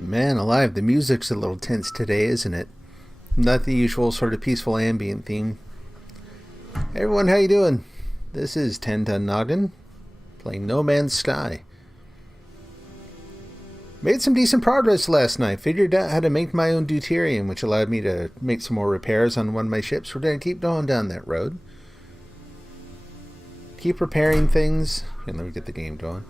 Man alive, the music's a little tense today, isn't it? Not the usual sort of peaceful ambient theme. Hey everyone, how you doing? This is 10 Ton Noggin, playing No Man's Sky. Made some decent progress last night. Figured out how to make my own deuterium, which allowed me to make some more repairs on one of my ships. We're going to keep going down that road. Keep repairing things. And let me get the game going.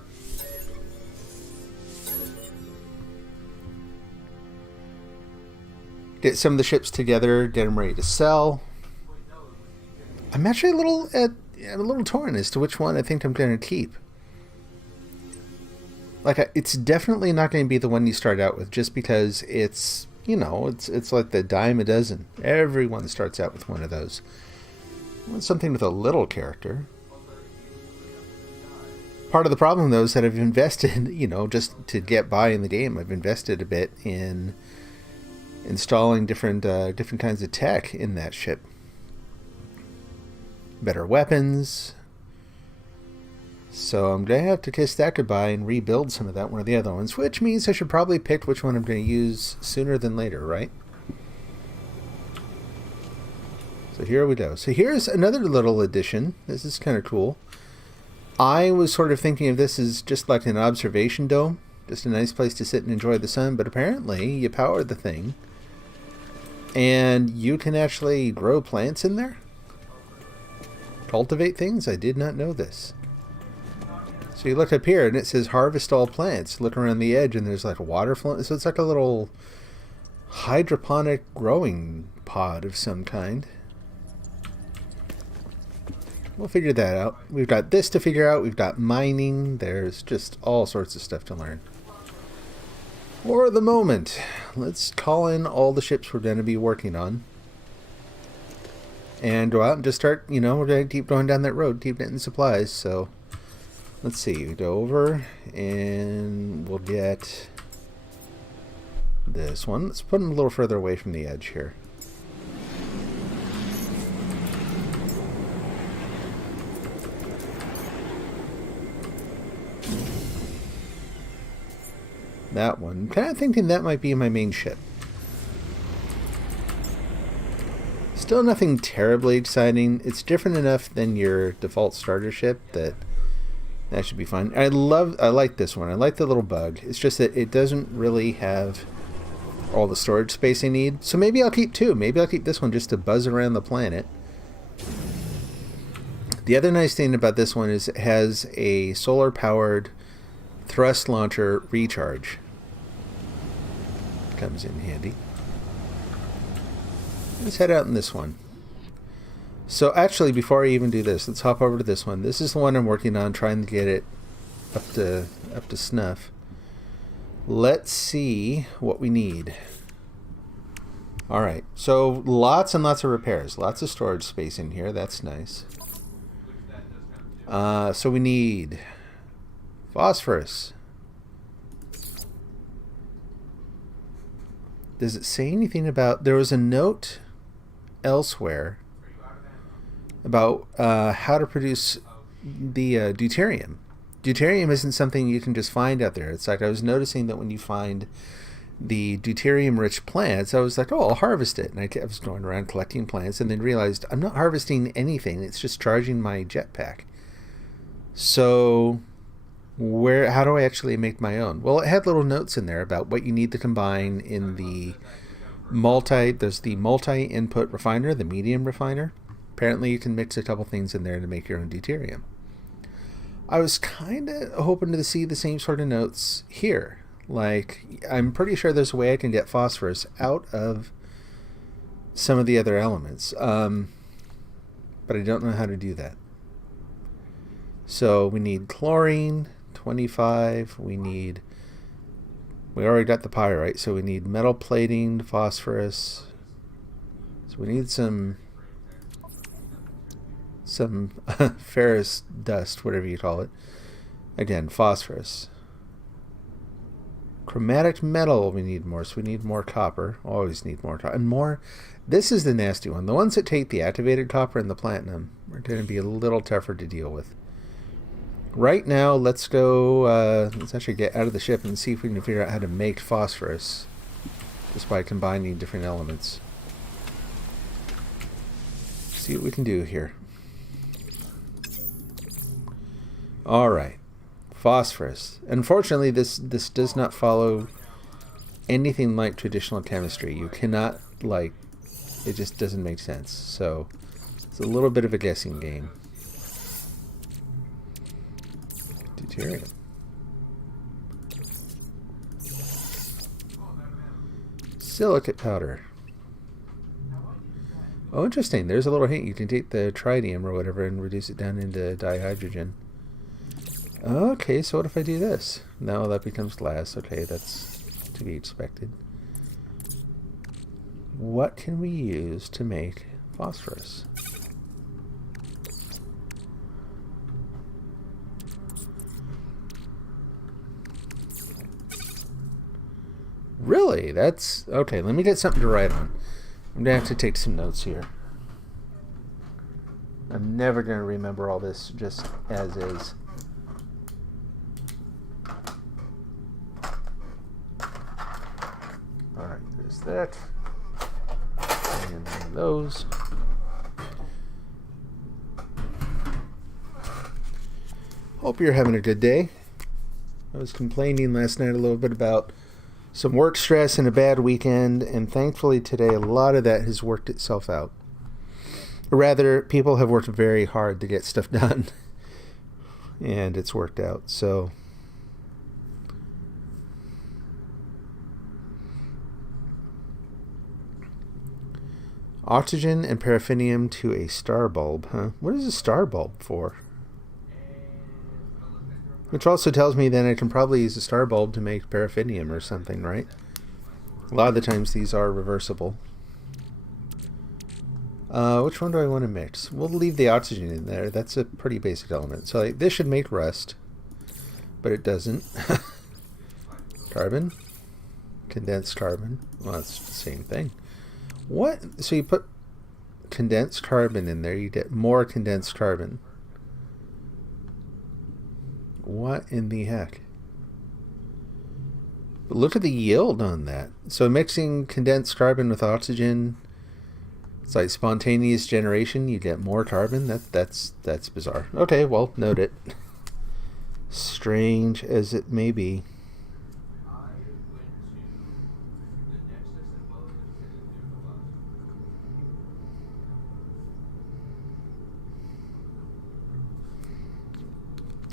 Get some of the ships together, get them ready to sell. I'm actually I'm a little torn as to which one I think I'm going to keep. It's definitely not going to be the one you start out with, just because it's like the dime a dozen. Everyone starts out with one of those. I want something with a little character. Part of the problem, though, is that I've invested, just to get by in the game, I've invested a bit in installing different kinds of tech in that ship. Better weapons. So I'm going to have to kiss that goodbye and rebuild some of that one of the other ones, which means I should probably pick which one I'm going to use sooner than later, right? So here we go. So here's another little addition. This is kind of cool. I was sort of thinking of this as just like an observation dome, just a nice place to sit and enjoy the sun, but apparently you power the thing and you can actually grow plants in there? Cultivate things? I did not know this. So you look up here and it says harvest all plants. Look around the edge and there's like a water flowing. So it's like a little hydroponic growing pod of some kind. We'll figure that out. We've got this to figure out. We've got mining. There's just all sorts of stuff to learn. For the moment, let's call in all the ships we're going to be working on. And go out and just start, we're going to keep going down that road, keep getting supplies. So, let's see. We go over and we'll get this one. Let's put them a little further away from the edge here. That one. Kind of thinking that might be my main ship. Still nothing terribly exciting. It's different enough than your default starter ship that should be fine. I like this one. I like the little bug. It's just that it doesn't really have all the storage space I need. So maybe I'll keep two. Maybe I'll keep this one just to buzz around the planet. The other nice thing about this one is it has a solar-powered thrust launcher recharge. Comes in handy. Let's head out in this one. So actually, before I even do this, let's hop over to this one. This is the one I'm working on, trying to get it up to snuff. Let's see what we need. Alright, so lots and lots of repairs. Lots of storage space in here. That's nice. So we need phosphorus. Does it say anything about... There was a note elsewhere about how to produce the deuterium. Deuterium isn't something you can just find out there. It's like I was noticing that when you find the deuterium-rich plants, I was like, oh, I'll harvest it. And I was going around collecting plants and then realized I'm not harvesting anything. It's just charging my jetpack. So... how do I actually make my own? Well, it had little notes in there about what you need to combine in the there's the multi-input refiner, the medium refiner. Apparently you can mix a couple things in there to make your own deuterium. I was kind of hoping to see the same sort of notes here. Like, I'm pretty sure there's a way I can get phosphorus out of some of the other elements. But I don't know how to do that. So we need chlorine, 25, we already got the pyrite, so we need metal plating, phosphorus. So we need some ferrous dust, whatever you call it. Again, phosphorus. Chromatic metal, we need more, so we need more copper. Always need more copper. And more, this is the nasty one. The ones that take the activated copper and the platinum are going to be a little tougher to deal with. Right now, let's go, let's actually get out of the ship and see if we can figure out how to make phosphorus. Just by combining different elements. See what we can do here. Alright. Phosphorus. Unfortunately, this does not follow anything like traditional chemistry. You cannot, like, it just doesn't make sense. So, it's a little bit of a guessing game. Deuterium. Silicate powder. Oh, interesting. There's a little hint. You can take the tritium or whatever and reduce it down into dihydrogen. Okay, so what if I do this? Now that becomes glass. Okay, that's to be expected. What can we use to make phosphorus? Really? That's... Okay, let me get something to write on. I'm going to have to take some notes here. I'm never going to remember all this just as is. Alright, there's that. And then those. Hope you're having a good day. I was complaining last night a little bit about some work stress and a bad weekend, and thankfully today a lot of that has worked itself out. Or rather, people have worked very hard to get stuff done, and it's worked out. So, oxygen and paraffinium to a star bulb, huh? What is a star bulb for? Which also tells me that I can probably use a star bulb to make paraffinium or something, right? A lot of the times these are reversible. Which one do I want to mix? We'll leave the oxygen in there. That's a pretty basic element. So like, this should make rust, but it doesn't. Carbon. Condensed carbon. Well, it's the same thing. What? So you put condensed carbon in there, you get more condensed carbon. What in the heck? But look at the yield on that. So mixing condensed carbon with oxygen, it's like spontaneous generation. You get more carbon. That's bizarre. Okay, well, note it. Strange as it may be.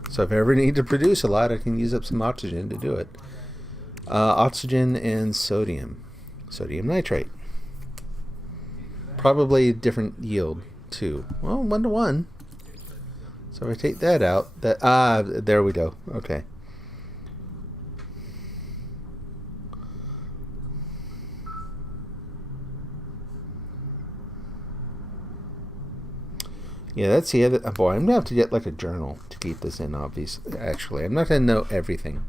So if I ever need to produce a lot, I can use up some oxygen to do it. Oxygen and sodium. Sodium nitrate. Probably different yield, too. Well, 1 to 1. So if I take that out, there we go. Okay. Yeah, that's the other... Boy, I'm going to have to get like a journal to keep this in, obviously. Actually, I'm not going to know everything.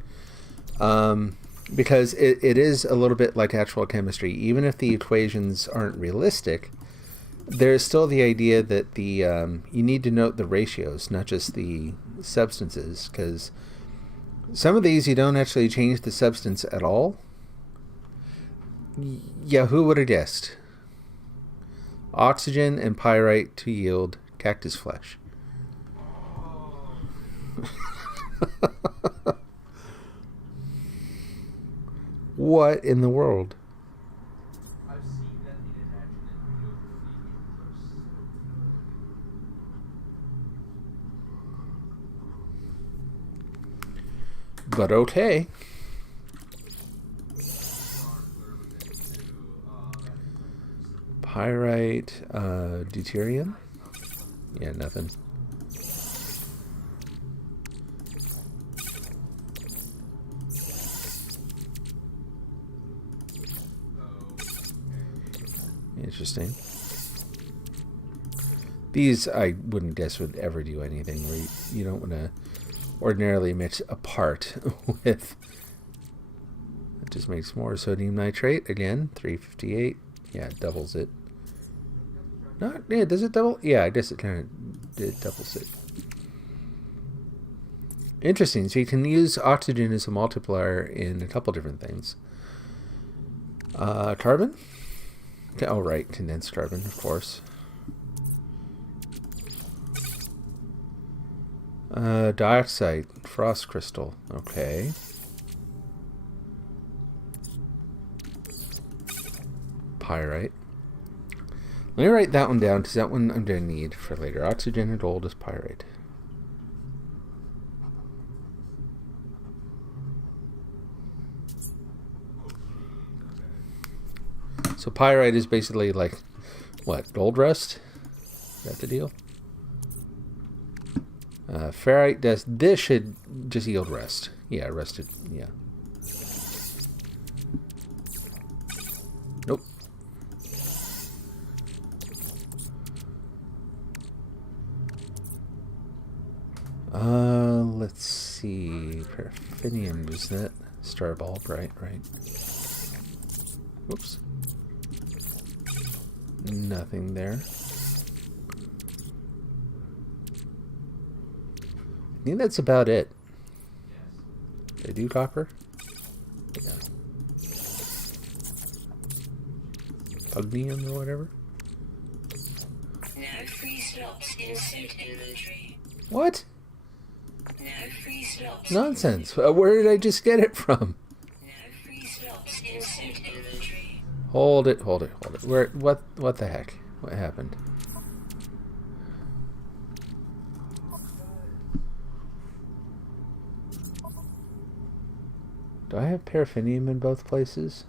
Because it is a little bit like actual chemistry. Even if the equations aren't realistic, there's still the idea that you need to note the ratios, not just the substances. Because some of these, you don't actually change the substance at all. Yeah, who would have guessed? Oxygen and pyrite to yield cactus flesh. What in the world? But okay. Pyrite, deuterium. Yeah, nothing. Interesting. These I wouldn't guess would ever do anything where you don't want to ordinarily mix apart with. It just makes more sodium nitrate again. 358. Yeah, it doubles it. Not, yeah, does it double? Yeah, I guess it kind of doubles it. Interesting. So you can use oxygen as a multiplier in a couple different things. Carbon? Oh, right. Condensed carbon, of course. Dioxide. Frost crystal. Okay. Pyrite. Let me write that one down, because that one I'm going to need for later. Oxygen and gold is pyrite. So pyrite is basically like, what, gold rust? Is that the deal? Ferrite does, this should just yield rust. Yeah, rusted, yeah. Nope. Let's see. Paraffinium, is that star bulb? Right. Whoops. Nothing there. I think that's about it. Did I do copper? Yeah. Pugnium or whatever? No free slots in suit inventory. What? No free slots. Nonsense. Where did I just get it from? No free slots in suit inventory. Hold it. Where? What the heck? What happened? Do I have paraffinium in both places?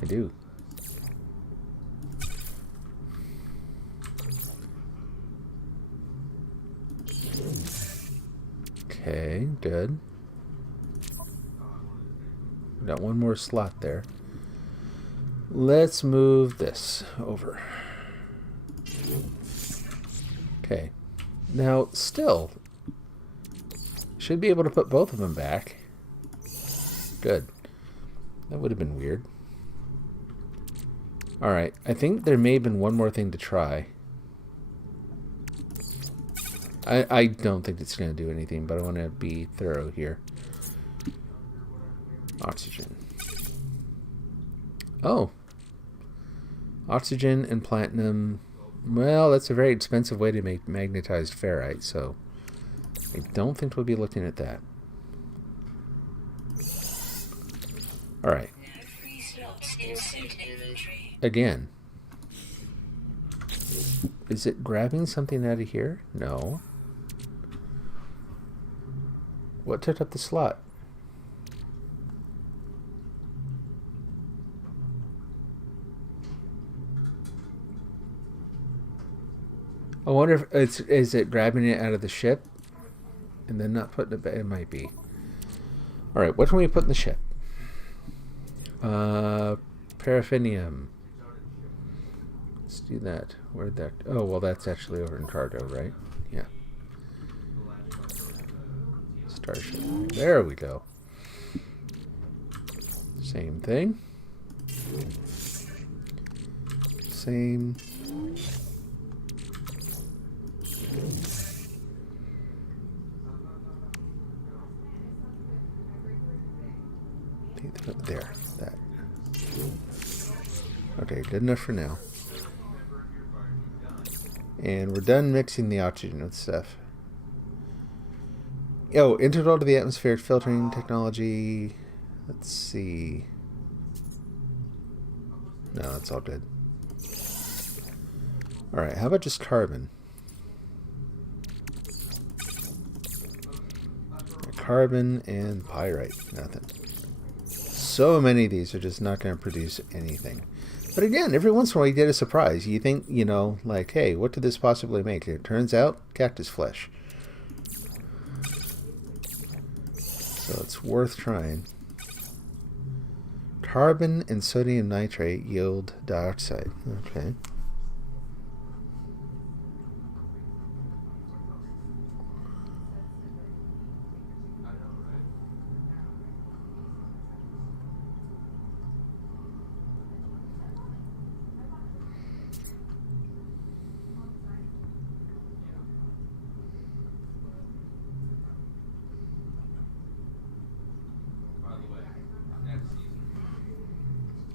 I do. Okay, good. Got one more slot there. Let's move this over. Okay. Now, still, should be able to put both of them back. Good. That would have been weird. Alright, I think there may have been one more thing to try. I don't think it's going to do anything, but I want to be thorough here. Oxygen. Oh. Oxygen and platinum. Well, that's a very expensive way to make magnetized ferrite, so I don't think we'll be looking at that. Alright. Again. Is it grabbing something out of here? No. What took up the slot? I wonder if is it grabbing it out of the ship and then not putting it back? It might be. Alright, what can we put in the ship? Paraffinium. Let's do that. Where'd that... Oh, well, that's actually over in cargo, right? Yeah. Starship. There we go. Same thing. Same. There. That. Okay, good enough for now. And we're done mixing the oxygen with stuff. Oh, integral to the atmospheric filtering technology. Let's see. No, that's all good. Alright, how about just carbon? Carbon and pyrite. Nothing. So many of these are just not going to produce anything. But again, every once in a while you get a surprise. You think, you know, like, hey, what could this possibly make? It turns out, cactus flesh. So it's worth trying. Carbon and sodium nitrate yield dioxide. Okay.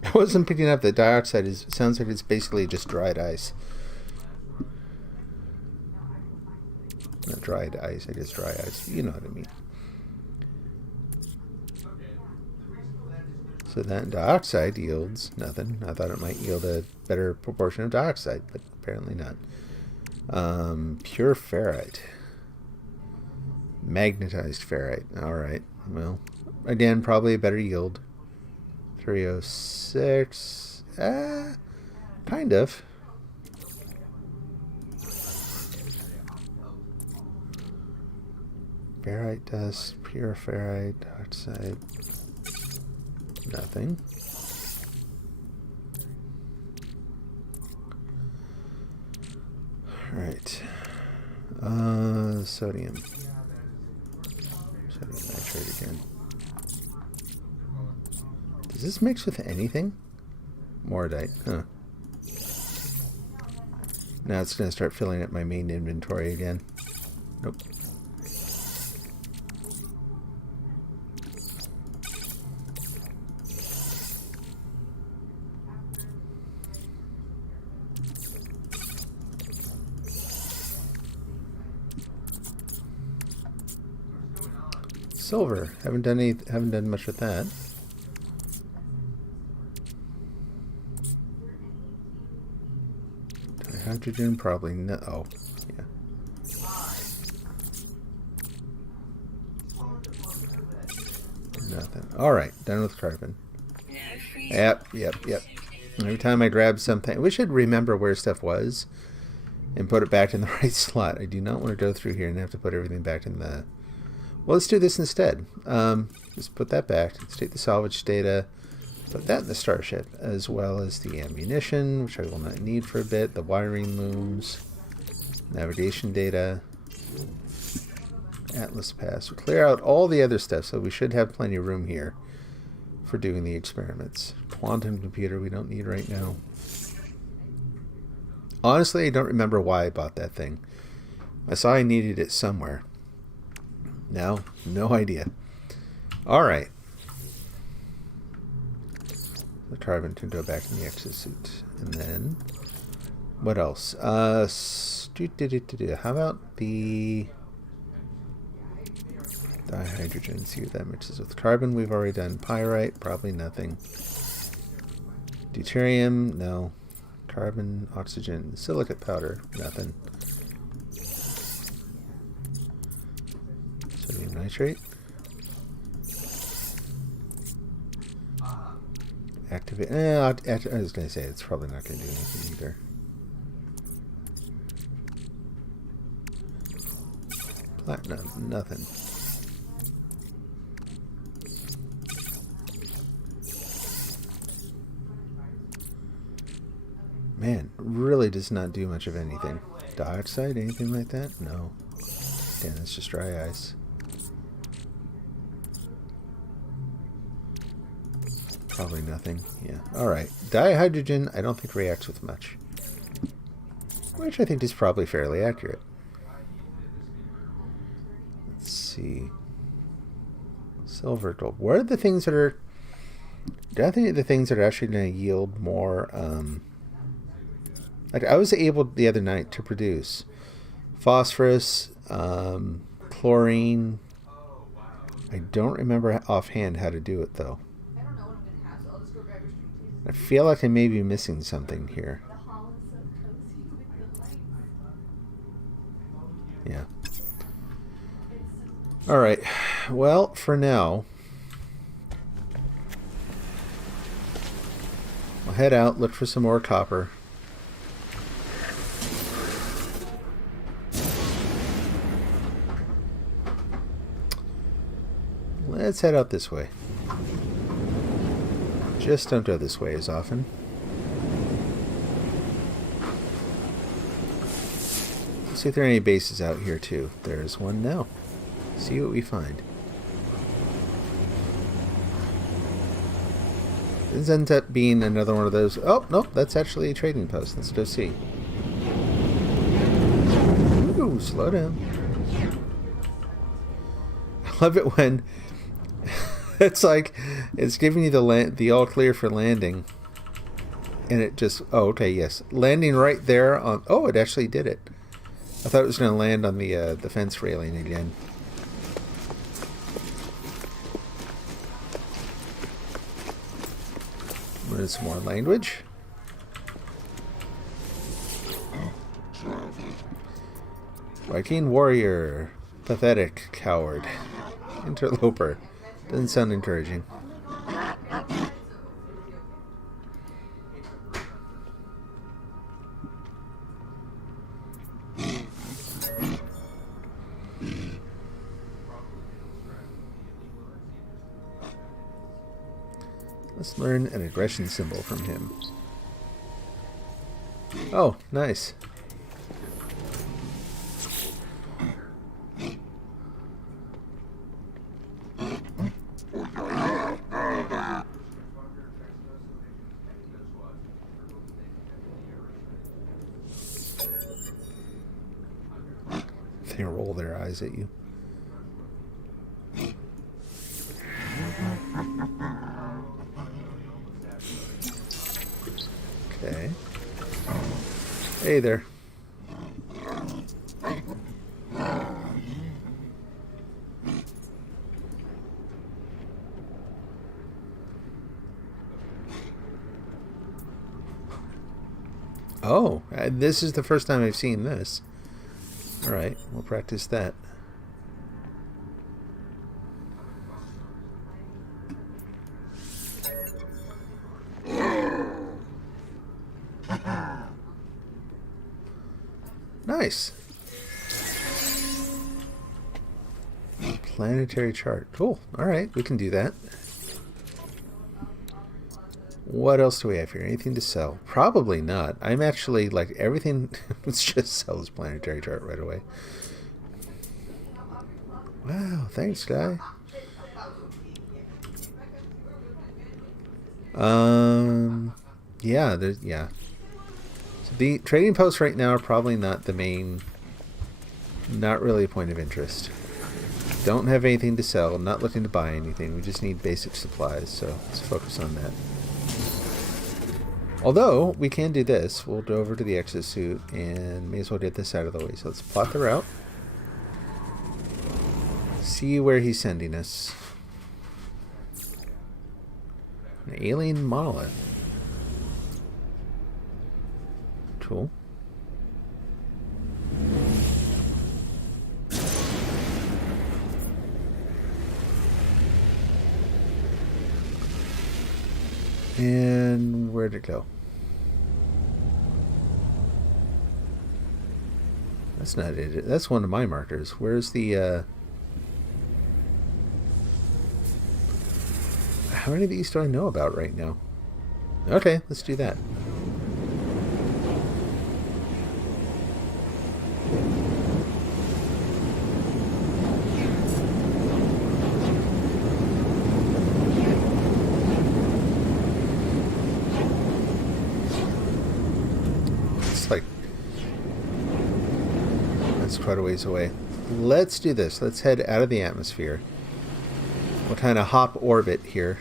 I wasn't picking up that dioxide sounds like it's basically just dried ice. Not dried ice, I guess dry ice. You know what I mean. So that dioxide yields nothing. I thought it might yield a better proportion of dioxide, but apparently not. Pure ferrite. Magnetized ferrite. Alright. Well, again, probably a better yield. 306. Kind of. Ferrite dust, pure ferrite, dioxide. Nothing. Alright. Sodium. Sodium nitrate again. Does this mix with anything? Moradite, huh. Now it's going to start filling up my main inventory again. Nope. Silver. Haven't done much with that. Hydrogen, probably no. Oh, yeah. Nothing. All right, done with carbon. Yep. Every time I grab something, I wish I'd remember where stuff was and put it back in the right slot. I do not want to go through here and have to put everything back in the... Well, let's do this instead. Just put that back. Let's take the salvage data, put that in the starship, as well as the ammunition, which I will not need for a bit, the wiring looms, navigation data, Atlas Pass. We'll clear out all the other stuff, so we should have plenty of room here for doing the experiments. Quantum computer we don't need right now. Honestly, I don't remember why I bought that thing. I saw I needed it somewhere. Now, no idea. Alright. The carbon can go back in the exosuit. And then, what else? How about the dihydrogen? See what that mixes with carbon. We've already done pyrite. Probably nothing. Deuterium, no. Carbon, oxygen, silicate powder, nothing. Sodium nitrate. Activate. I was going to say it's probably not going to do anything either. Platinum, nothing. Man, really does not do much of anything. Dioxide, anything like that? No. Damn, it's just dry ice. Probably nothing. Yeah. Alright. Dihydrogen, I don't think reacts with much. Which I think is probably fairly accurate. Let's see. Silver, gold. What are the things that are... Do I think the things that are actually going to yield more... Like I was able the other night to produce phosphorus, chlorine. I don't remember offhand how to do it though. I feel like I may be missing something here. Yeah. All right. Well, for now, I'll head out, look for some more copper. Let's head out this way. Just don't go this way as often. Let's see if there are any bases out here too. There's one now. See what we find. This ends up being another one of those. Oh, nope, that's actually a trading post. Let's go see. Ooh, slow down. I love it when it's like it's giving you the all clear for landing, And it just... Oh, okay, yes. Landing right there on... Oh, it actually did it. I thought it was going to land on the fence railing again. Learn some more language. Viking warrior. Pathetic coward. Interloper. Doesn't sound encouraging. Let's learn an aggression symbol from him. Oh, nice. They roll their eyes at you. Okay. Hey there. Oh, this is the first time I've seen this. Alright, we'll practice that. Nice. Planetary chart. Cool. Alright, we can do that. What else do we have here? Anything to sell? Probably not. I'm actually, like, everything... Let's just sell this planetary chart right away. Wow, thanks, guy. Yeah, there's... Yeah. So the trading posts right now are probably not the main... Not really a point of interest. Don't have anything to sell. Not looking to buy anything. We just need basic supplies, so let's focus on that. Although, we can do this. We'll go over to the exosuit and may as well get this out of the way. So let's plot the route. See where he's sending us. An alien monolith. Cool. And where'd it go? That's not it. That's one of my markers. Where's the, How many of these do I know about right now? Okay, let's do that. Quite a ways away. Let's do this. Let's head out of the atmosphere. We'll kind of hop orbit here.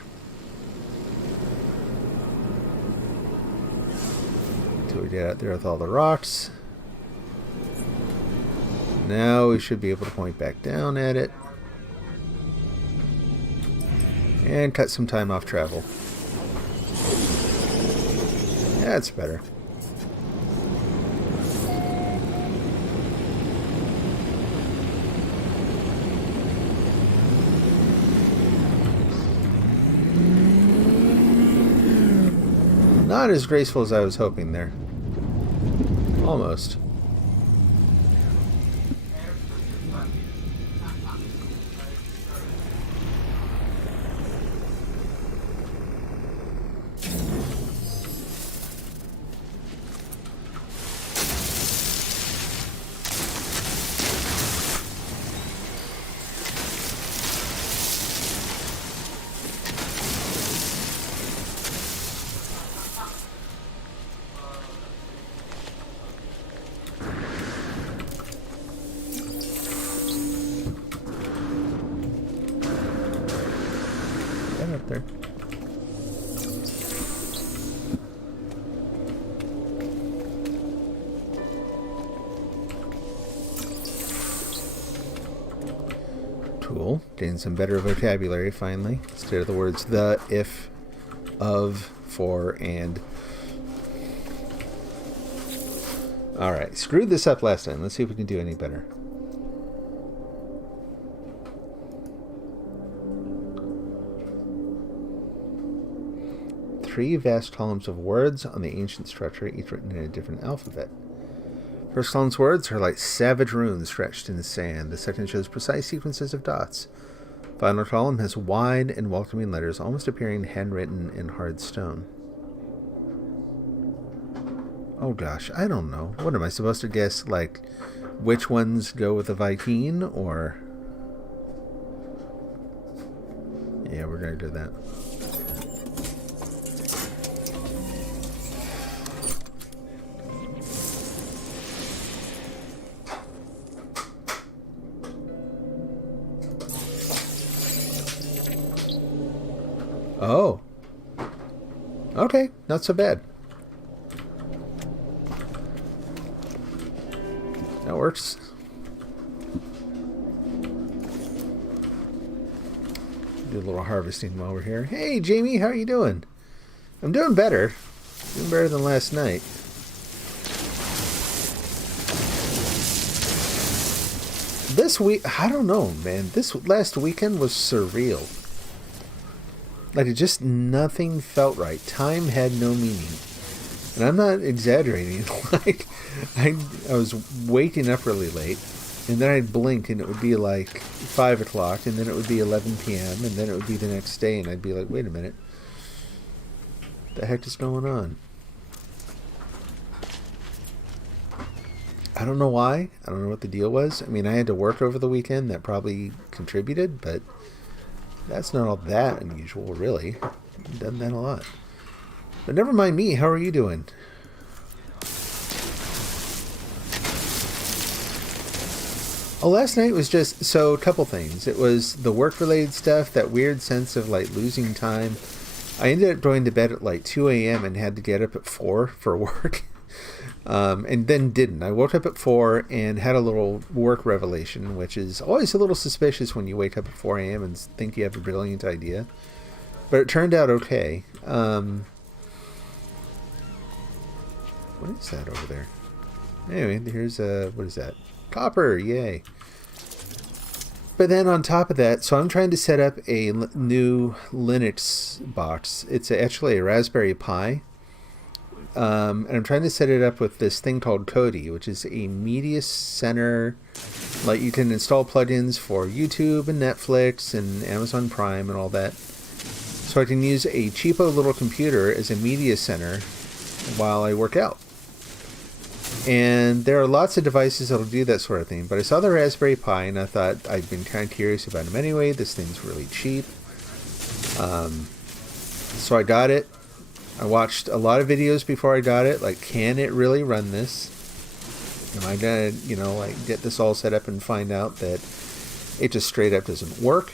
Until we get out there with all the rocks. Now we should be able to point back down at it. And cut some time off travel. That's better. Not as graceful as I was hoping there. Almost. There. Getting some better vocabulary finally, instead of the words the, if, of, for, and. Alright, screwed this up last time. Let's see if we can do any better. Three vast columns of words on the ancient structure, each written in a different alphabet. First column's words are like savage runes stretched in the sand. The second shows precise sequences of dots. Final column has wide and welcoming letters, almost appearing handwritten in hard stone. Oh gosh, I don't know. What am I supposed to guess? Like, which ones go with the Viking, or... Yeah, we're gonna do that. Oh. Okay, not so bad. That works. Do a little harvesting while we're here. Hey, Jamie, how are you doing? I'm doing better. Doing better than last night. This week, I don't know, man. This last weekend was surreal. Like, it just, nothing felt right. Time had no meaning. And I'm not exaggerating. Like, I was waking up really late, and then I'd blink, and it would be like 5 o'clock, and then it would be 11 p.m., and then it would be the next day, and I'd be like, wait a minute. What the heck is going on? I don't know why. I don't know what the deal was. I mean, I had to work over the weekend. That probably contributed, but... that's not all that unusual, really. I've done that a lot. But never mind me. How are you doing? Oh, last night was just... so, a couple things. It was the work-related stuff, that weird sense of, like, losing time. I ended up going to bed at, like, 2 a.m. and had to get up at 4 for work. And then didn't. I woke up at 4 and had a little work revelation, which is always a little suspicious when you wake up at 4 a.m. and think you have a brilliant idea. But it turned out okay. What is that over there? Anyway, here's what is that? Copper, yay. But then on top of that, so I'm trying to set up a new Linux box. It's actually a Raspberry Pi. And I'm trying to set it up with this thing called Kodi, which is a media center. Like, you can install plugins for YouTube and Netflix and Amazon Prime and all that. So I can use a cheapo little computer as a media center while I work out. And there are lots of devices that'll do that sort of thing. But I saw the Raspberry Pi and I thought I'd been kind of curious about them anyway. This thing's really cheap. So I got it. I watched a lot of videos before I got it. Like, can it really run this? Am I gonna, like, get this all set up and find out that it just straight up doesn't work?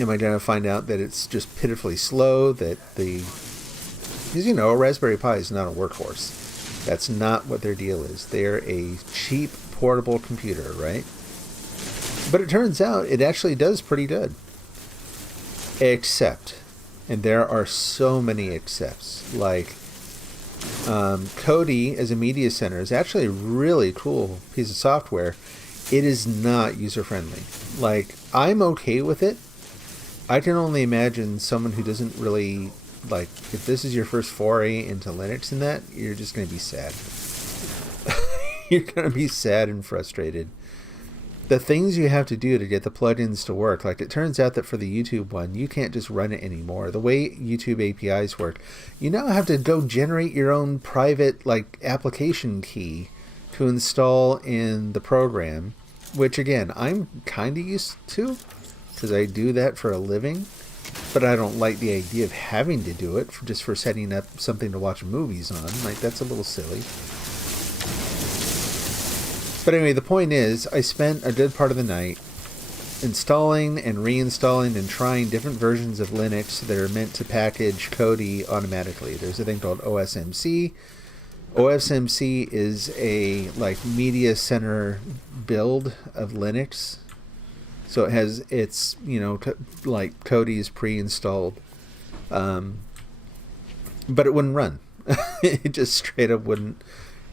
Am I gonna find out that it's just pitifully slow? Because, a Raspberry Pi is not a workhorse. That's not what their deal is. They're a cheap, portable computer, right? But it turns out it actually does pretty good. Except... and there are so many excepts. Like, Kodi as a media center is actually a really cool piece of software. It is not user-friendly. Like, I'm okay with it. I can only imagine someone who doesn't really, like, if this is your first foray into Linux and that, you're just going to be sad. You're going to be sad and frustrated. The things you have to do to get the plugins to work, like, it turns out that for the YouTube one, you can't just run it anymore. The way YouTube APIs work, you now have to go generate your own private, like, application key to install in the program, which, again, I'm kind of used to, because I do that for a living, but I don't like the idea of having to do it just for setting up something to watch movies on. Like, that's a little silly. But anyway, the point is, I spent a good part of the night installing and reinstalling and trying different versions of Linux that are meant to package Kodi automatically. There's a thing called OSMC. OSMC is a, like, media center build of Linux. So it has its, like Cody's pre-installed, but it wouldn't run. It just straight up wouldn't.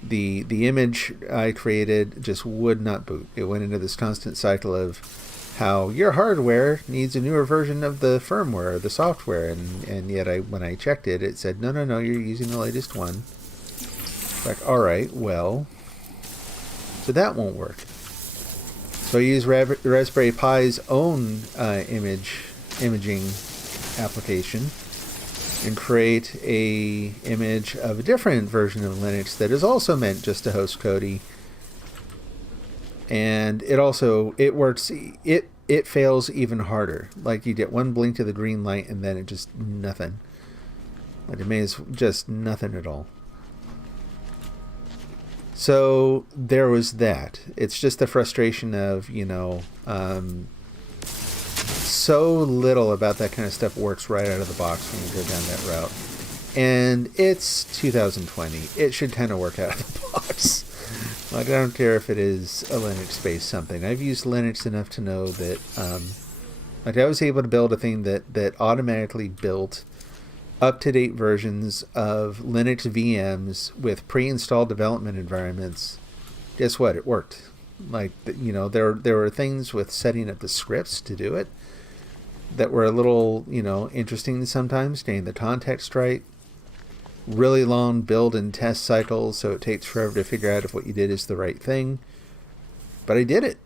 The image I created just would not boot. It went into this constant cycle of how your hardware needs a newer version of the firmware or the software, and yet when I checked it, it said no, you're using the latest one. Like, all right, well, so that won't work. So I use Raspberry Pi's own imaging application and create a image of a different version of Linux that is also meant just to host Kodi. And it works. It fails even harder. Like, you get one blink to the green light and then it just nothing. Like, it means just nothing at all. So there was that. It's just the frustration of, so little about that kind of stuff works right out of the box when you go down that route. And it's 2020. It should kind of work out of the box. Like, I don't care if it is a Linux-based something. I've used Linux enough to know that, I was able to build a thing that automatically built up-to-date versions of Linux VMs with pre-installed development environments. Guess what? It worked. Like, there were things with setting up the scripts to do it that were a little, interesting sometimes, getting the context right. Really long build and test cycles, so it takes forever to figure out if what you did is the right thing. But I did it.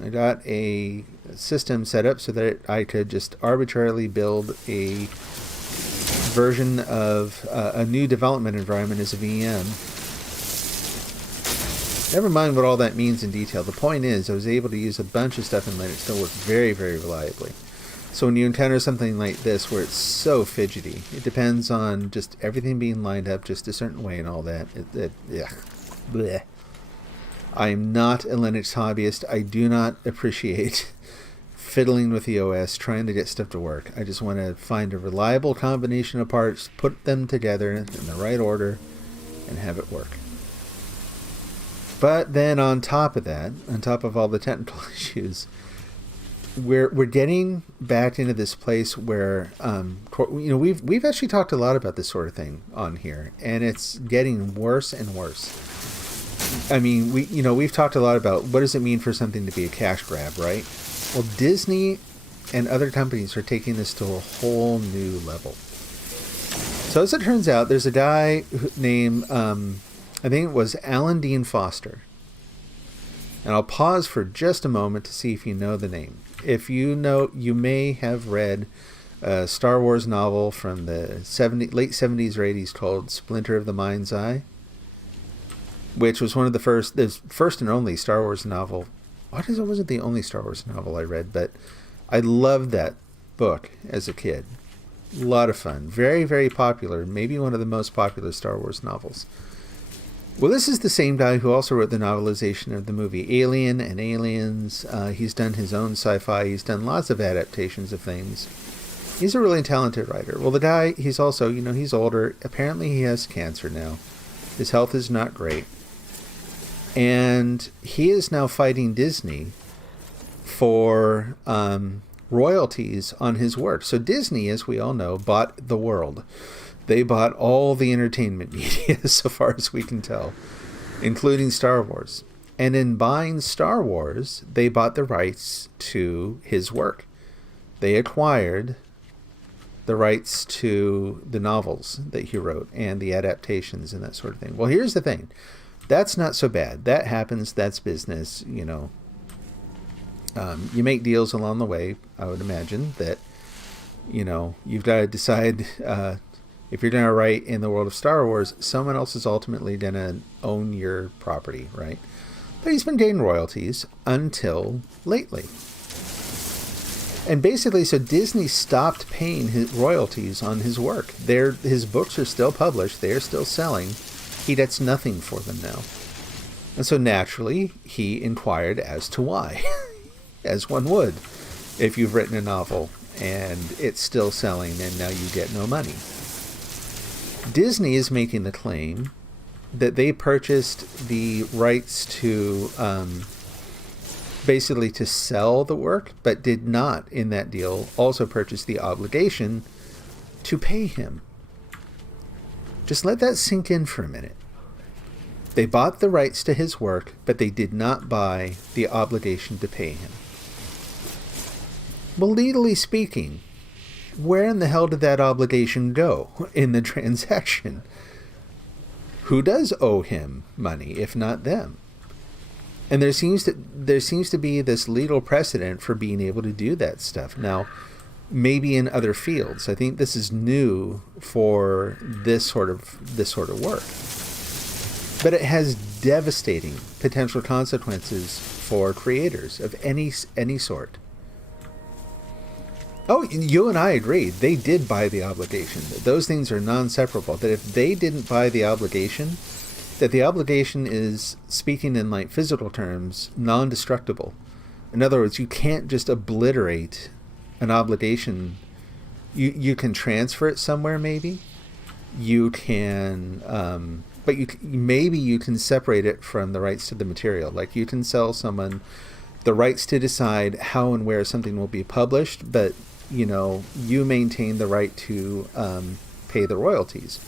I got a system set up so that I could just arbitrarily build a version of a new development environment as a VM. Never mind what all that means in detail. The point is, I was able to use a bunch of stuff in Linux that worked very, very reliably. So when you encounter something like this where it's so fidgety, it depends on just everything being lined up just a certain way and all that. Bleh. I am not a Linux hobbyist. I do not appreciate fiddling with the OS, trying to get stuff to work. I just want to find a reliable combination of parts, put them together in the right order, and have it work. But then on top of that, on top of all the technical issues, we're getting back into this place where we've actually talked a lot about this sort of thing on here, and it's getting worse and worse. I mean, we've talked a lot about what does it mean for something to be a cash grab, right? Well, Disney and other companies are taking this to a whole new level. So as it turns out, there's a guy named I think it was Alan Dean Foster. And I'll pause for just a moment to see if you know the name. If you know, you may have read a Star Wars novel from the late 70s or 80s called Splinter of the Mind's Eye, which was one of the first and only Star Wars novel. It wasn't the only Star Wars novel I read, but I loved that book as a kid. A lot of fun. Very, very popular. Maybe one of the most popular Star Wars novels. Well, this is the same guy who also wrote the novelization of the movie Alien and Aliens. He's done his own sci-fi. He's done lots of adaptations of things. He's a really talented writer. Well, the guy, he's also, he's older. Apparently he has cancer now. His health is not great. And he is now fighting Disney for royalties on his work. So Disney, as we all know, bought the world. They bought all the entertainment media, so far as we can tell, including Star Wars. And in buying Star Wars, they bought the rights to his work. They acquired the rights to the novels that he wrote and the adaptations and that sort of thing. Well, here's the thing. That's not so bad. That happens. That's business, You make deals along the way. I would imagine that, you've got to decide... if you're going to write in the world of Star Wars, someone else is ultimately going to own your property, right? But he's been getting royalties until lately. And basically, so Disney stopped paying his royalties on his work. His books are still published. They are still selling. He gets nothing for them now. And so naturally, he inquired as to why, as one would, if you've written a novel and it's still selling and now you get no money. Disney is making the claim that they purchased the rights to basically to sell the work, but did not in that deal also purchase the obligation to pay him. Just let that sink in for a minute. They bought the rights to his work, but they did not buy the obligation to pay him. Well, legally speaking, where in the hell did that obligation go in the transaction? Who does owe him money, if not them? And there seems to be this legal precedent for being able to do that stuff. Now, maybe in other fields. I think this is new for this sort of work. But it has devastating potential consequences for creators of any sort. Oh, you and I agreed. They did buy the obligation. Those things are non-separable. That if they didn't buy the obligation, that the obligation is, speaking in like physical terms, non-destructible. In other words, you can't just obliterate an obligation. You can transfer it somewhere, maybe. You can, but maybe you can separate it from the rights to the material. Like you can sell someone the rights to decide how and where something will be published, but you maintain the right to pay the royalties.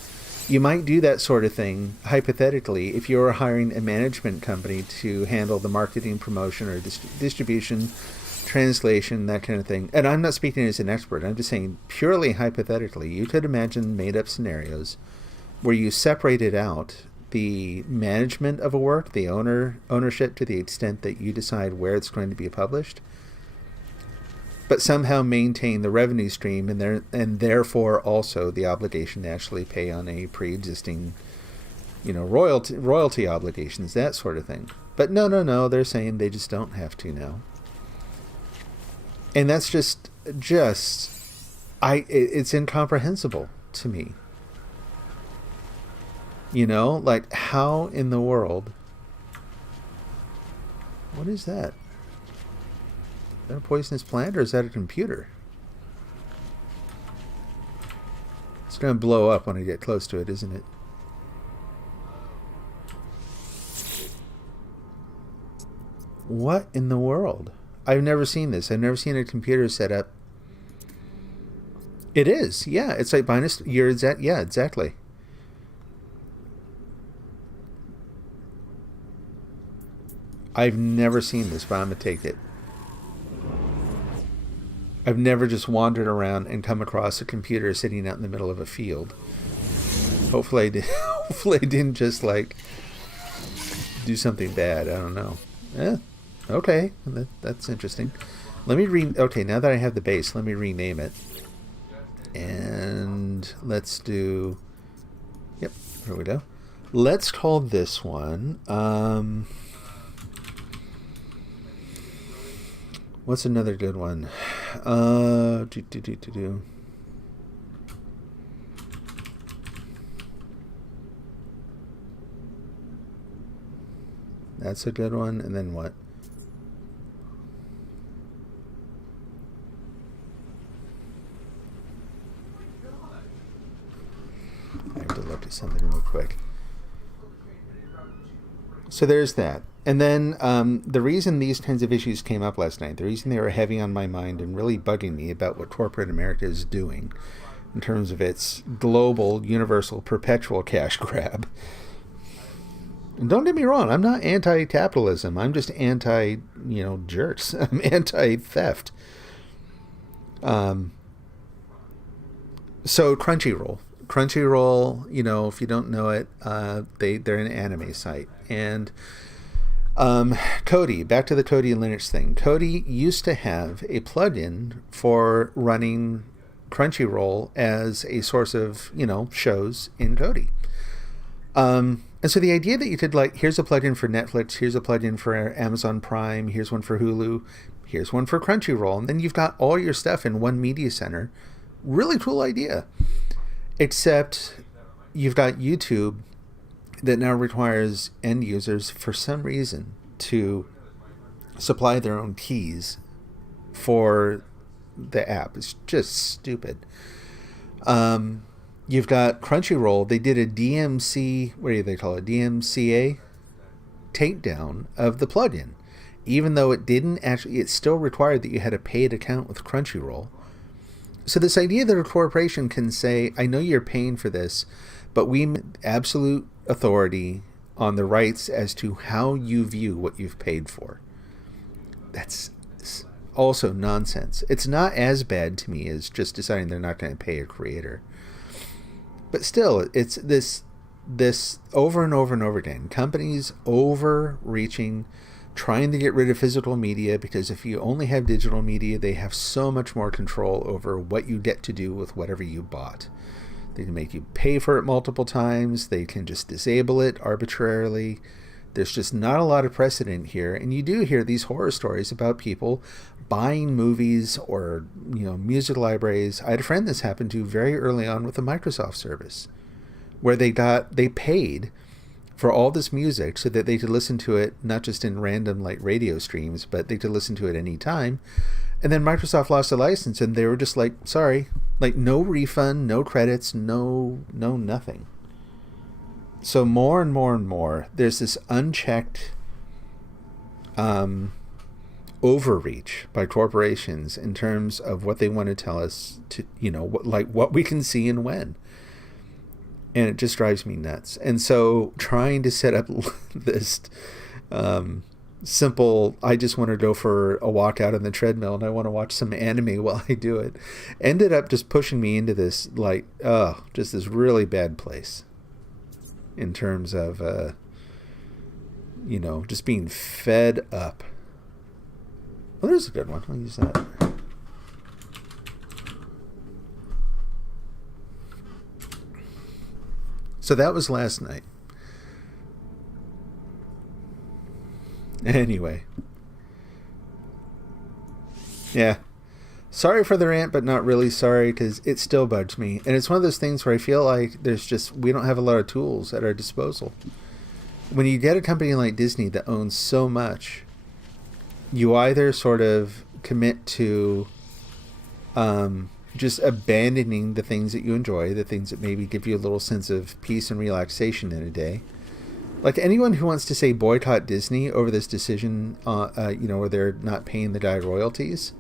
You might do that sort of thing, hypothetically, if you're hiring a management company to handle the marketing, promotion, or distribution, translation, that kind of thing. And I'm not speaking as an expert. I'm just saying purely hypothetically, you could imagine made-up scenarios where you separated out the management of a work, the ownership to the extent that you decide where it's going to be published, but somehow maintain the revenue stream and therefore also the obligation to actually pay on a pre-existing, royalty obligations, that sort of thing. But no, they're saying they just don't have to now. And that's it's incomprehensible to me. Like how in the world, what is that? Is that a poisonous plant or is that a computer? It's going to blow up when I get close to it, isn't it? What in the world? I've never seen this. I've never seen a computer set up. It is, yeah. It's like yeah, exactly. I've never seen this, but I'm going to take it. I've never just wandered around and come across a computer sitting out in the middle of a field. Hopefully I didn't just like do something bad. I don't know. Okay. That's interesting. Okay, now that I have the base, let me rename it. And let's do... Yep, here we go. Let's call this one... What's another good one? That's a good one. And then what? I have to look at something real quick. So there's that. And then the reason these kinds of issues came up last night, the reason they were heavy on my mind and really bugging me about what corporate America is doing in terms of its global, universal, perpetual cash grab. And don't get me wrong, I'm not anti-capitalism. I'm just anti-jerks. I'm anti-theft. So Crunchyroll. Crunchyroll, if you don't know it, they're an anime site. And... Kodi, back to the Kodi and Linux thing. Kodi used to have a plugin for running Crunchyroll as a source of, shows in Kodi. And so the idea that you could here's a plugin for Netflix, here's a plugin for Amazon Prime, here's one for Hulu, here's one for Crunchyroll, and then you've got all your stuff in one media center. Really cool idea. Except you've got YouTube that now requires end users, for some reason, to supply their own keys for the app. It's just stupid. You've got Crunchyroll. They did a DMCA takedown of the plugin. even though it didn't actually, it still required that you had a paid account with Crunchyroll. So this idea that a corporation can say, I know you're paying for this, but we have absolute authority on the rights as to how you view what you've paid for. That's also nonsense. It's not as bad to me as just deciding they're not going to pay a creator. But still, it's this over and over and over again. Companies overreaching, trying to get rid of physical media, because if you only have digital media, they have so much more control over what you get to do with whatever you bought. They can make you pay for it multiple times. They can just disable it arbitrarily. There's just not a lot of precedent here. And you do hear these horror stories about people buying movies or, music libraries. I had a friend this happened to very early on with the Microsoft service, where they paid for all this music so that they could listen to it not just in random radio streams, but they could listen to it any time. And then Microsoft lost the license, and they were just like, sorry, no refund, no credits, no nothing. So more and more and more, there's this unchecked overreach by corporations in terms of what they want to tell us to, what we can see and when. And it just drives me nuts. And so trying to set up this simple, I just want to go for a walk out on the treadmill and I want to watch some anime while I do it, ended up just pushing me into this, just this really bad place in terms of, just being fed up. Well, there's a good one. I'll use that. So that was last night. Anyway. Yeah. Sorry for the rant, but not really sorry, because it still bugs me. And it's one of those things where I feel like we don't have a lot of tools at our disposal. When you get a company like Disney that owns so much, you either sort of commit to just abandoning the things that you enjoy, the things that maybe give you a little sense of peace and relaxation in a day. Like anyone who wants to say boycott Disney over this decision, where they're not paying the guy royalties,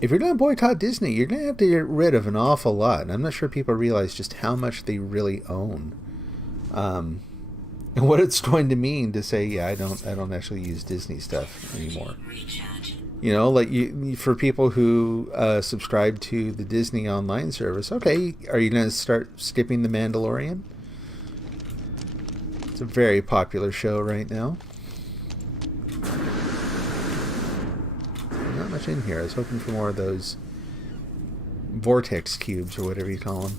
if you're going to boycott Disney, you're going to have to get rid of an awful lot. And I'm not sure people realize just how much they really own. And what it's going to mean to say, yeah, I don't actually use Disney stuff anymore. For people who subscribe to the Disney online service, okay, are you going to start skipping The Mandalorian? It's a very popular show right now. Not much in here. I was hoping for more of those vortex cubes or whatever you call them.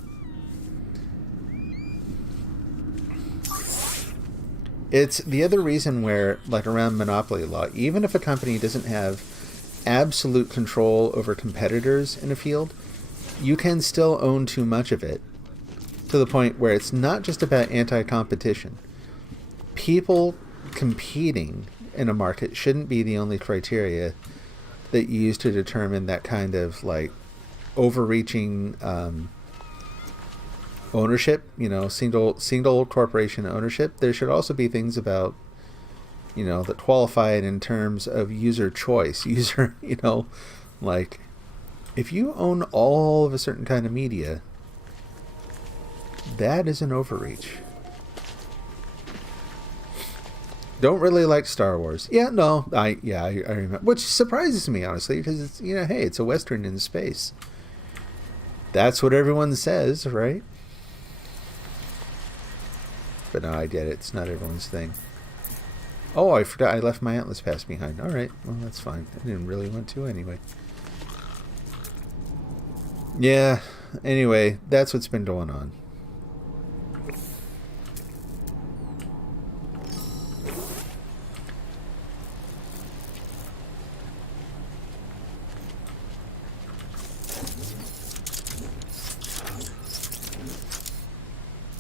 It's the other reason where, around monopoly law, even if a company doesn't have absolute control over competitors in a field, you can still own too much of it, to the point where it's not just about anti-competition. People competing in a market shouldn't be the only criteria that you use to determine that kind of overreaching ownership, single corporation ownership. There should also be things about, that qualify it in terms of user choice. If you own all of a certain kind of media, that is an overreach. Don't really like Star Wars. I remember, which surprises me, honestly, because it's, hey, it's a Western in space. That's what everyone says, right? But no, I get it. It's not everyone's thing. Oh, I forgot. I left my Atlas Pass behind. All right. Well, that's fine. I didn't really want to anyway. Yeah. Anyway, that's what's been going on.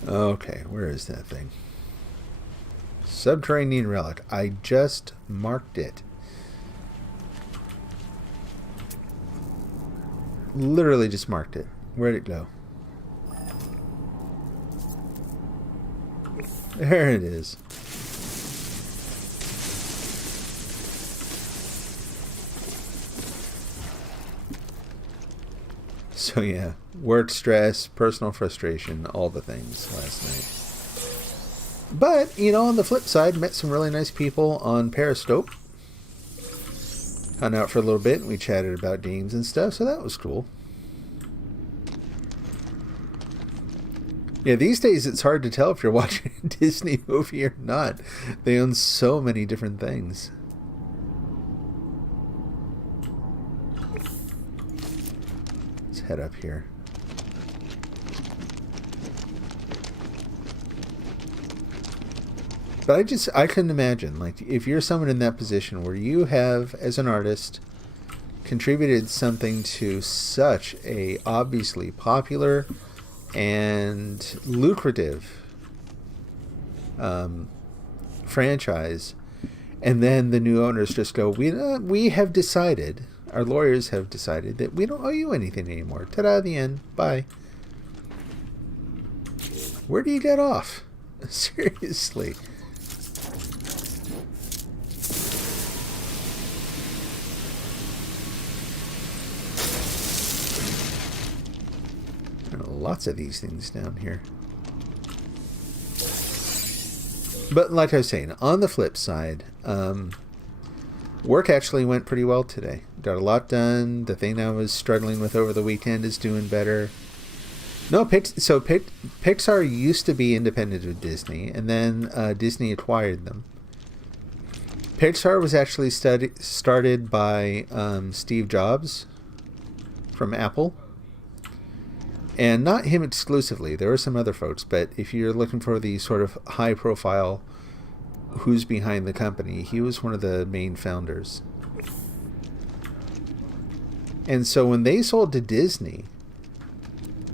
Okay, where is that thing? Subterranean relic. I just marked it. Literally just marked it. Where'd it go? There it is. So yeah, work stress, personal frustration, all the things last night. But, on the flip side, met some really nice people on Periscope. Hung out for a little bit and we chatted about games and stuff, so that was cool. Yeah, these days it's hard to tell if you're watching a Disney movie or not. They own so many different things. Let's head up here. But I couldn't imagine, like, if you're someone in that position where you have, as an artist, contributed something to such a obviously popular and lucrative franchise, and then the new owners just go, we have decided, our lawyers have decided that we don't owe you anything anymore. Ta-da, the end. Bye. Where do you get off? Seriously. Lots of these things down here. But like I was saying, on the flip side, work actually went pretty well today. Got a lot done. The thing I was struggling with over the weekend is doing better. No, Pixar used to be independent of Disney, and then Disney acquired them. Pixar was actually started by Steve Jobs from Apple. And not him exclusively. There were some other folks, but if you're looking for the sort of high-profile who's behind the company, he was one of the main founders. And so when they sold to Disney,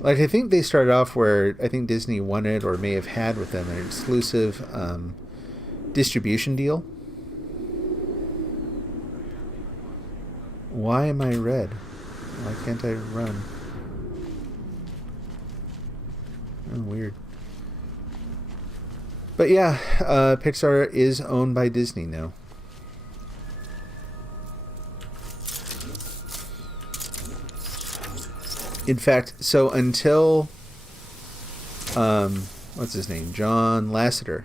like, I think they started off where I think Disney wanted or may have had with them an exclusive distribution deal. Why am I red? Why can't I run? Oh, weird. But yeah, Pixar is owned by Disney now. In fact, so until what's his name? John Lasseter.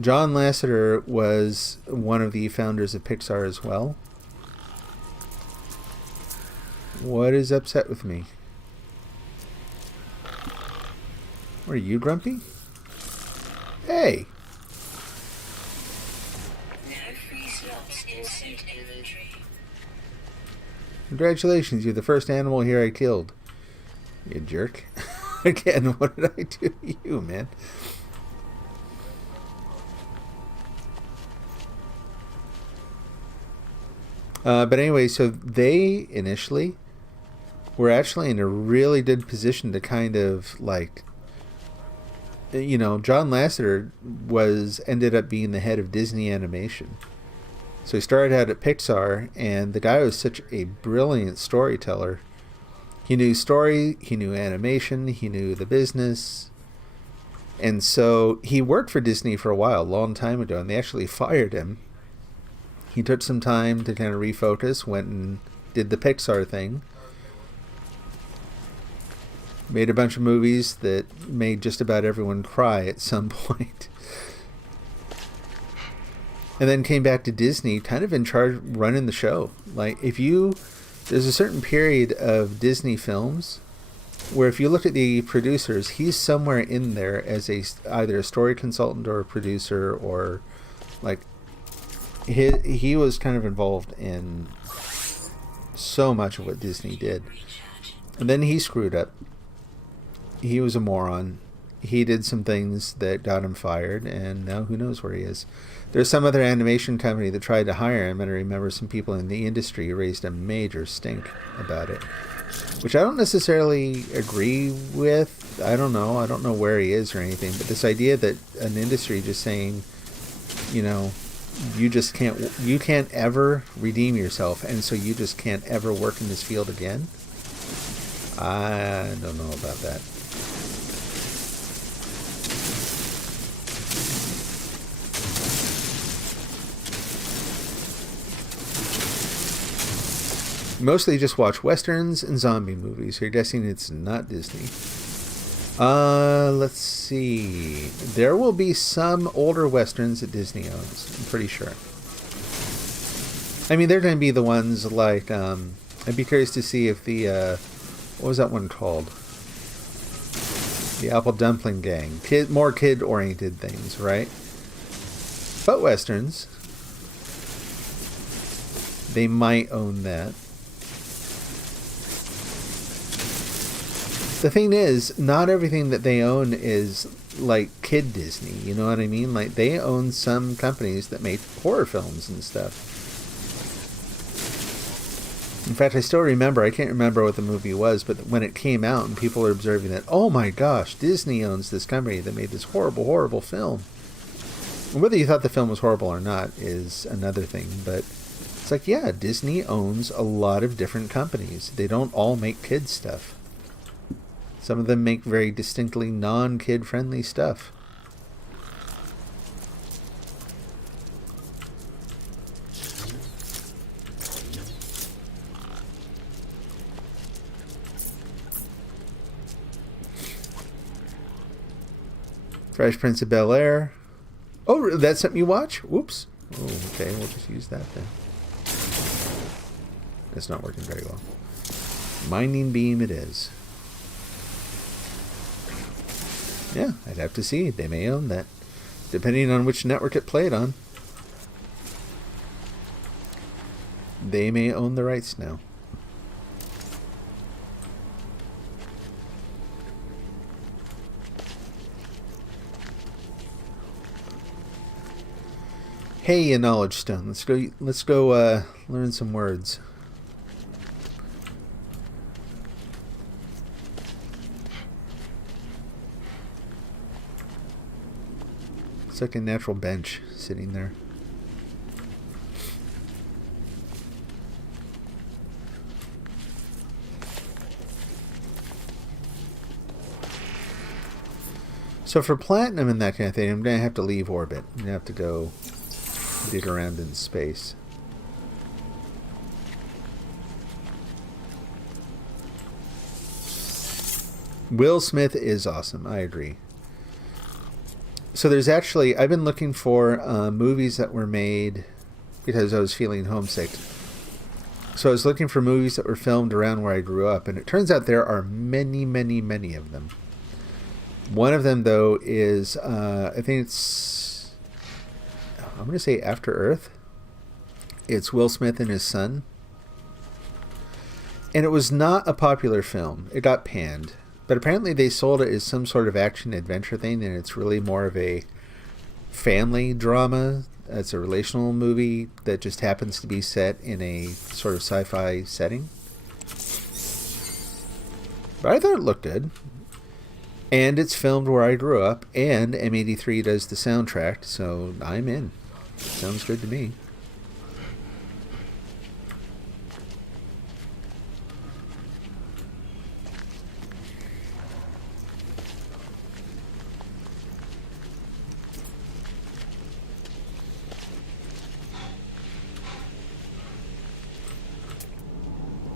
John Lasseter was one of the founders of Pixar as well. What is upset with me? Are you grumpy? Hey! Congratulations, you're the first animal here I killed. You jerk. Again, what did I do to you, man? But anyway, so they initially were actually in a really good position to kind of like, John Lasseter ended up being the head of Disney Animation. So he started out at Pixar, and the guy was such a brilliant storyteller. He knew story, he knew animation, he knew the business. And so he worked for Disney for a while, a long time ago, and they actually fired him. He took some time to kind of refocus, went and did the Pixar thing. Made a bunch of movies that made just about everyone cry at some point. And then came back to Disney, kind of in charge, running the show. Like, there's a certain period of Disney films where if you look at the producers, he's somewhere in there as either a story consultant or a producer, or like, he was kind of involved in so much of what Disney did. And then he screwed up. He was a moron. He did some things that got him fired, and now who knows where he is. There's some other animation company that tried to hire him, and I remember some people in the industry raised a major stink about it, which I don't necessarily agree with. I don't know where he is or anything, but this idea that an industry just saying, you can't ever redeem yourself, and so you just can't ever work in this field again. I don't know about that. Mostly just watch westerns and zombie movies. So you're guessing it's not Disney. Let's see. There will be some older westerns that Disney owns. I'm pretty sure. I mean, they're going to be the ones like. I'd be curious to see if the what was that one called? The Apple Dumpling Gang. More kid-oriented things, right? But westerns, they might own that. The thing is, not everything that they own is like kid Disney, you know what I mean? Like, they own some companies that make horror films and stuff. In fact, I still remember, I can't remember what the movie was, but when it came out and people were observing that, oh my gosh, Disney owns this company that made this horrible, horrible film. And whether you thought the film was horrible or not is another thing, but it's like, yeah, Disney owns a lot of different companies. They don't all make kid stuff. Some of them make very distinctly non-kid friendly stuff. Fresh Prince of Bel-Air. Oh, that's something you watch? Whoops. Oh, okay, we'll just use that then. It's not working very well. Minding Beam it is. Yeah, I'd have to see. They may own that, depending on which network it played on. They may own the rights now. Hey, you knowledge stone. Let's go learn some words. It's like a natural bench sitting there. So for platinum and that kind of thing, I'm going to have to leave orbit. I'm going to have to go dig around in space. Will Smith is awesome. I agree. So there's actually, I've been looking for movies that were made because I was feeling homesick. So I was looking for movies that were filmed around where I grew up, and it turns out there are many, many, many of them. One of them, though, is, I think it's, I'm going to say After Earth. It's Will Smith and his son. And it was not a popular film. It got panned. But apparently they sold it as some sort of action-adventure thing, and it's really more of a family drama. It's a relational movie that just happens to be set in a sort of sci-fi setting. But I thought it looked good. And it's filmed where I grew up, and M83 does the soundtrack, so I'm in. Sounds good to me.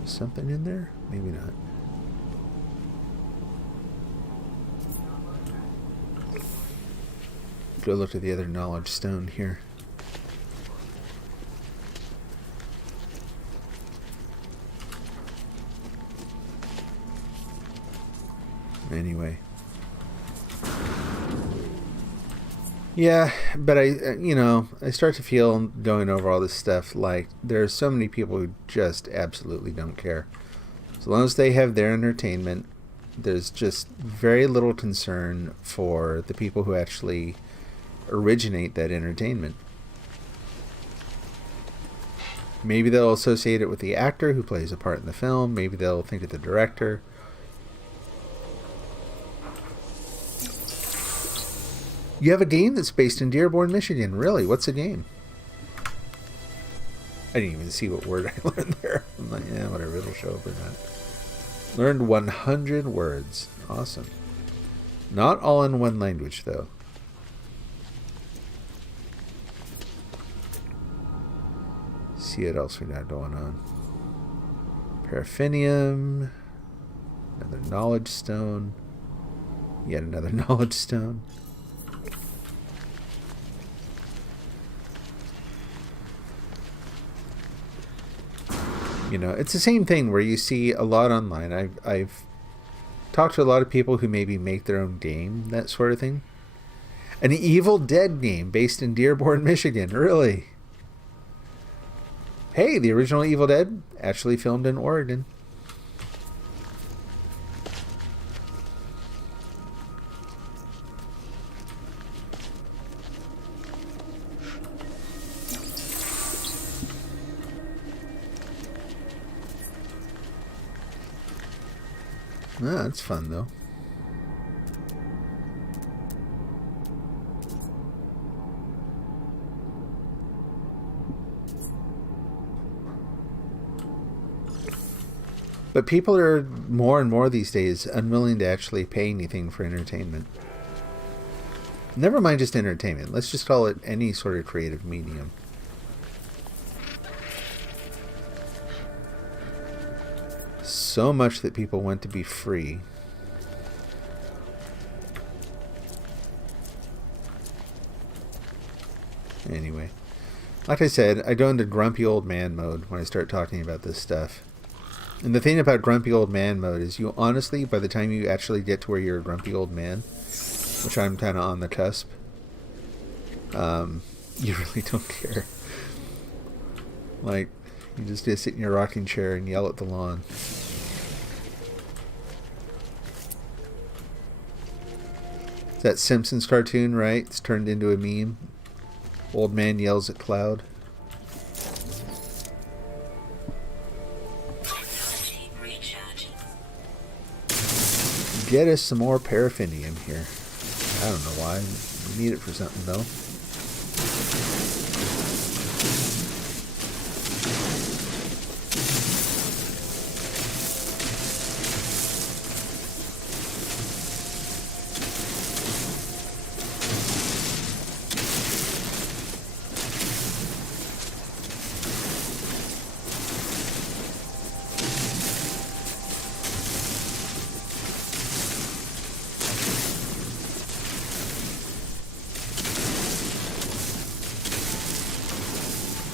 Something in there? Maybe not. Go look at the other knowledge stone here. Anyway. Yeah, but I start to feel going over all this stuff like there's so many people who just absolutely don't care. As long as they have their entertainment, there's just very little concern for the people who actually originate that entertainment. Maybe they'll associate it with the actor who plays a part in the film. Maybe they'll think of the director. You have a game that's based in Dearborn, Michigan. Really? What's the game? I didn't even see what word I learned there. I'm like, yeah, whatever. It'll show up or not. Learned 100 words. Awesome. Not all in one language, though. See what else we got going on. Paraffinium. Another knowledge stone. Yet another knowledge stone. You know, it's the same thing where you see a lot online. I've talked to a lot of people who maybe make their own game, that sort of thing. An Evil Dead game based in Dearborn, Michigan. Really? Hey, the original Evil Dead actually filmed in Oregon. Ah, that's fun though. But people are more and more these days unwilling to actually pay anything for entertainment. Never mind just entertainment. Let's just call it any sort of creative medium. So much that people want to be free. Anyway, like I said, I go into grumpy old man mode when I start talking about this stuff. And the thing about grumpy old man mode is you honestly, by the time you actually get to where you're a grumpy old man, which I'm kind of on the cusp, you really don't care. Like, you just sit in your rocking chair and yell at the lawn. It's that Simpsons cartoon, right? It's turned into a meme. Old man yells at cloud. Get us some more paraffinium here. I don't know why. We need it for something though.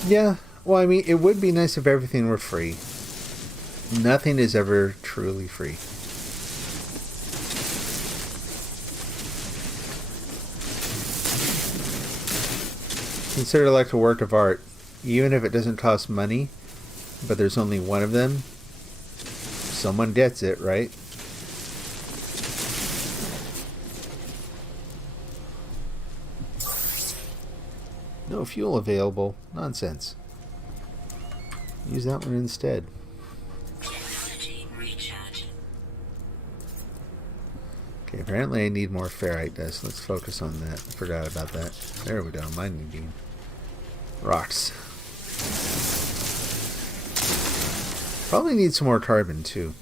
Yeah, well, I mean, it would be nice if everything were free. Nothing is ever truly free. Consider it like a work of art. Even if it doesn't cost money, but there's only one of them, someone gets it, right? No fuel available. Nonsense. Use that one instead. Okay, apparently I need more ferrite dust. Let's focus on that. I forgot about that. There we go. Mining beam. Rocks. Probably need some more carbon too.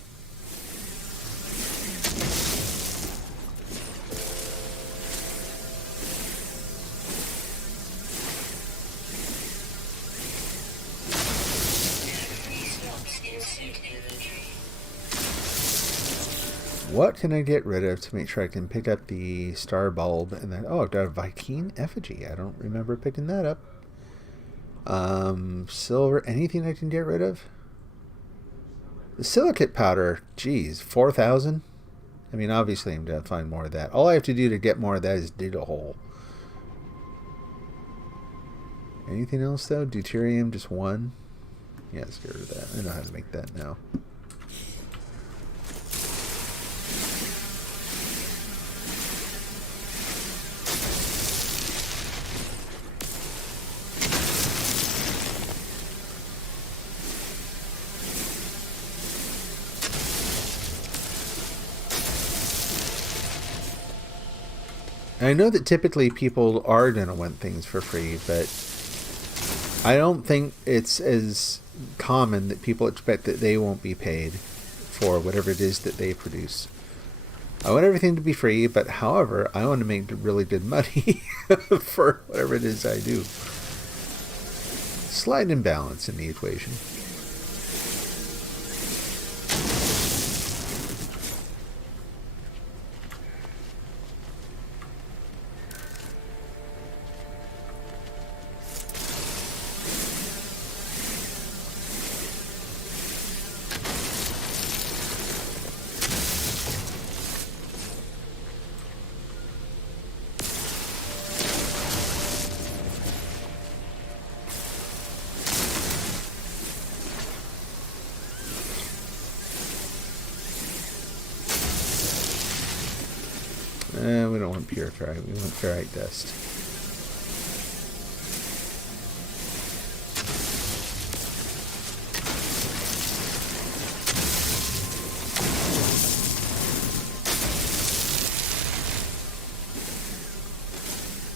What can I get rid of to make sure I can pick up the star bulb and then I've got a Vy'keen effigy. I don't remember picking that up. Silver, anything I can get rid of? The silicate powder, geez, 4,000? I mean, obviously I'm going to find more of that. All I have to do to get more of that is dig a hole. Anything else though? Deuterium, just one? Yeah, let's get rid of that. I know how to make that now. I know that typically people are going to want things for free, but I don't think it's as common that people expect that they won't be paid for whatever it is that they produce. I want everything to be free, but however, I want to make really good money for whatever it is I do. Slight imbalance in the equation. We don't want pure ferrite. We want ferrite dust.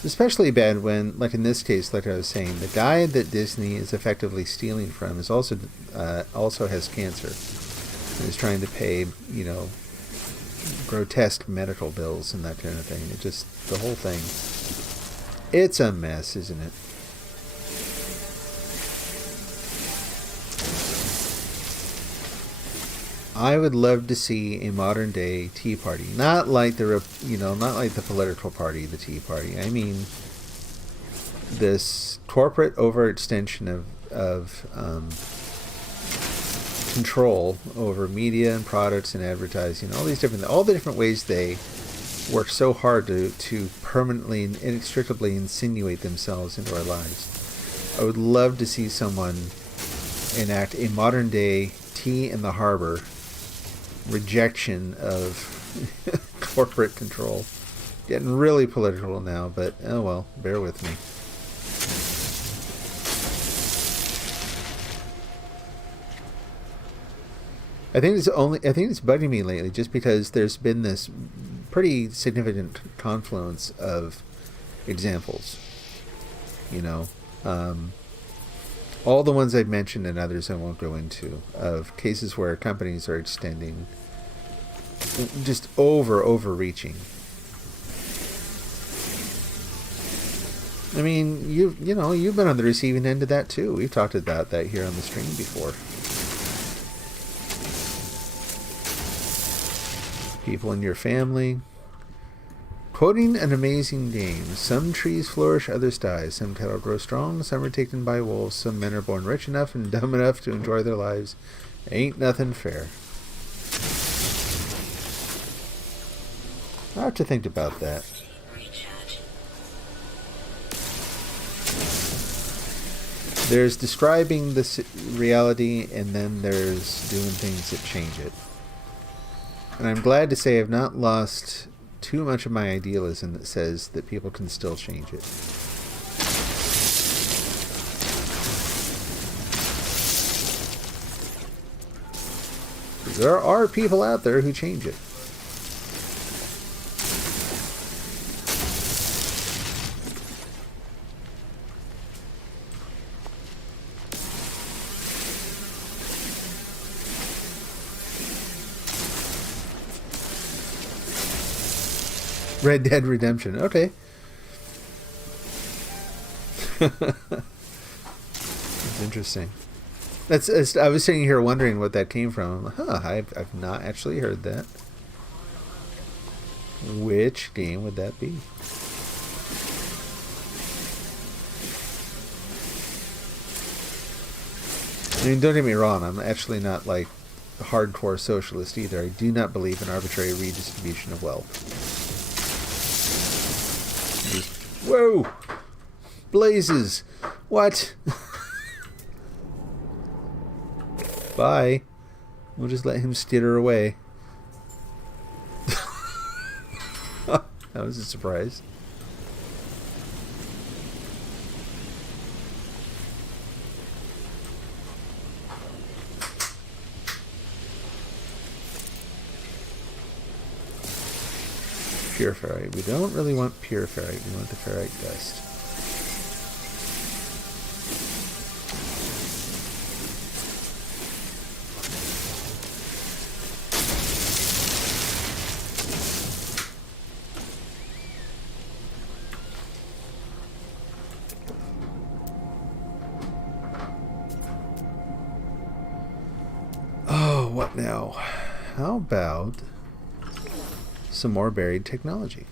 It's especially bad when, like in this case, like I was saying, the guy that Disney is effectively stealing from is also has cancer and is trying to pay, you know, grotesque medical bills and that kind of thing. It just, the whole thing, it's a mess, isn't it? I would love to see a modern day Tea Party, not like the, you know, not like the political party, the Tea Party. I mean, this corporate overextension of control over media and products and advertising, all the different ways they work so hard to permanently and inextricably insinuate themselves into our lives. I would love to see someone enact a modern day Tea in the Harbor rejection of corporate control. Getting really political now, but oh well, bear with me. I think it's bugging me lately just because there's been this pretty significant confluence of examples. You know, all the ones I've mentioned and others I won't go into, of cases where companies are extending, just overreaching. I mean, you've been on the receiving end of that too. We've talked about that here on the stream before. People in your family. Quoting an amazing game, some trees flourish, others die. Some cattle grow strong, some are taken by wolves. Some men are born rich enough and dumb enough to enjoy their lives. Ain't nothing fair. I have to think about that. There's describing this reality, and then there's doing things that change it. And I'm glad to say I've not lost too much of my idealism that says that people can still change it. There are people out there who change it. Red Dead Redemption. Okay. That's interesting. I was sitting here wondering what that came from. I've not actually heard that. Which game would that be? I mean, don't get me wrong. I'm actually not like a hardcore socialist either. I do not believe in arbitrary redistribution of wealth. Whoa! Blazes! What? Bye. We'll just let him skitter away. That was a surprise. Pure ferrite. We don't really want pure ferrite. We want the ferrite dust. Oh, what now? How about some more buried technology?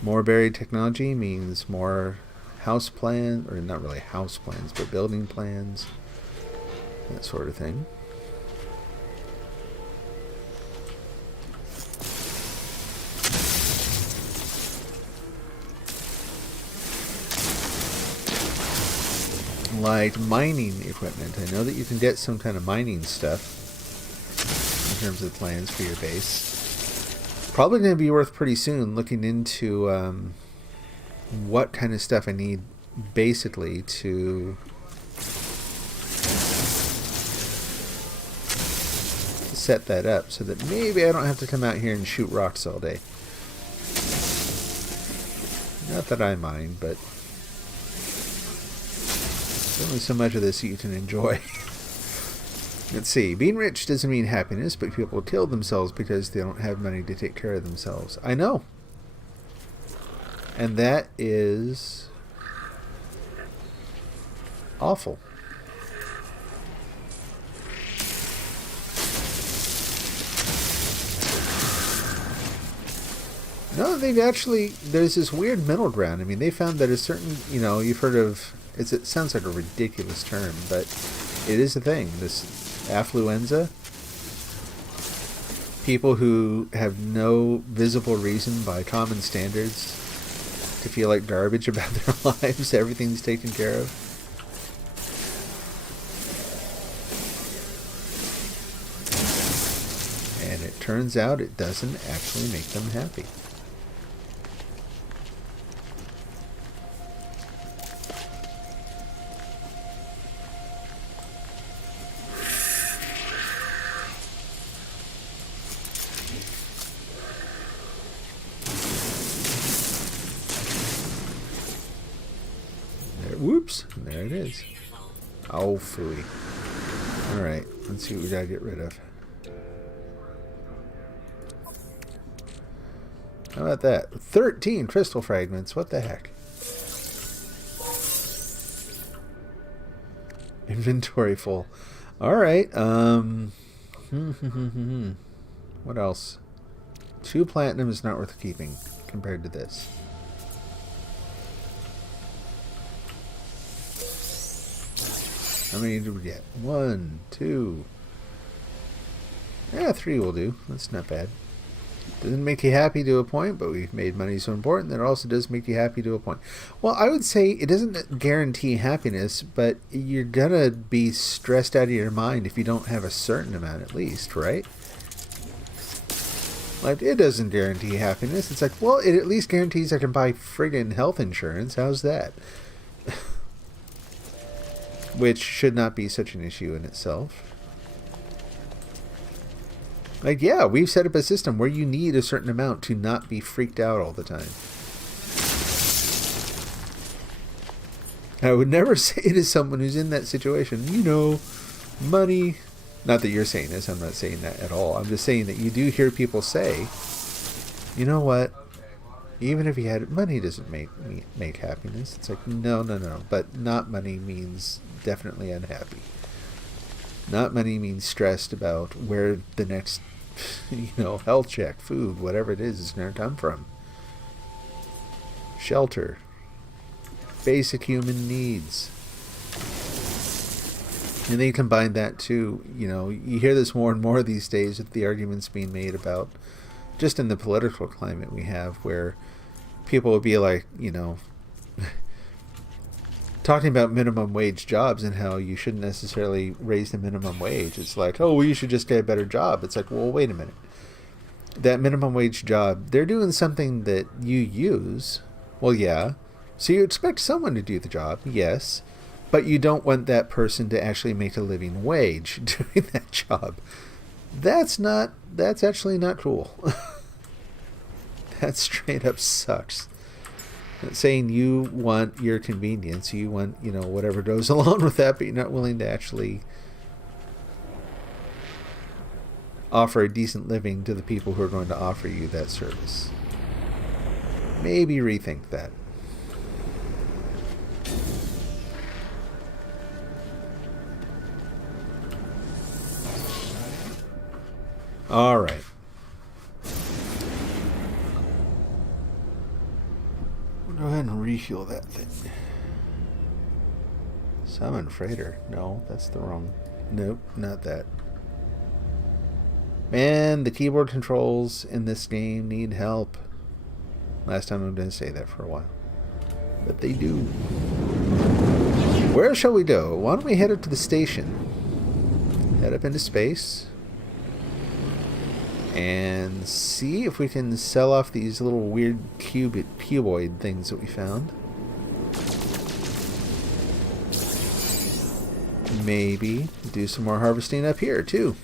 More buried technology means more house plan, or not really house plans, but building plans, that sort of thing. Like mining equipment. I know that you can get some kind of mining stuff. terms of plans for your base. Probably going to be worth pretty soon looking into what kind of stuff I need basically to set that up so that maybe I don't have to come out here and shoot rocks all day. Not that I mind, but there's only so much of this you can enjoy. Let's see. Being rich doesn't mean happiness, but people kill themselves because they don't have money to take care of themselves. I know. And that is awful. No, they've actually, there's this weird middle ground. I mean, they found that a certain, you've heard of, it sounds like a ridiculous term, but it is a thing. This affluenza. People who have no visible reason by common standards to feel like garbage about their lives. Everything's taken care of. And it turns out it doesn't actually make them happy. Whoops, there it is. Oh, phooey. Alright, let's see what we gotta get rid of. How about that? 13 crystal fragments, what the heck? Inventory full. Alright, what else? 2 platinum is not worth keeping compared to this. How many did we get? 1, 2. Yeah, 3 will do. That's not bad. Doesn't make you happy to a point, but we've made money so important that it also does make you happy to a point. Well, I would say it doesn't guarantee happiness, but you're gonna be stressed out of your mind if you don't have a certain amount at least, right? Like, it doesn't guarantee happiness. It's like, well, it at least guarantees I can buy friggin' health insurance. How's that? Which should not be such an issue in itself. Like, yeah, we've set up a system where you need a certain amount to not be freaked out all the time. I would never say to someone who's in that situation, money. Not that you're saying this, I'm not saying that at all. I'm just saying that you do hear people say, you know what? Even if you had money doesn't make happiness. It's like, no. But not money means definitely unhappy. Not money means stressed about where the next, health check, food, whatever it is going to come from. Shelter. Basic human needs. And then you combine that too, you hear this more and more these days with the arguments being made about, just in the political climate we have, where people will be like, talking about minimum wage jobs and how you shouldn't necessarily raise the minimum wage. It's like, oh, well, you should just get a better job. It's like, well, wait a minute. That minimum wage job, they're doing something that you use. Well, yeah. So you expect someone to do the job, yes. But you don't want that person to actually make a living wage doing that job. That's actually not cool. That straight up sucks. Saying you want your convenience, you want, whatever goes along with that, but you're not willing to actually offer a decent living to the people who are going to offer you that service. Maybe rethink that. All right. Go ahead and refuel that thing. Summon freighter. No, that's the wrong. Nope, not that. Man, the keyboard controls in this game need help. Last time I'm going to say that for a while. But they do. Where shall we go? Why don't we head up to the station? Head up into space. And see if we can sell off these little weird cuboid things that we found. Maybe do some more harvesting up here too.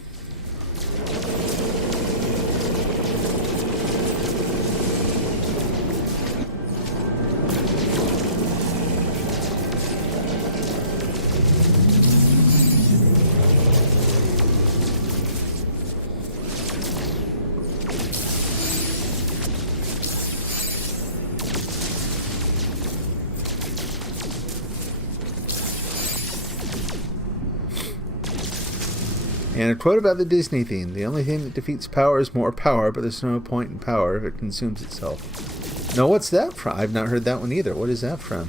And a quote about the Disney theme: the only thing that defeats power is more power, but there's no point in power if it consumes itself. No, what's that from? I've not heard that one either. What is that from?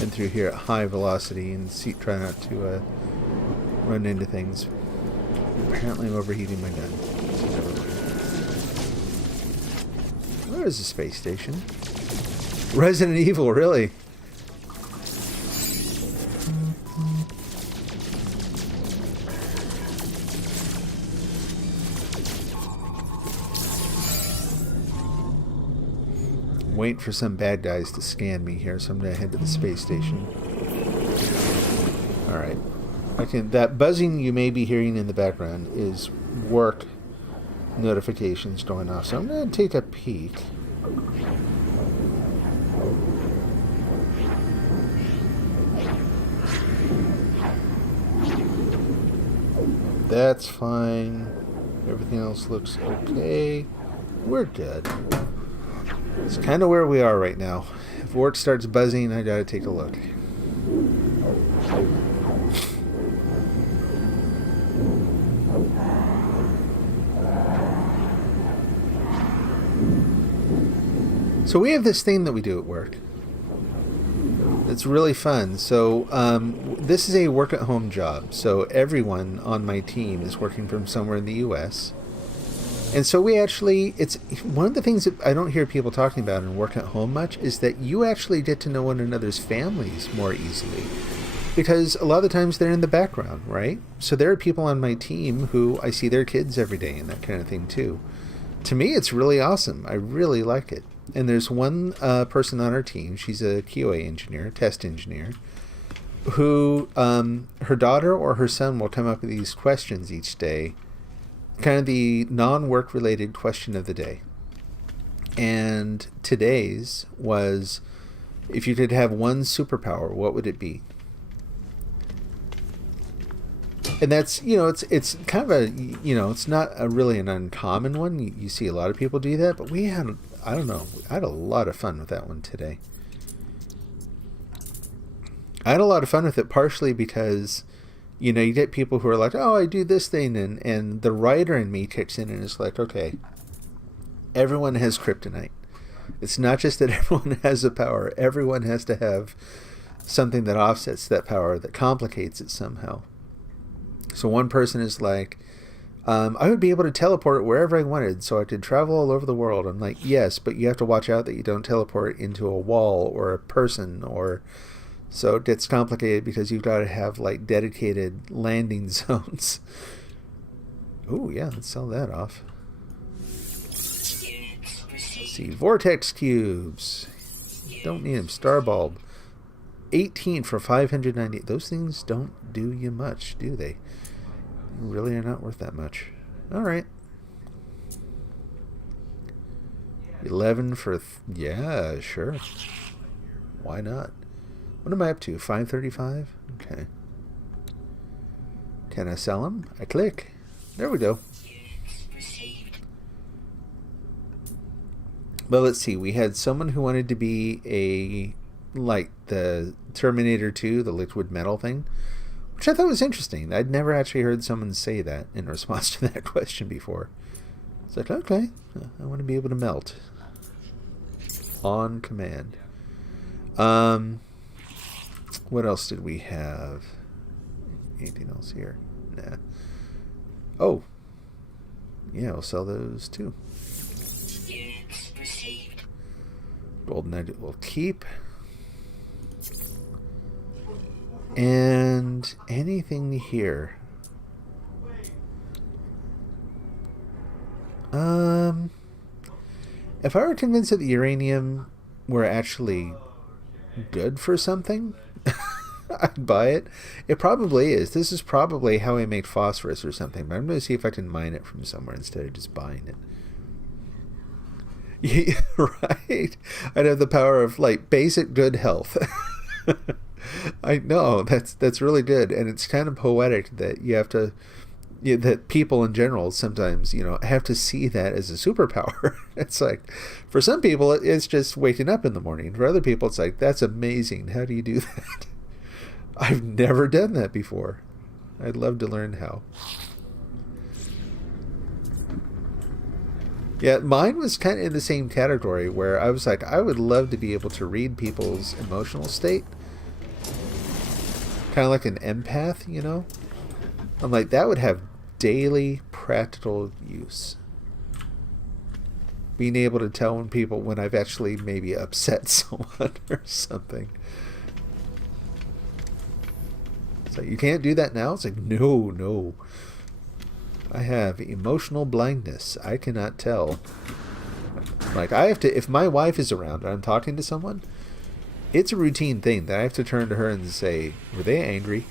Been through here at high velocity and try not to run into things. Apparently I'm overheating my gun. Where is the space station? Resident Evil, really? Wait for some bad guys to scan me here, so I'm going to head to the space station. Alright. Okay, that buzzing you may be hearing in the background is work notifications going off. So I'm going to take a peek. That's fine. Everything else looks okay. We're good. It's kind of where we are right now. If work starts buzzing, I got to take a look. So we have this thing that we do at work. It's really fun. So this is a work-at-home job. So everyone on my team is working from somewhere in the U.S. And so we actually, it's one of the things that I don't hear people talking about in work-at-home much is that you actually get to know one another's families more easily. Because a lot of the times they're in the background, right? So there are people on my team who I see their kids every day and that kind of thing too. To me, it's really awesome. I really like it. And there's one person on our team, she's a QA engineer, test engineer, who her daughter or her son will come up with these questions each day, kind of the non-work related question of the day. And today's was, if you could have one superpower, what would it be? And that's, it's kind of a, it's not a really an uncommon one. You see a lot of people do that, but we had, I don't know, I had a lot of fun with that one today. I had a lot of fun with it partially because, you get people who are like, oh, I do this thing, and the writer in me kicks in and is like, okay, everyone has kryptonite. It's not just that everyone has a power. Everyone has to have something that offsets that power, that complicates it somehow. So one person is like, I would be able to teleport wherever I wanted, so I could travel all over the world. I'm like, yes, but you have to watch out that you don't teleport into a wall or a person, or so it gets complicated because you've got to have like dedicated landing zones. Oh yeah, let's sell that off. Let's see, vortex cubes. Don't need them. Star bulb. 18 for 590. Those things don't do you much, do they? Really are not worth that much. Alright. 11 for... yeah, sure. Why not? What am I up to? 535? Okay. Can I sell them? I click. There we go. Well, let's see. We had someone who wanted to be like the Terminator 2, the liquid metal thing, which I thought was interesting. I'd never actually heard someone say that in response to that question before. It's like, okay, I want to be able to melt on command. What else did we have? Anything else here? Nah. Oh, yeah, we'll sell those too. Golden nugget will keep. And anything here. If I were convinced that the uranium were actually good for something, I'd buy it. It probably is. This is probably how I make phosphorus or something, but I'm going to see if I can mine it from somewhere instead of just buying it. Yeah, right. I'd have the power of like basic good health. I know that's really good, and it's kind of poetic that you have to, that people in general sometimes have to see that as a superpower. It's like, for some people it's just waking up in the morning. For other people it's like, that's amazing. How do you do that? I've never done that before. I'd love to learn how. Yeah, mine was kind of in the same category where I was like, I would love to be able to read people's emotional state. Kind of like an empath, I'm like, that would have daily practical use. Being able to tell when I've actually maybe upset someone or something. It's like, you can't do that now? It's like, no. I have emotional blindness. I cannot tell. Like, I have to, if my wife is around and I'm talking to someone, it's a routine thing that I have to turn to her and say, were they angry?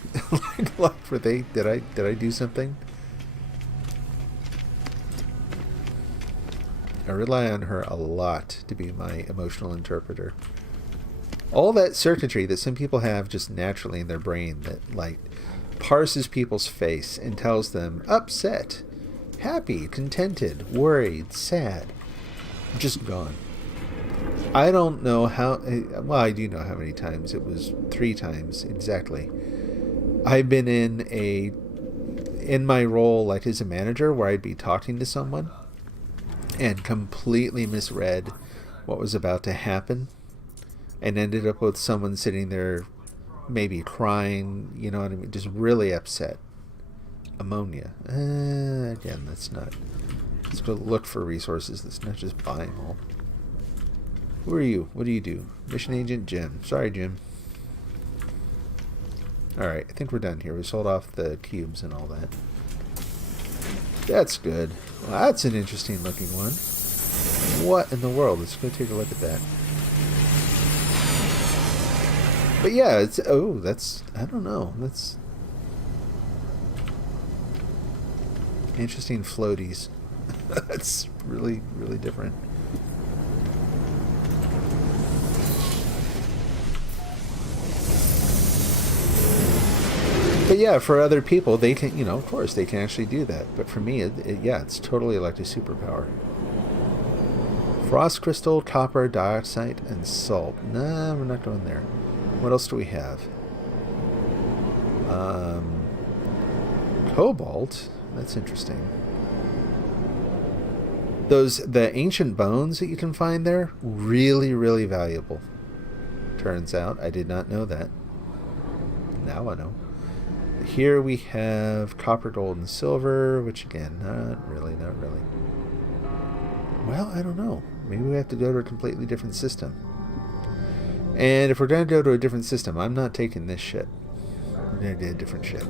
like, were they, did I do something? I rely on her a lot to be my emotional interpreter. All that circuitry that some people have just naturally in their brain that, like, parses people's face and tells them upset, happy, contented, worried, sad. Just gone. I don't know how... Well, I do know how many times. It was 3 times exactly. I've been in my role, like, as a manager, where I'd be talking to someone and completely misread what was about to happen and ended up with someone sitting there maybe crying, you know what I mean, just really upset. Ammonia. Again, that's not... Let's go look for resources. That's not just buying all. Who are you? What do you do? Mission Agent Jim. Sorry, Jim. Alright, I think we're done here. We sold off the cubes and all that. That's good. Well, that's an interesting looking one. What in the world? Let's go take a look at that. But yeah, it's... Oh, that's... I don't know. That's... Interesting floaties. That's really, really different. But yeah, for other people, they can, of course, they can actually do that. But for me, yeah, it's totally like a superpower. Frost crystal, copper, dioxide, and salt. Nah, we're not going there. What else do we have? Cobalt. That's interesting. The ancient bones that you can find there, really, really valuable. Turns out, I did not know that. Now I know. Here we have copper, gold, and silver, which again, not really. Well, I don't know. Maybe we have to go to a completely different system. And if we're going to go to a different system, I'm not taking this ship. We're going to do a different ship.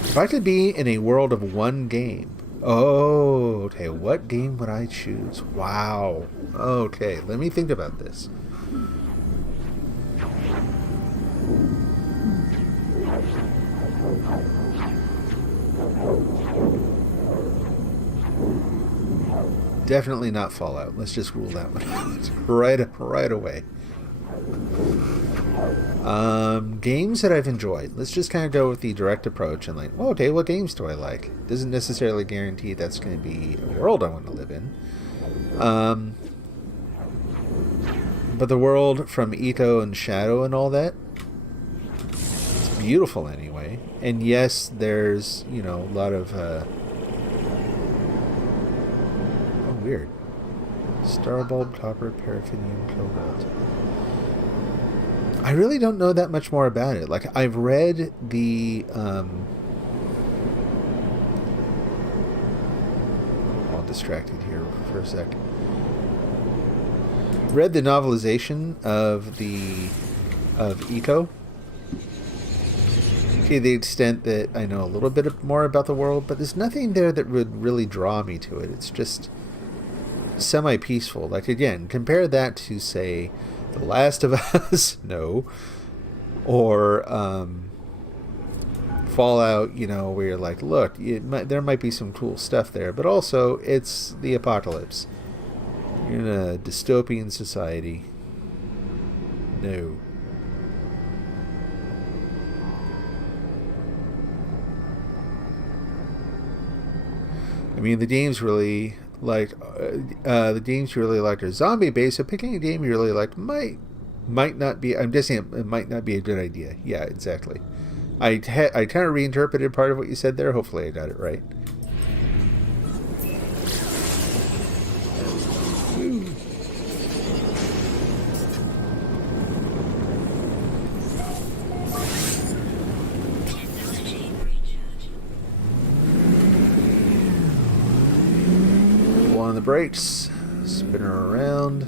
If I could be in a world of one game. Oh, okay. What game would I choose? Wow. Okay, let me think about this. Definitely not Fallout. Let's just rule that one out right away. Games that I've enjoyed. Let's just kind of go with the direct approach and like, oh, okay, what games do I like? Doesn't necessarily guarantee that's going to be a world I want to live in. But the world from Eco and Shadow and all that, it's beautiful anyway. And yes, there's, a lot of... weird. Starbulb, copper, paraffinium, cobalt. I really don't know that much more about it. Like, I've read the... all distracted here for a sec. read the novelization of Eco, to the extent that I know a little bit more about the world, but there's nothing there that would really draw me to it. It's just semi-peaceful. Like, again, compare that to, say, The Last of Us, no, or Fallout, you know, where you're like, look, there might be some cool stuff there, but also it's the apocalypse. You're in a dystopian society. No. I mean, the games really liked are zombie based. So picking a game you really liked might not be. I'm just saying it might not be a good idea. Yeah, exactly. I kind of reinterpreted part of what you said there. Hopefully, I got it right. On the brakes, spin her around.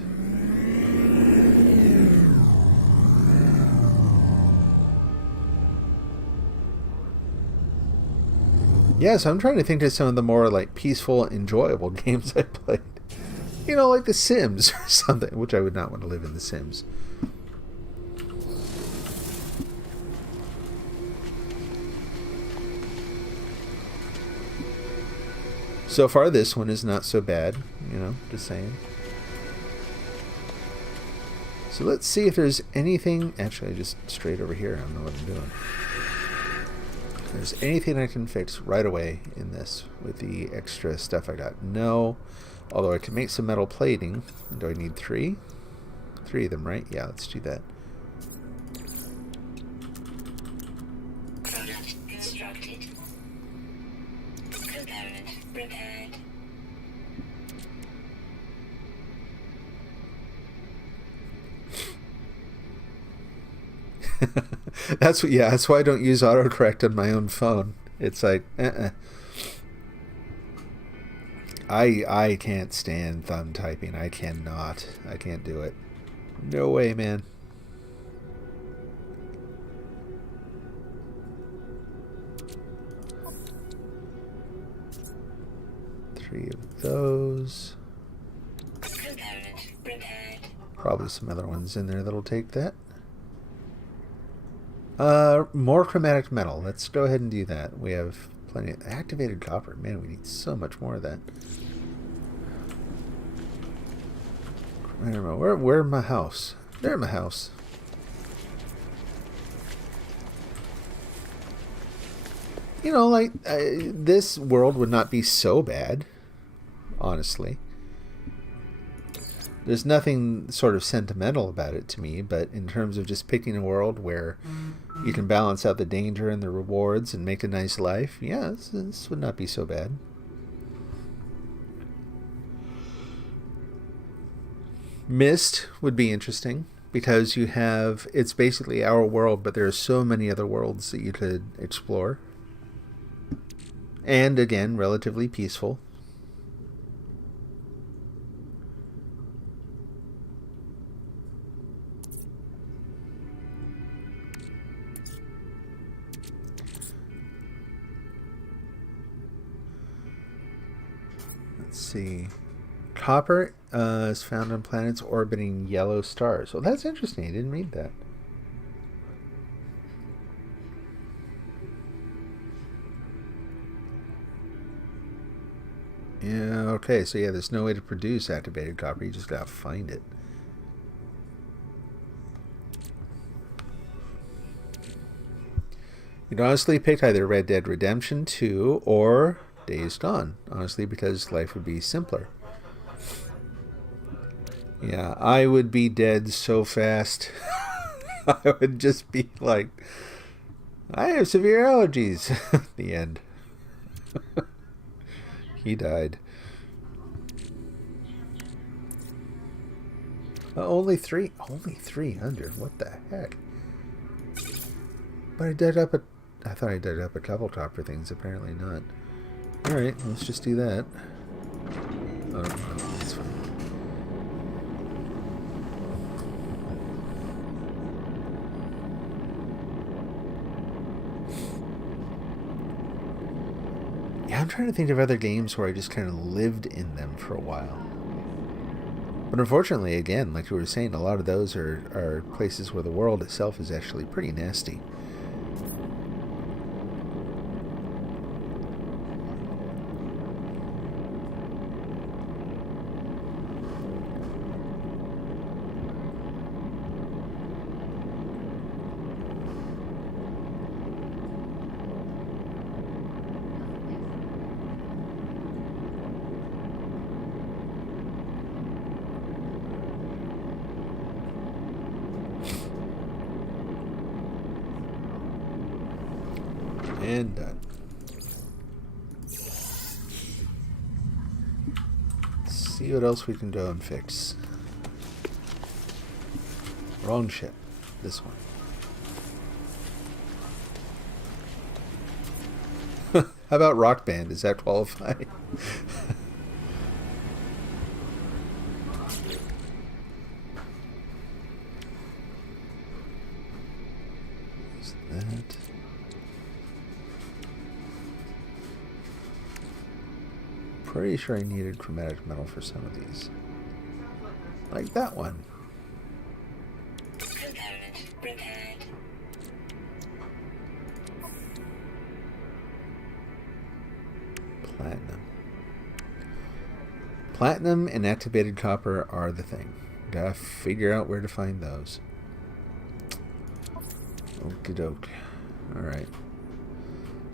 Yeah, so I'm trying to think of some of the more like peaceful, enjoyable games I played. You know, like The Sims or something, which I would not want to live in The Sims. So far, this one is not so bad, you know, just saying. So let's see if there's anything... Actually, just straight over here. I don't know what I'm doing. If there's anything I can fix right away in this with the extra stuff I got. No. Although I can make some metal plating. Do I need 3? 3 of them, right? Yeah, let's do that. Product constructed. Component prepared. That's why I don't use autocorrect on my own phone. It's like, I can't stand thumb typing. I cannot. I can't do it. No way, man. Three of those. Component prepared. Probably some other ones in there that'll take that. More chromatic metal. Let's go ahead and do that. We have plenty of activated copper. Man, we need so much more of that. I don't know. Where's my house? There's my house. You know, like, this world would not be so bad, honestly. There's nothing sort of sentimental about it to me, but in terms of just picking a world where you can balance out the danger and the rewards and make a nice life, yeah, this would not be so bad. Myst would be interesting because you have, it's basically our world, but there are so many other worlds that you could explore. And again, relatively peaceful. Let's see. Copper is found on planets orbiting yellow stars. Well, that's interesting. I didn't read that. Yeah, okay. So yeah, there's no way to produce activated copper. You just gotta find it. You'd honestly pick either Red Dead Redemption 2 or Days Gone. Honestly, because life would be simpler. Yeah, I would be dead so fast. I would just be like, I have severe allergies. The end. He died. Only 300. What the heck? But I thought I dug up a couple copper things. Apparently not. All right, let's just do that. Oh, no, that's fine. I'm trying to think of other games where I just kind of lived in them for a while. But unfortunately, again, like we were saying, a lot of those are places where the world itself is actually pretty nasty. And done. Let's see what else we can go and fix. Wrong ship. This one. How about Rock Band? Does that qualify? Is that... Pretty sure I needed chromatic metal for some of these. Like that one. Component repaired. Platinum. Platinum and activated copper are the thing. Gotta figure out where to find those. Okie doke. Alright.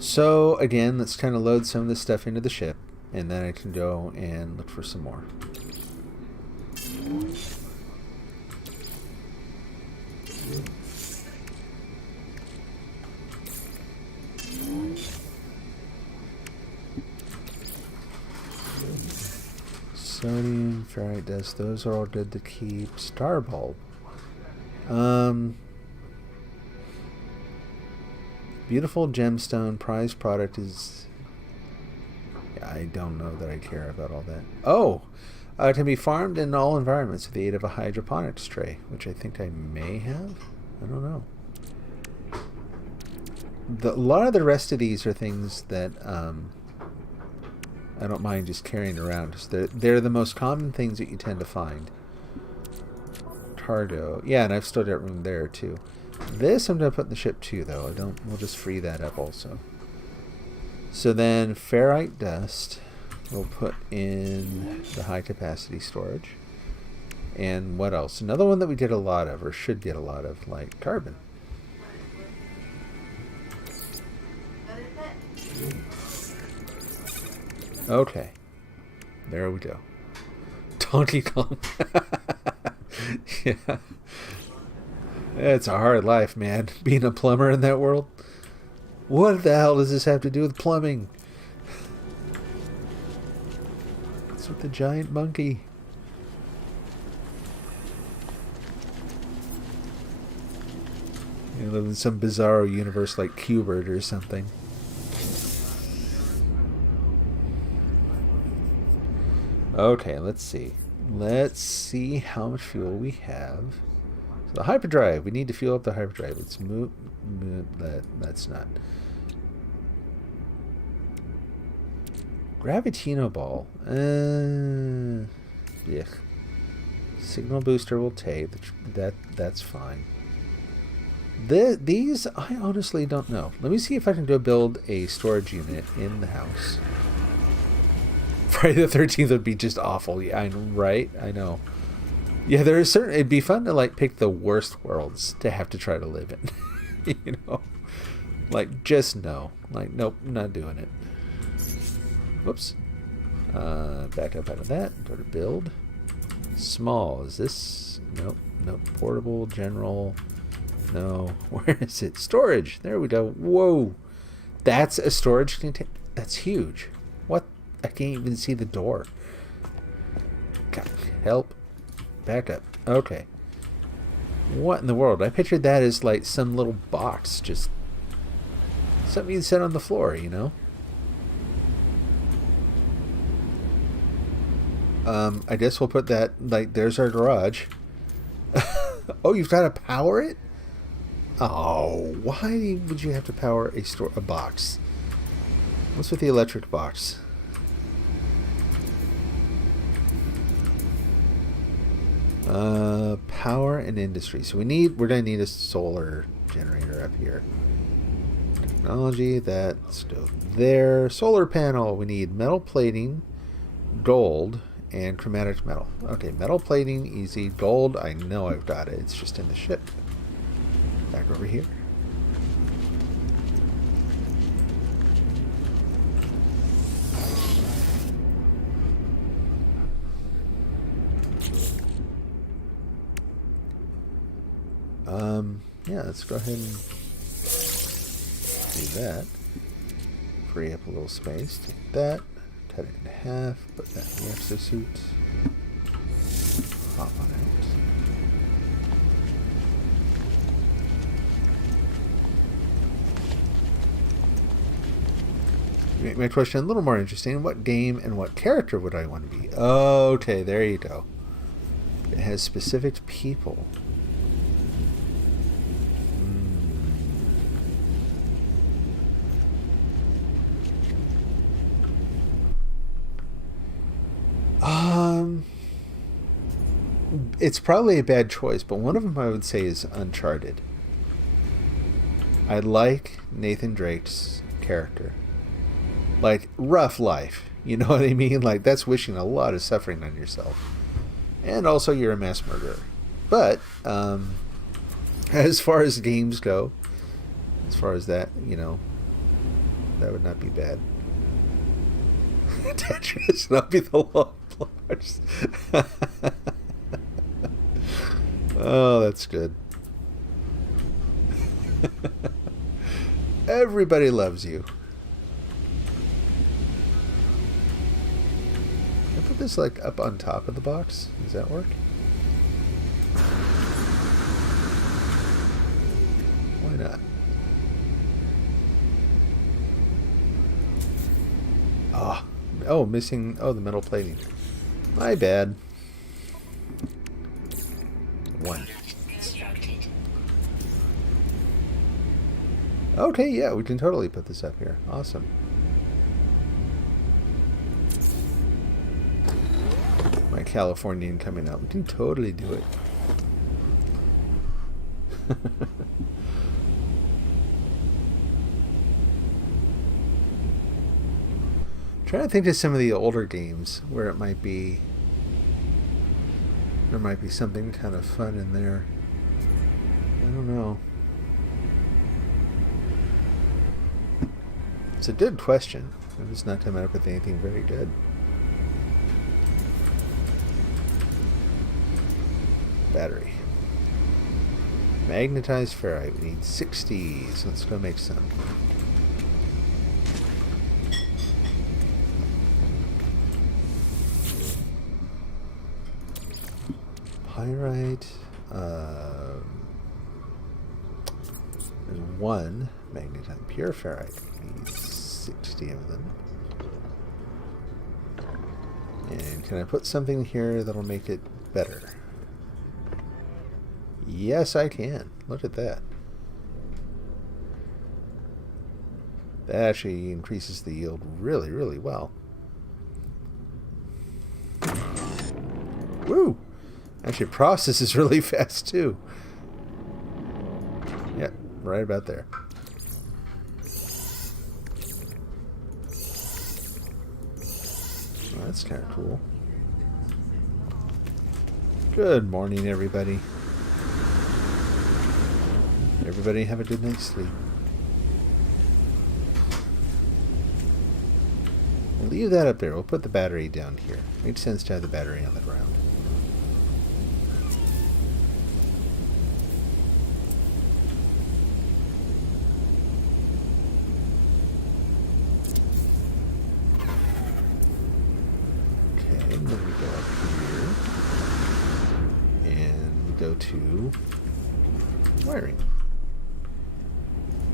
So, again, let's kind of load some of this stuff into the ship. And then I can go and look for some more. Sodium, ferrite dust, those are all good to keep. Star bulb. Beautiful gemstone, prized product is... I don't know that I care about all that. Oh! It can be farmed in all environments with the aid of a hydroponics tray, which I think I may have. I don't know. A lot of the rest of these are things that I don't mind just carrying around. They're the most common things that you tend to find. Cargo. Yeah, and I've still got room there too. This I'm going to put in the ship too, though. We'll just free that up also. So then ferrite dust we'll put in the high capacity storage. And what else? Another one that we get a lot of, or should get a lot of, like carbon. Okay. There we go. Donkey Kong. Yeah. It's a hard life, man. Being a plumber in that world. What the hell does this have to do with plumbing? What's with the giant monkey? You live in some bizarro universe like Q*bert or something. Okay, let's see. Let's see how much fuel we have. So the hyperdrive. We need to fuel up the hyperdrive. Let's move that's not. Gravitino ball. Yeah. Signal booster will take. That's fine. These, I honestly don't know. Let me see if I can go build a storage unit in the house. Friday the 13th would be just awful. Yeah, right? I know. Yeah, there is certain... It'd be fun to, like, pick the worst worlds to have to try to live in. You know? Like, just no. Like, nope, not doing it. Whoops. Back up out of that. Go to build. Small. Is this... Nope. Nope. Portable. General. No. Where is it? Storage. There we go. Whoa. That's a storage container. That's huge. What? I can't even see the door. God, help. Back up. Okay. What in the world? I pictured that as like some little box. Just something you'd set on the floor, you know? I guess we'll put that, like, there's our garage. Oh, you've got to power it? Oh, why would you have to power a box? What's with the electric box? Power and industry. So we're gonna need a solar generator up here. Technology, that's there. Solar panel. We need metal plating, gold, and chromatic metal. Okay, metal plating, easy. Gold, I know I've got it. It's just in the ship. Back over here. Yeah, let's go ahead and do that. Free up a little space. Take that. Cut it in half. Put that in the exosuit. Hop on out. Make my question a little more interesting. What game and what character would I want to be? Okay, there you go. It has specific people. It's probably a bad choice, but one of them I would say is Uncharted. I like Nathan Drake's character. Like, rough life. You know what I mean? Like, that's wishing a lot of suffering on yourself. And also, you're a mass murderer. But, as far as games go, as far as that, you know, that would not be bad. Tetris, not be the long blocks. Oh, that's good. Everybody loves you. Can I put this like up on top of the box? Does that work? Why not? Oh, missing. Oh, the metal plating. My bad. One. Constructed. Okay, yeah, we can totally put this up here. Awesome. My Californian coming out. We can totally do it. Trying to think of some of the older games where it might be, there might be something kind of fun in there. I don't know. It's a good question. I'm just not coming up with anything very good. Battery. Magnetized ferrite. We need 60, so let's go make some. Pyrite. There's one magnetite pure ferrite. We need 60 of them. And can I put something here that'll make it better? Yes, I can. Look at that. That actually increases the yield really, really well. Woo! Actually processes really fast too. Yep, right about there. Well, that's kind of cool. Good morning, everybody. Everybody have a good night's sleep. We'll leave that up there. We'll put the battery down here. Makes sense to have the battery on the ground. Okay, and then we go up here. And we go to wiring.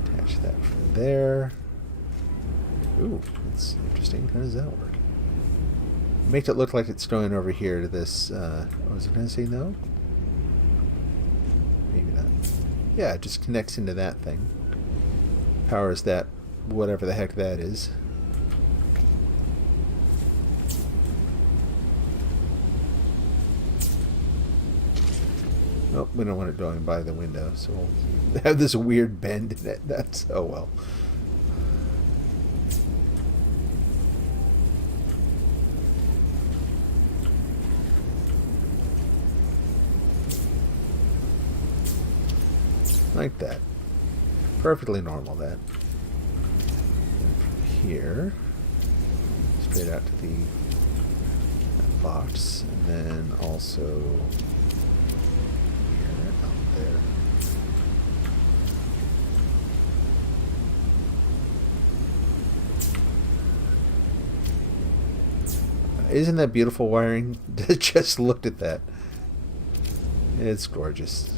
Attach that from there. Ooh, that's interesting. How does that work? Make it look like it's going over here to this, was it going to say no? Maybe not. Yeah, it just connects into that thing. Powers that, whatever the heck that is. Nope, we don't want it going by the window, so we'll have this weird bend in it. That's, oh well. Like that. Perfectly normal, that. And from here, straight out to the box, and then also here, out there. Isn't that beautiful wiring? Just looked at that. It's gorgeous.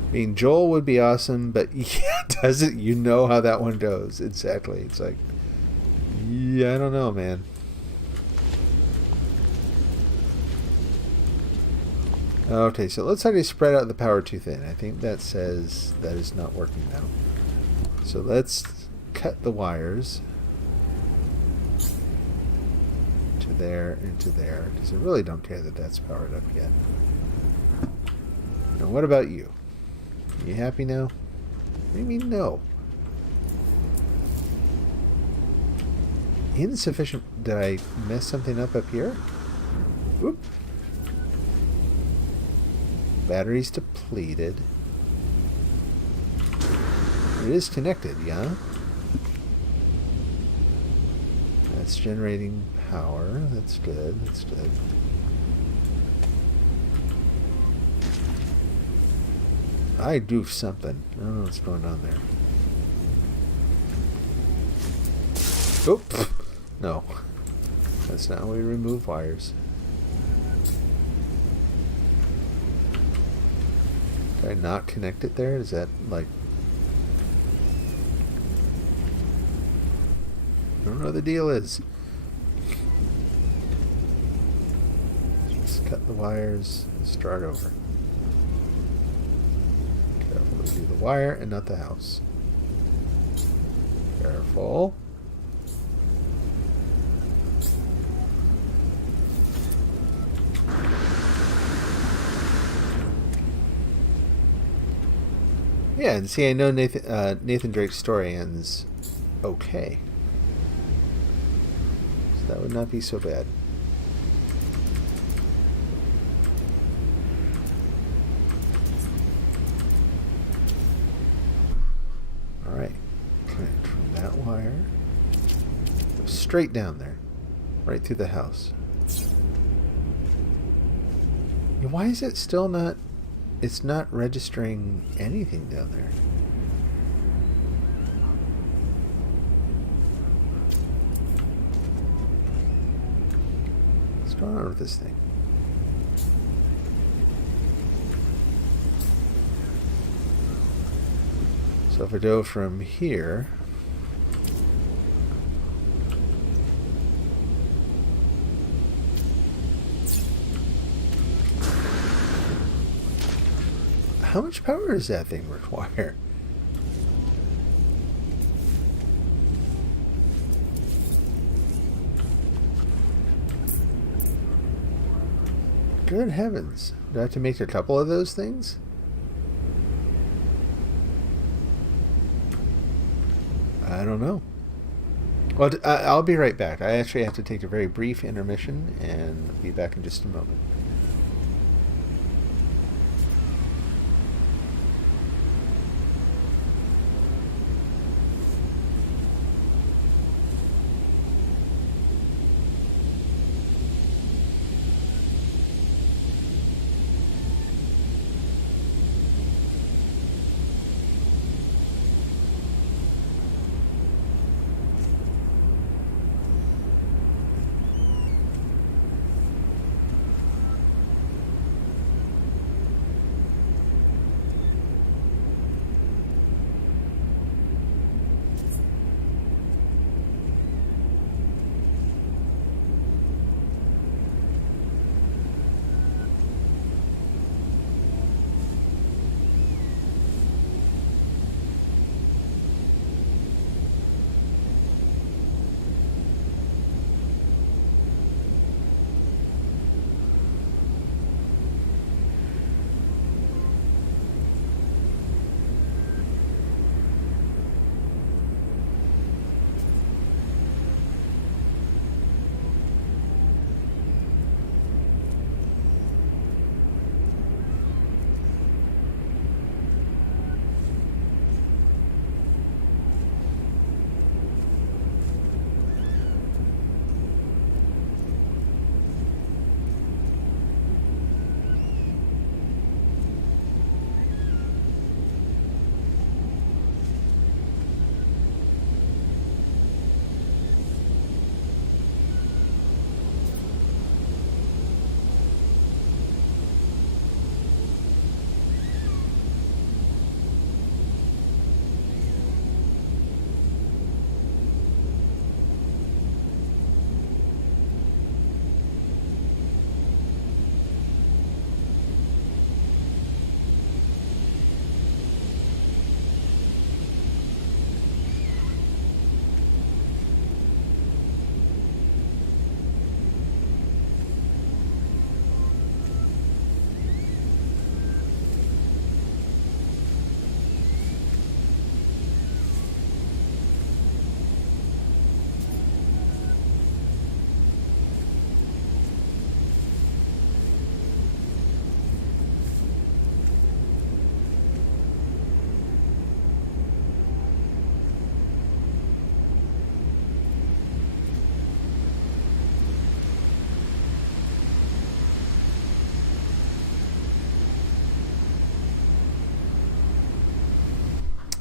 I mean, Joel would be awesome, but yeah, doesn't you know how that one goes? Exactly. It's like, yeah, I don't know, man. Okay, so let's actually spread out the power too thin. I think that says that is not working now. So let's cut the wires to there and to there, because I really don't care that that's powered up yet. Now, what about you? You happy now? What do you mean no? Insufficient. Did I mess something up here? Oop. Batteries depleted. It is connected, yeah? That's generating power. That's good. That's good. I do something. I don't know what's going on there. Oop! No. That's not how we remove wires. Did I not connect it there? Is that like... I don't know what the deal is. Just cut the wires and start over. Careful to do the wire and not the house. Careful. Yeah, and see, I know Nathan Drake's story ends okay. So that would not be so bad. Alright. Connect from that wire. Go straight down there. Right through the house. Why is it still not... It's not registering anything down there. What's going on with this thing? So if I go from here... How much power does that thing require? Good heavens. Do I have to make a couple of those things? I don't know. Well, I'll be right back. I actually have to take a very brief intermission and be back in just a moment.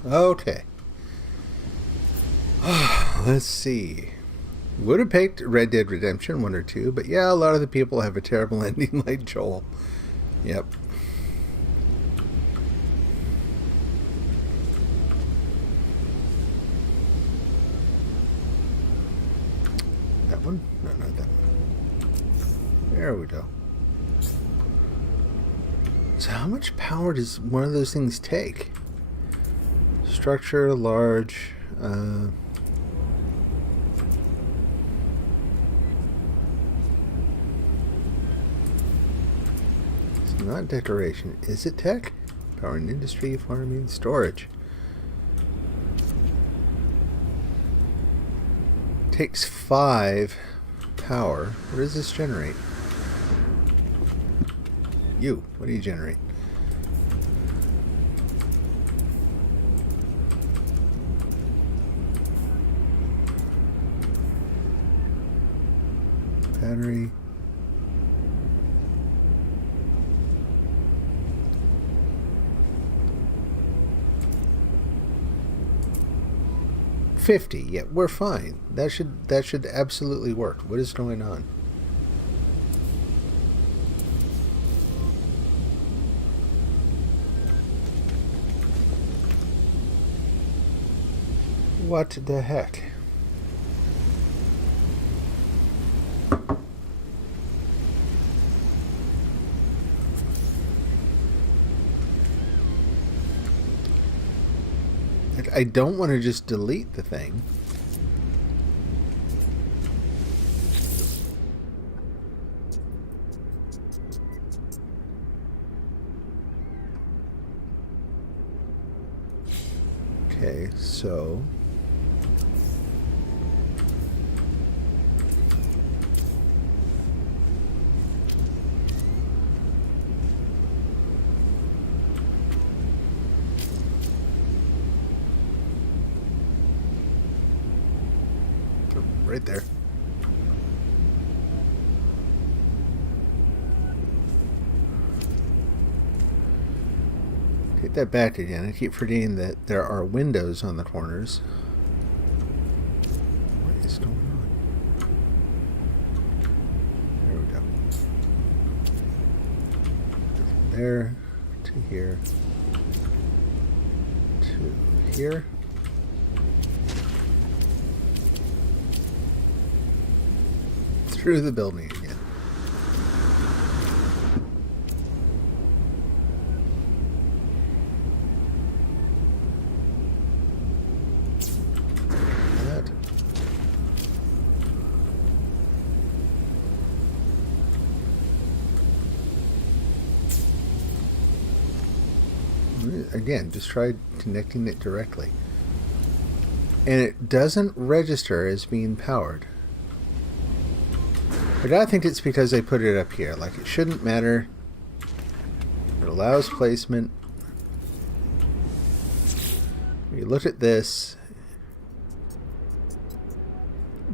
Okay. Let's see. Would have picked Red Dead Redemption 1 or 2, but yeah, a lot of the people have a terrible ending like Joel. Yep. That one? No, not that one. There we go. So how much power does one of those things take? Structure, large, it's not decoration. Is it tech? Power and industry, farming, storage. Takes 5 power. What does this generate? What do you generate? Battery. $50. Yeah, we're fine. That should absolutely work. What is going on? What the heck? I don't want to just delete the thing. Okay, so right there. Take that back again. I keep forgetting that there are windows on the corners. What is going on? There we go. From there to here to here. Through the building again. That. Again, just try connecting it directly. And it doesn't register as being powered. I gotta think it's because I put it up here. Like, it shouldn't matter. It allows placement. You look at this.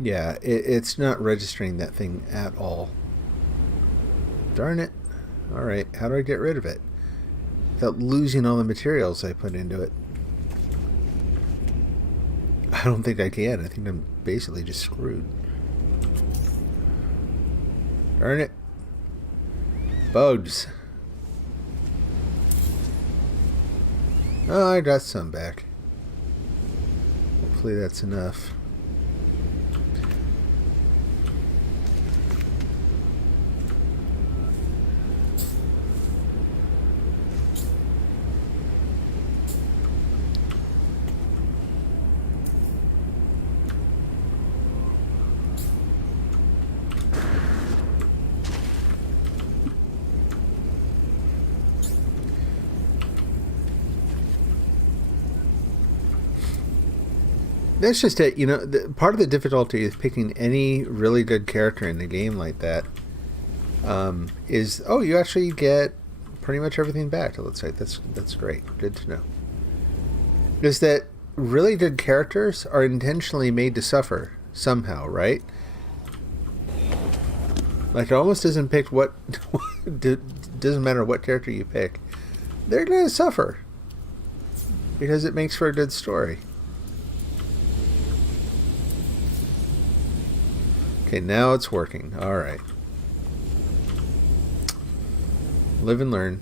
Yeah, it's not registering that thing at all. Darn it. Alright, how do I get rid of it? Without losing all the materials I put into it. I don't think I can. I think I'm basically just screwed. Darn it. Bugs. Oh, I got some back. Hopefully that's enough. That's just it. You know, part of the difficulty is picking any really good character in the game like that. Is you actually get pretty much everything back. It looks like that's great. Good to know. Is that really good characters are intentionally made to suffer somehow, right? Like, it almost doesn't pick what doesn't matter what character you pick, they're gonna suffer. Because it makes for a good story. Okay, now it's working. Alright. Live and learn.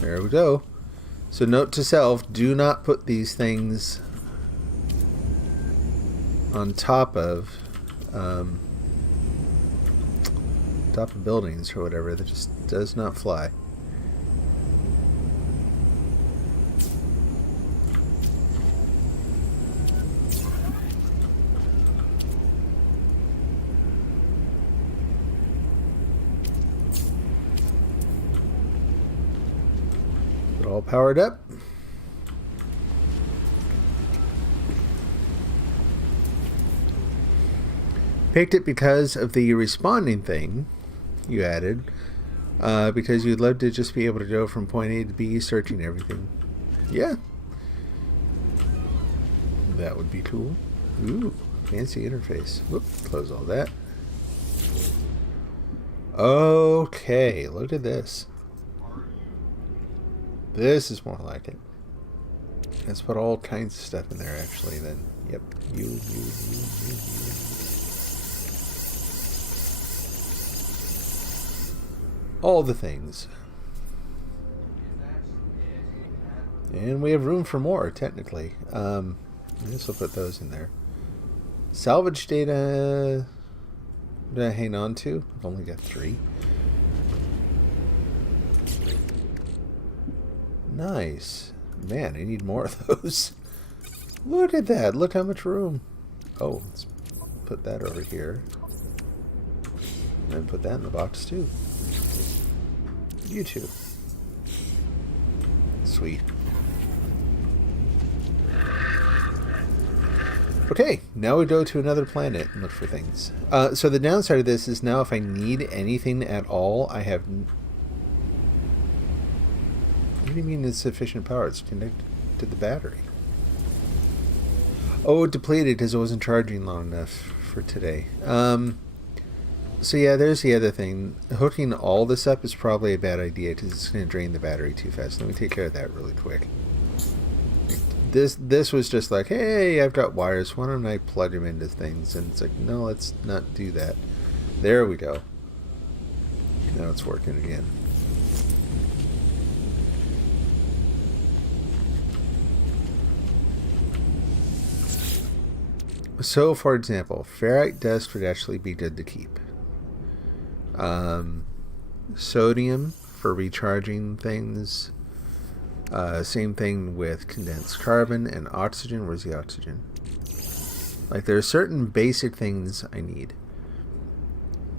There we go. So note to self, do not put these things on top of buildings or whatever. That just does not fly. All powered up. Picked it because of the responding thing you added, because you'd love to just be able to go from point A to B searching everything. Yeah, that would be cool. Ooh, fancy interface. Whoop, close all that. Okay, look at this. This is more like it. Let's put all kinds of stuff in there, actually, then. Yep. You. All the things. And we have room for more, technically. I guess we'll put those in there. Salvage data... Did I hang on to? I've only got 3. Nice. Man, I need more of those. Look at that. Look how much room. Oh, let's put that over here. And put that in the box too. You too. Sweet. Okay, now we go to another planet and look for things. So the downside of this is now if I need anything at all, I have... What do you mean insufficient power? It's connected to the battery. Oh, it depleted because it wasn't charging long enough for today. So yeah, there's the other thing. Hooking all this up is probably a bad idea because it's going to drain the battery too fast. Let me take care of that really quick. This was just like, hey, I've got wires. Why don't I plug them into things? And it's like, no, let's not do that. There we go. Now it's working again. So, for example, ferrite dust would actually be good to keep. Sodium for recharging things. Same thing with condensed carbon and oxygen. Where's the oxygen? Like, there are certain basic things I need.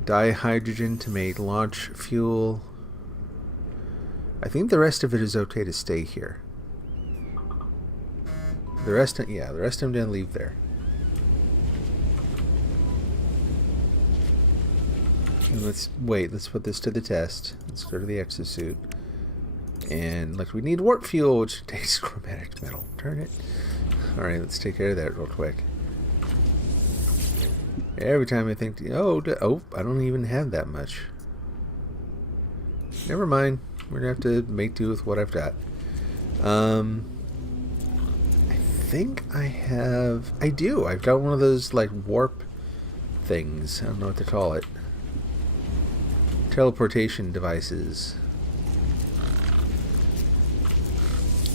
Dihydrogen to make launch fuel. I think the rest of it is okay to stay here. The rest, yeah, the rest I'm going to leave there. And let's put this to the test. Let's go to the exosuit. And like, we need warp fuel, which takes chromatic metal. Turn it. Alright, let's take care of that real quick. Every time I think, oh, I don't even have that much. Never mind. We're gonna have to make do with what I've got. I think I do. I've got one of those like warp things. I don't know what to call it. Teleportation devices.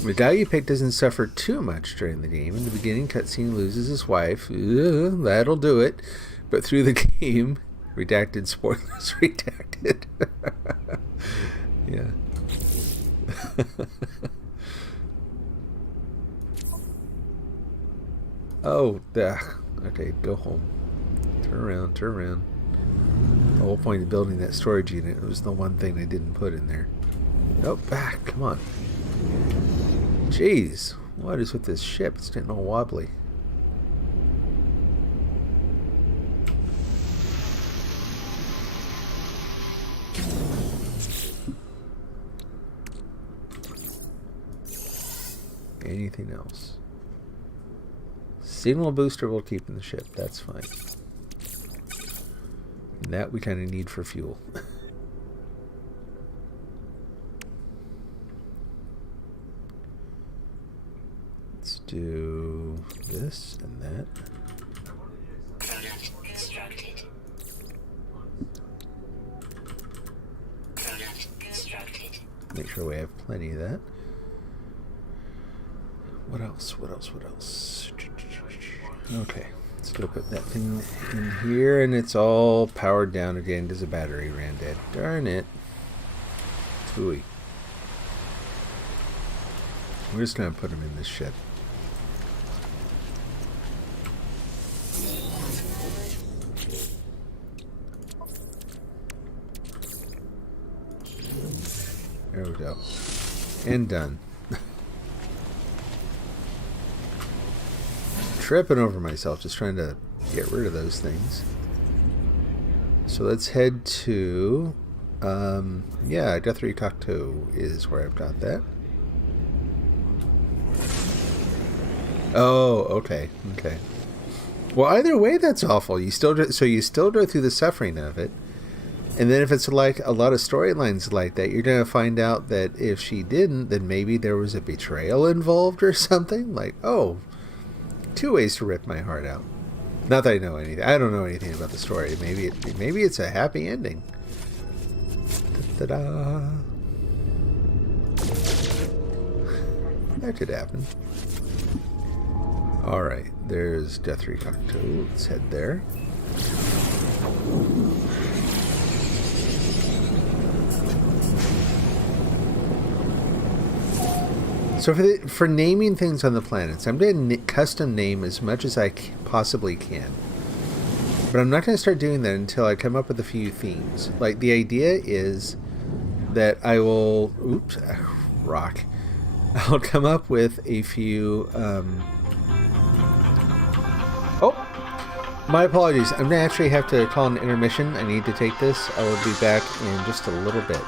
The guy you pick doesn't suffer too much during the game. In the beginning, cutscene loses his wife. That'll do it. But through the game, redacted spoilers, redacted. Yeah. Oh, okay, go home. Turn around, turn around. The whole point of building that storage unit was the one thing they didn't put in there. Oh, back, come on. Jeez, what is with this ship? It's getting all wobbly. Anything else? Signal booster will keep in the ship. That's fine. That we kind of need for fuel. Let's do this and that. Product constructed. Product constructed. Make sure we have plenty of that. What else? What else? What else? Okay, let's go put that thing in here, and it's all powered down again because the battery ran dead. Darn it. Phooey. We're just going to put them in this shed. There we go. And done. Tripping over myself just trying to get rid of those things. So let's head to yeah, Guthrie Cocteau is where I've got that. Oh, okay. Well, either way, that's awful. You still go through the suffering of it, and then if it's like a lot of storylines like that, you're gonna find out that if she didn't, then maybe there was a betrayal involved or something. Like, oh, 2 ways to rip my heart out. Not that I know anything. I don't know anything about the story. Maybe it's a happy ending. Ta-da! That could happen. All right, there's Guthrie Cocteau. Let's head there. So for naming things on the planets, I'm going to custom name as much as I possibly can. But I'm not going to start doing that until I come up with a few themes. Like, the idea is that I will... Oops, rock. I'll come up with a few... Oh! My apologies. I'm going to actually have to call an intermission. I need to take this. I will be back in just a little bit.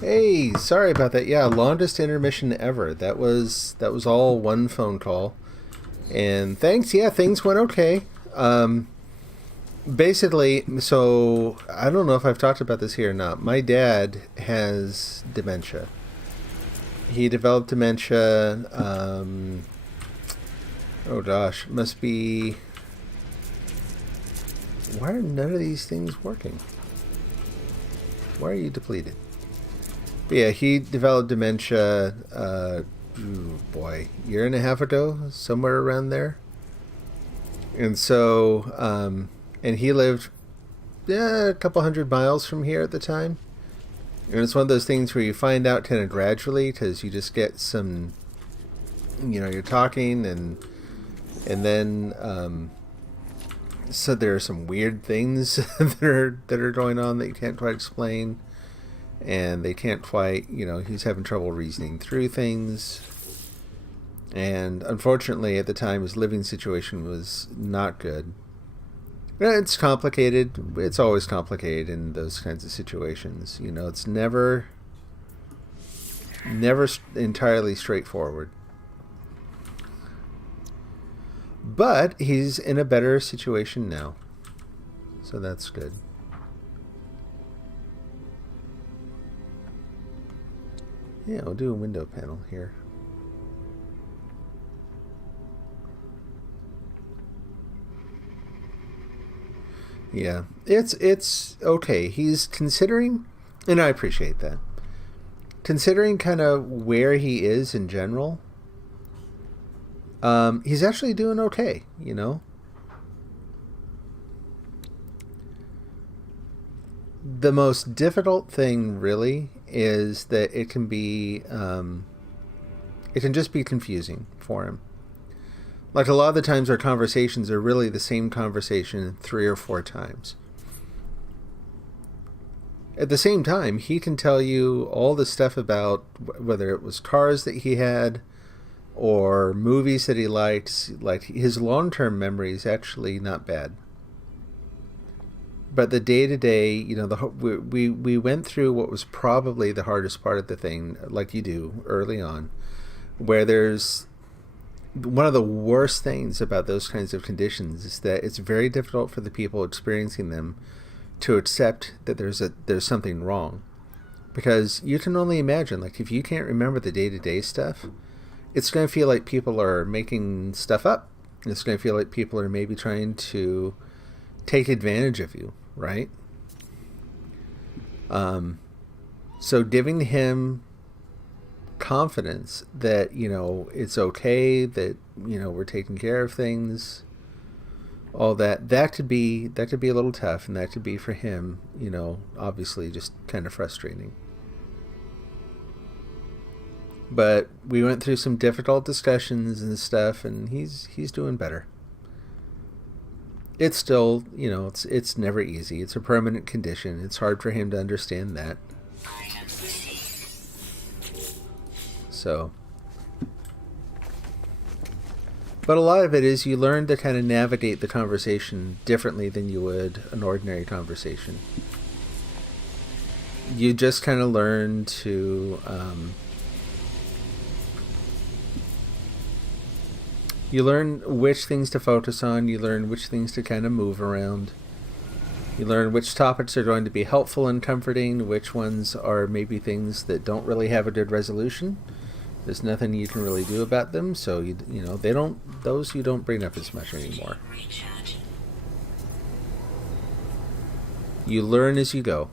Hey, sorry about that. Yeah, longest intermission ever. That was all one phone call. And thanks. Yeah, things went okay. Basically, so I don't know if I've talked about this here or not. My dad has dementia. He developed dementia. Oh gosh, must be. Why are none of these things working? Why are you depleted? But yeah, he developed dementia. Ooh, boy, year and a half ago, somewhere around there. And so, and he lived a couple 100 miles from here at the time. And it's one of those things where you find out kind of gradually because you just get some, you're talking and then so there are some weird things that are going on that you can't quite explain, and they can't quite, he's having trouble reasoning through things. And unfortunately, at the time, his living situation was not good. It's complicated. It's always complicated in those kinds of situations. It's never entirely straightforward. But he's in a better situation now. So that's good. Yeah, we'll do a window panel here. Yeah, it's okay. He's considering, and I appreciate that. Considering kind of where he is in general, he's actually doing okay. The most difficult thing really is that it can just be confusing for him. Like a lot of the times our conversations are really the same conversation 3 or 4 times. At the same time, he can tell you all the stuff about whether it was cars that he had or movies that he liked. Like his long-term memory is actually not bad. But the day-to-day, we went through what was probably the hardest part of the thing, like you do early on, where there's one of the worst things about those kinds of conditions is that it's very difficult for the people experiencing them to accept that there's something wrong, because you can only imagine, like, if you can't remember the day-to-day stuff, it's going to feel like people are making stuff up. It's going to feel like people are maybe trying to take advantage of you, right? So giving him confidence that it's okay, that we're taking care of things, all that could be a little tough, and that could be for him obviously just kind of frustrating. But we went through some difficult discussions and stuff, and he's doing better. It's still, it's never easy. It's a permanent condition. It's hard for him to understand that. So, but a lot of it is you learn to kind of navigate the conversation differently than you would an ordinary conversation. You just kind of learn to, you learn which things to focus on. You learn which things to kind of move around. You learn which topics are going to be helpful and comforting, which ones are maybe things that don't really have a good resolution. There's nothing you can really do about them, so you don't bring up as much anymore. You learn as you go.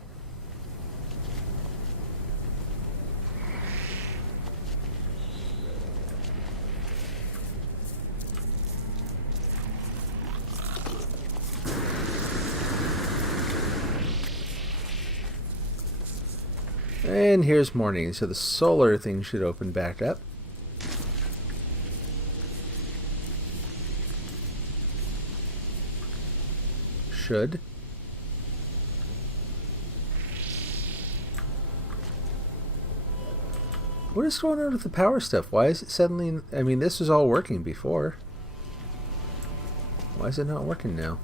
And here's morning, so the solar thing should open back up. Should. What is going on with the power stuff? Why is it suddenly... I mean, this was all working before. Why is it not working now?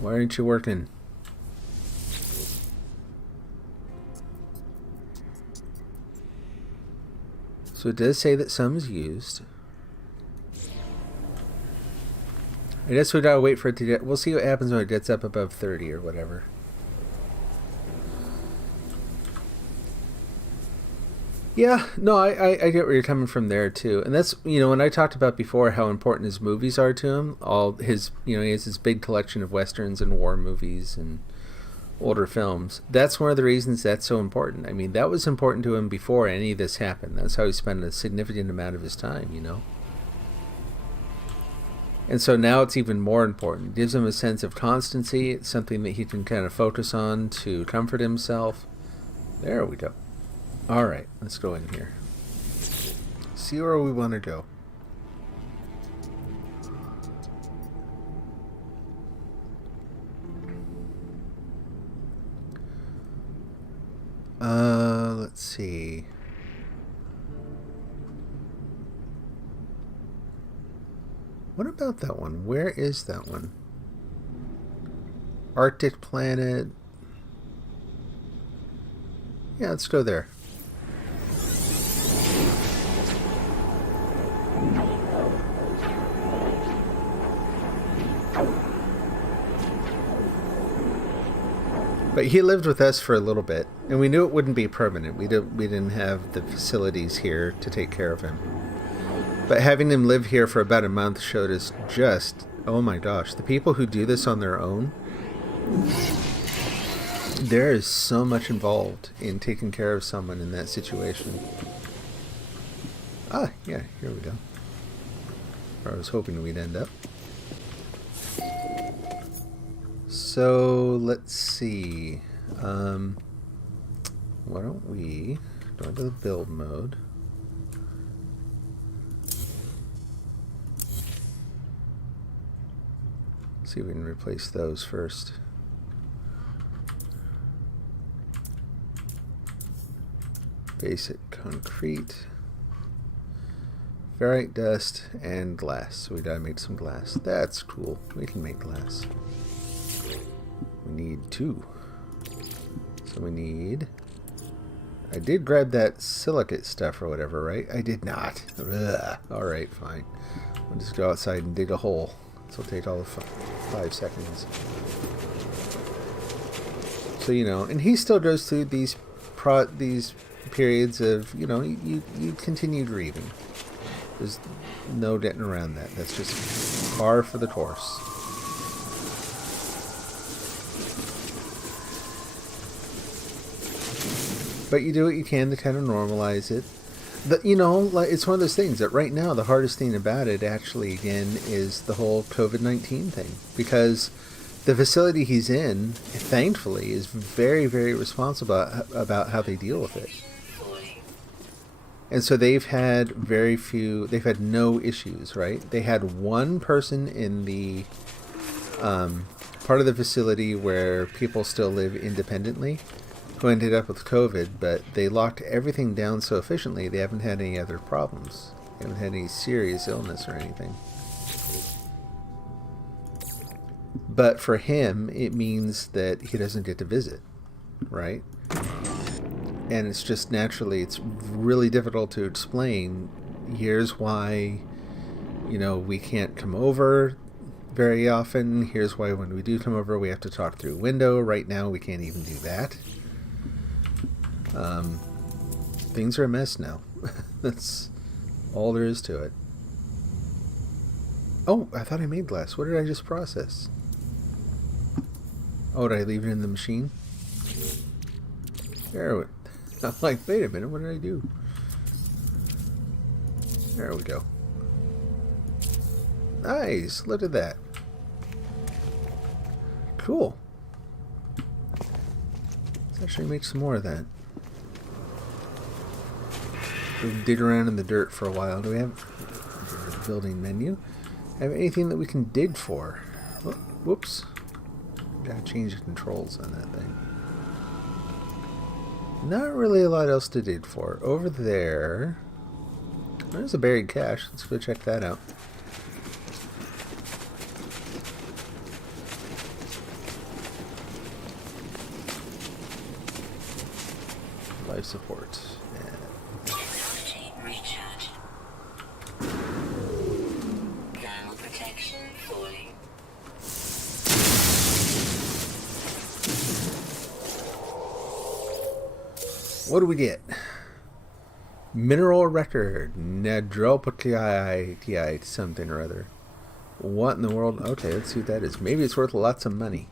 Why aren't you working? So it does say that some is used. I guess we gotta wait for it to get... We'll see what happens when it gets up above 30 or whatever. Yeah, no, I get where you're coming from there too. And that's, when I talked about before how important his movies are to him, all his, he has this big collection of westerns and war movies and older films. That's one of the reasons that's so important. I mean, that was important to him before any of this happened. That's how he spent a significant amount of his time, And so now it's even more important. It gives him a sense of constancy. It's something that he can kind of focus on to comfort himself. There we go. All right, let's go in here. See where we want to go. Let's see. What about that one? Where is that one? Arctic planet. Yeah, let's go there. But he lived with us for a little bit, and we knew it wouldn't be permanent. We didn't have the facilities here to take care of him. But having him live here for about a month showed us just, oh my gosh, the people who do this on their own, there is so much involved in taking care of someone in that situation. Ah, yeah, here we go. Where I was hoping we'd end up. So, let's see. Why don't we go into the build mode. See if we can replace those first. Basic concrete, ferrite dust, and glass. So we gotta make some glass. That's cool. We can make glass. We need 2. So we need... I did grab that silicate stuff or whatever, right? I did not. Ugh. Alright, fine. We'll just go outside and dig a hole. This will take all of 5 seconds. So, and he still goes through these periods of, you continue grieving. There's no getting around that. That's just par for the course. But you do what you can to kind of normalize it. It's one of those things that right now the hardest thing about it actually, again, is the whole COVID-19 thing. Because the facility he's in, thankfully, is very, very responsible about how they deal with it. And so they've had no issues, right? They had one person in the part of the facility where people still live independently who ended up with COVID, but they locked everything down so efficiently they haven't had any other problems. They haven't had any serious illness or anything. But for him, it means that he doesn't get to visit, right? And it's just naturally, it's really difficult to explain. Here's why, we can't come over very often. Here's why when we do come over, we have to talk through a window. Right now, we can't even do that. Things are a mess now. That's all there is to it. Oh, I thought I made glass. What did I just process? Oh, did I leave it in the machine? There. I'm like, wait a minute, what did I do? There we go. Nice, look at that. Cool. Let's actually make some more of that. We'll dig around in the dirt for a while. Do we have the building menu? Have anything that we can dig for? Oh, whoops. Gotta change the controls on that thing. Not really a lot else to dig for. Over there, there's a buried cache. Let's go check that out. life support. Technology recharge. Thermal protection falling. What do we get? Mineral record. Nadropatite something or other. What in the world? Okay, let's see what that is. Maybe it's worth lots of money.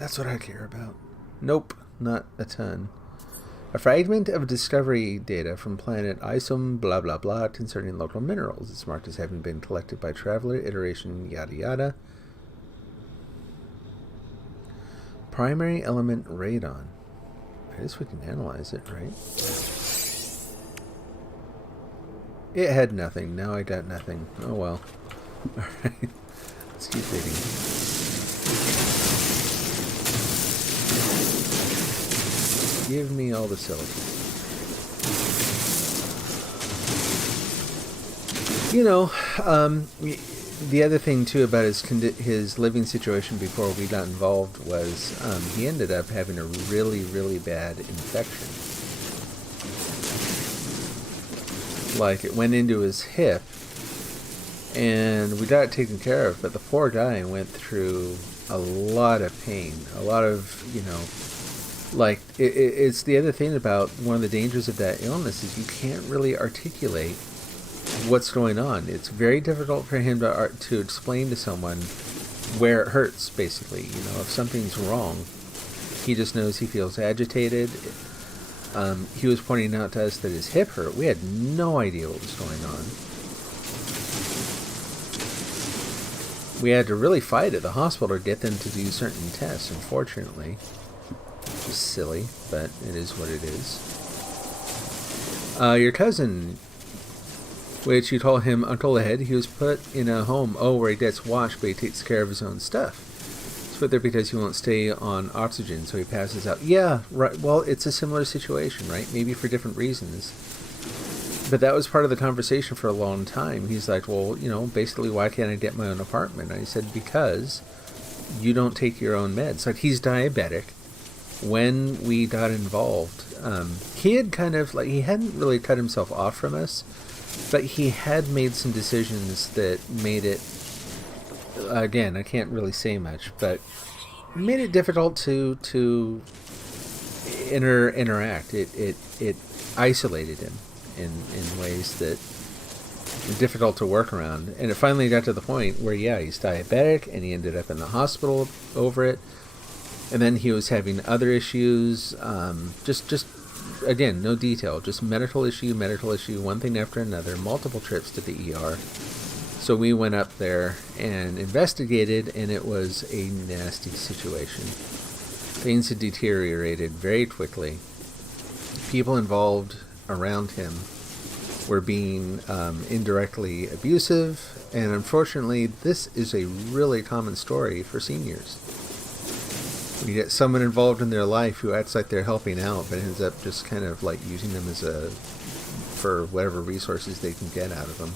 That's what I care about. Nope, not a ton. A fragment of discovery data from planet Isom blah blah blah concerning local minerals. It's marked as having been collected by traveler, iteration, yada yada. Primary element radon. I guess we can analyze it, right? It had nothing. Now I got nothing. Oh well. Alright. Let's keep reading. Give me all the silicon. You know, the other thing too about his living situation before we got involved was he ended up having a really, really bad infection. Like, it went into his hip, and we got it taken care of, but the poor guy went through a lot of pain, a lot of, you know, like, it's the other thing about one of the dangers of that illness is you can't really articulate what's going on. It's very difficult for him to explain to someone where it hurts, basically. You know, if something's wrong, he just knows he feels agitated. He was pointing out to us that his hip hurt. We had no idea what was going on. We had to really fight at the hospital to get them to do certain tests, unfortunately. Which is silly, but it is what it is. Your cousin, which you told him Uncle Ed, he was put in a home, where he gets washed, but he takes care of his own stuff. He's put there because he won't stay on oxygen, so he passes out. Yeah, right. Well, it's a similar situation, right? Maybe for different reasons. But that was part of the conversation for a long time. He's like, well, you know, basically, why can't I get my own apartment? And I said, because you don't take your own meds. Like, he's diabetic. When we got involved, he had kind of, like, he hadn't really cut himself off from us, but he had made some decisions that made it, again, I can't really say much, but made it difficult to interact. It isolated him in ways that were difficult to work around. And it finally got to the point where, yeah, he's diabetic, and he ended up in the hospital over it. And then he was having other issues, just again, no detail, just medical issue, one thing after another, multiple trips to the ER. So we went up there and investigated, and it was a nasty situation. Things had deteriorated very quickly. People involved around him were being indirectly abusive, and unfortunately, this is a really common story for seniors. You get someone involved in their life who acts like they're helping out, but ends up just kind of like using them for whatever resources they can get out of them.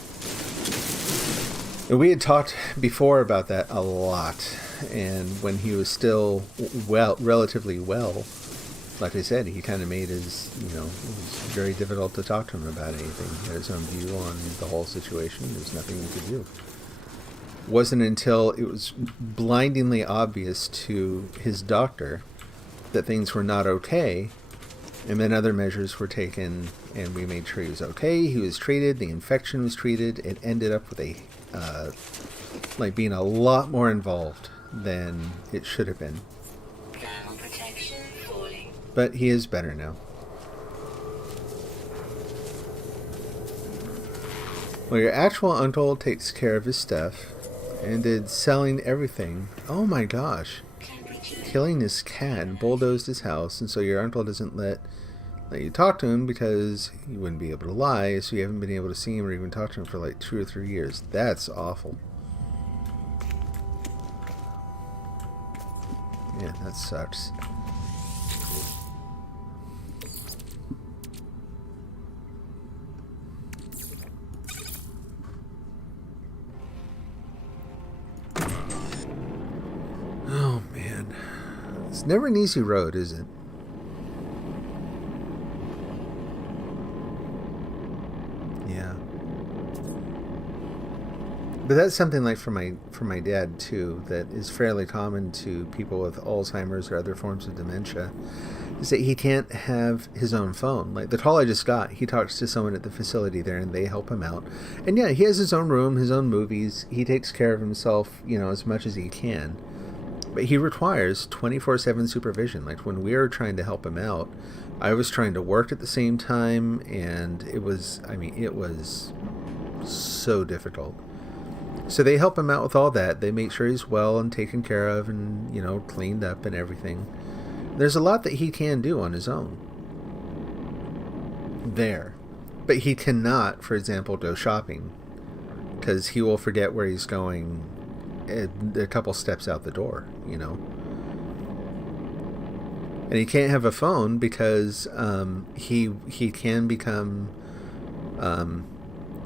And we had talked before about that a lot, and when he was still relatively well, like I said, he kind of made his, you know, it was very difficult to talk to him about anything. He had his own view on the whole situation. There's nothing we could do. Wasn't until it was blindingly obvious to his doctor that things were not okay, and then other measures were taken, and we made sure he was okay. He was treated. The infection was treated. It ended up with like being a lot more involved than it should have been. Thermal protection falling. But he is better now. Well, your actual uncle takes care of his stuff. Ended selling everything. Oh my gosh. Killing his cat and bulldozed his house, and so your uncle doesn't let you talk to him because he wouldn't be able to lie, so you haven't been able to see him or even talk to him for like 2 or 3 years. That's awful. Yeah, that sucks. Oh man, it's never an easy road, is it? But that's something like for my dad too, that is fairly common to people with Alzheimer's or other forms of dementia, is that he can't have his own phone. Like the call I just got, he talks to someone at the facility there and they help him out. And yeah, he has his own room, his own movies. He takes care of himself, as much as he can. But he requires 24/7 supervision. Like when we were trying to help him out, I was trying to work at the same time, and it was so difficult. So they help him out with all that. They make sure he's well and taken care of and, cleaned up and everything. There's a lot that he can do on his own there. But he cannot, for example, go shopping because he will forget where he's going a couple steps out the door, And he can't have a phone because he can become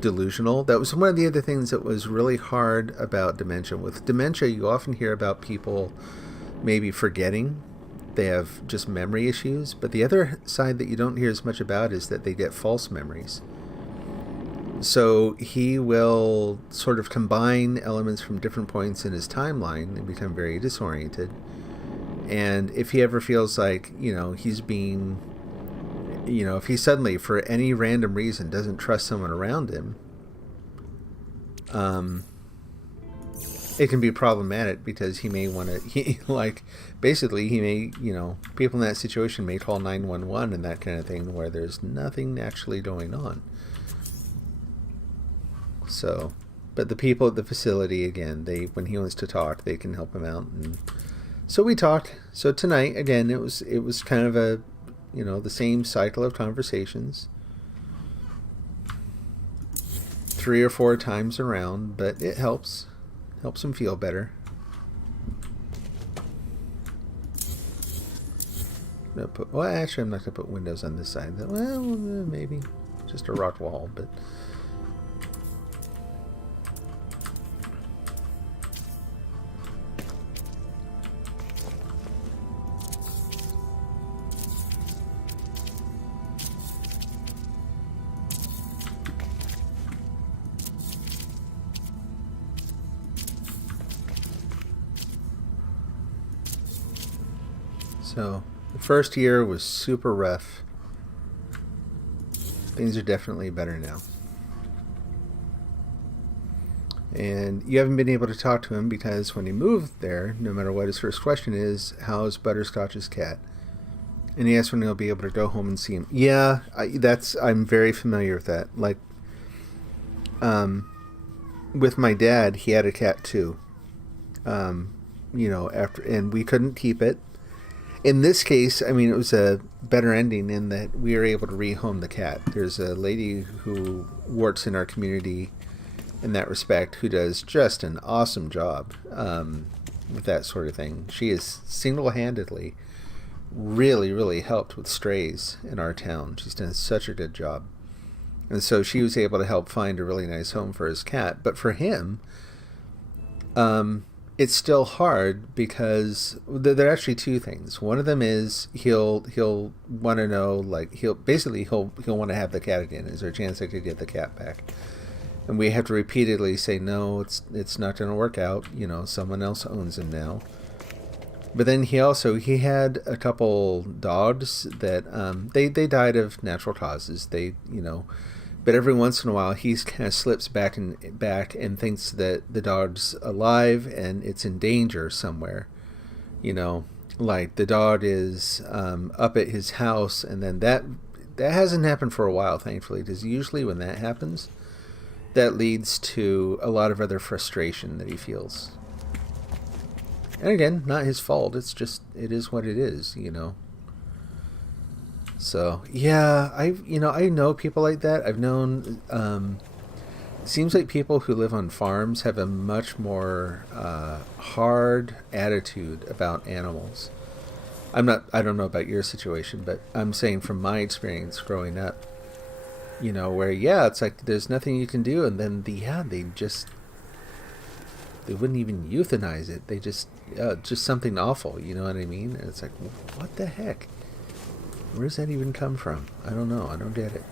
delusional. That was one of the other things that was really hard about dementia. With dementia, you often hear about people maybe forgetting. They have just memory issues. But the other side that you don't hear as much about is that they get false memories. So he will sort of combine elements from different points in his timeline and become very disoriented. And if he ever feels like, he's being... if he suddenly, for any random reason, doesn't trust someone around him, it can be problematic because he may want to, he may, people in that situation may call 911 and that kind of thing where there's nothing actually going on. So, but the people at the facility, again, when he wants to talk, they can help him out. And so we talked. So tonight, again, it was kind of a, the same cycle of conversations 3 or 4 times around, but it helps him feel better. Actually, I'm not going to put windows on this side. Well, maybe just a rock wall, but so the first year was super rough. Things are definitely better now. And you haven't been able to talk to him because when he moved there, no matter what, his first question is, how's Butterscotch's cat? And he asks when he'll be able to go home and see him. Yeah, I'm very familiar with that. Like, with my dad, he had a cat too. And we couldn't keep it. In this case, it was a better ending in that we were able to rehome the cat. There's a lady who works in our community in that respect who does just an awesome job with that sort of thing. She is single-handedly really, really helped with strays in our town. She's done such a good job. And so she was able to help find a really nice home for his cat. But for him, it's still hard because there are actually 2 things. One of them is he'll want to know, like, he'll want to have the cat again. Is there a chance I could get the cat back? And we have to repeatedly say, no, it's not going to work out. Someone else owns him now. But then he had a couple dogs that they died of natural causes. But every once in a while, he kind of slips back and thinks that the dog's alive and it's in danger somewhere. Like the dog is up at his house, and then that hasn't happened for a while, thankfully, because usually when that happens, that leads to a lot of other frustration that he feels. And again, not his fault. It's just, it is what it is, So, yeah, I know people like that. I've known, it seems like people who live on farms have a much more hard attitude about animals. I don't know about your situation, but I'm saying from my experience growing up, where, it's like there's nothing you can do, and then they wouldn't even euthanize it. They just something awful, you know what I mean? And it's like, what the heck? Where does that even come from? I don't know. I don't get it.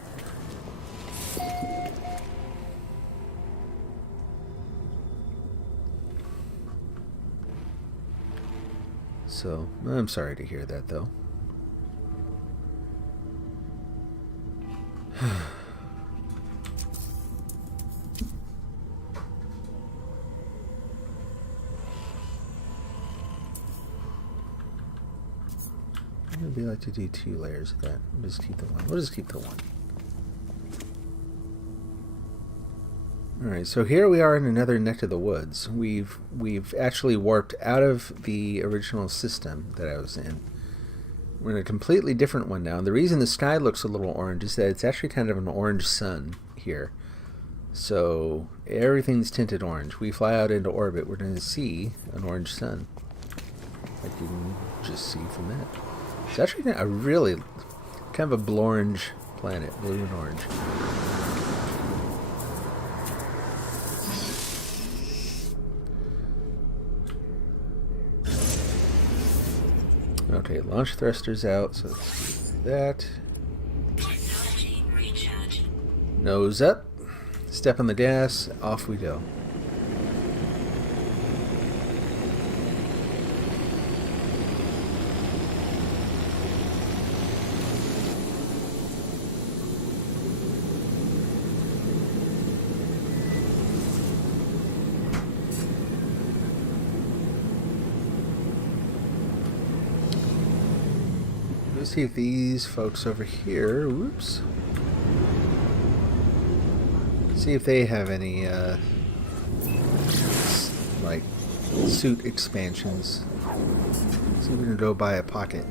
So I'm sorry to hear that, though. I'd like to do 2 layers of that. We'll just keep the one. We'll just keep the one. Alright, so here we are in another neck of the woods. We've actually warped out of the original system that I was in. We're in a completely different one now. And the reason the sky looks a little orange is that it's actually kind of an orange sun here. So everything's tinted orange. We fly out into orbit, we're going to see an orange sun. Like you can just see from that. It's actually a really kind of a blue-orange planet, blue and orange. Okay, launch thrusters out, so let's do that. Technology recharge. Nose up, step on the gas, off we go. Let's see if these folks over here, whoops, see if they have any, like, suit expansions. See if we can go buy a pocket.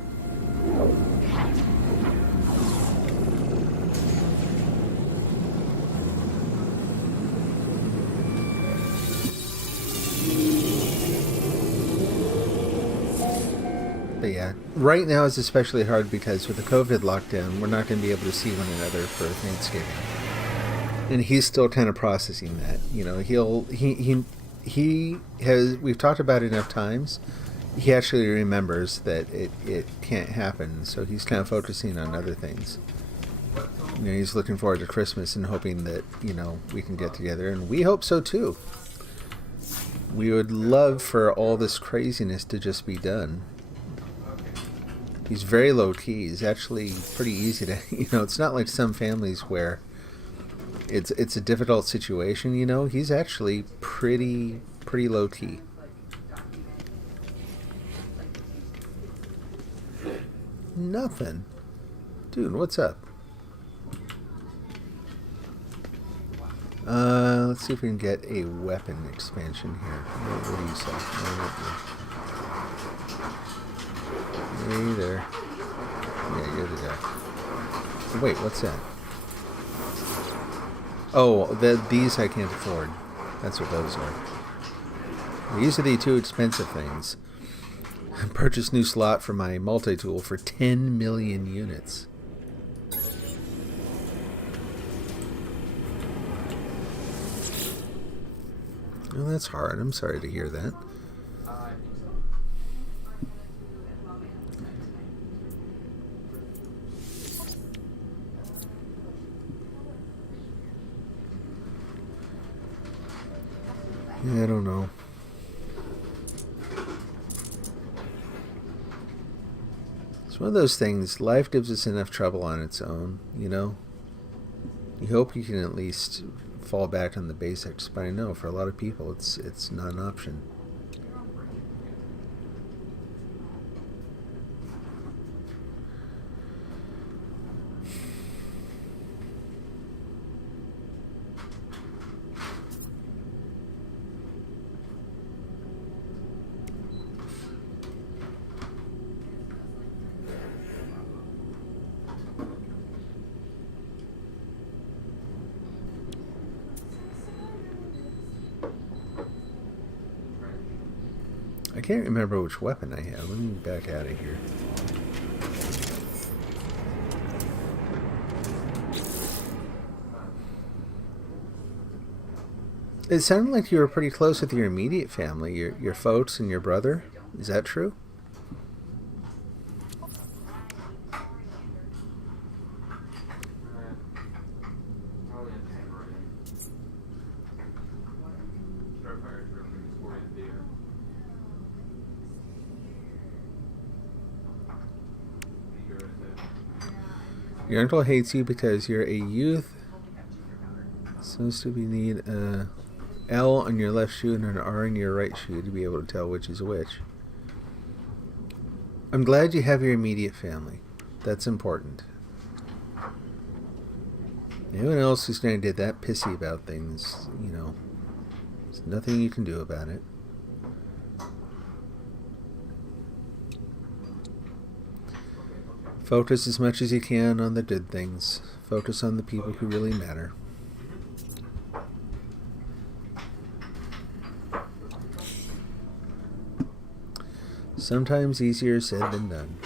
But yeah, right now is especially hard because with the COVID lockdown, we're not going to be able to see one another for Thanksgiving. And he's still kind of processing that. You know, he has, we've talked about it enough times, he actually remembers that it can't happen, so he's kind of focusing on other things. You know, he's looking forward to Christmas and hoping that, you know, we can get together, and we hope so too. We would love for all this craziness to just be done. He's very low key. He's actually pretty easy to, you know, it's not like some families where it's a difficult situation, you know. He's actually pretty low key. Nothing. Dude, what's up? Let's see if we can get a weapon expansion here. What do you say? Hey there. Yeah, you're the guy. Wait, what's that? Oh, these I can't afford. That's what those are. These are the 2 expensive things. Purchase new slot for my multi-tool for 10 million units. Well, that's hard. I'm sorry to hear that. Yeah, I don't know. It's one of those things, life gives us enough trouble on its own, you know? You hope you can at least fall back on the basics, but I know for a lot of people it's not an option. I can't remember which weapon I have. Let me back out of here. It sounded like you were pretty close with your immediate family, your folks and your brother. Is that true? Your uncle hates you because you're a youth. Supposed to be need a L on your left shoe and an R on your right shoe to be able to tell which is which. I'm glad you have your immediate family. That's important. Anyone else who's going to get that pissy about things, there's nothing you can do about it. Focus as much as you can on the good things. Focus on the people who really matter. Sometimes easier said than done.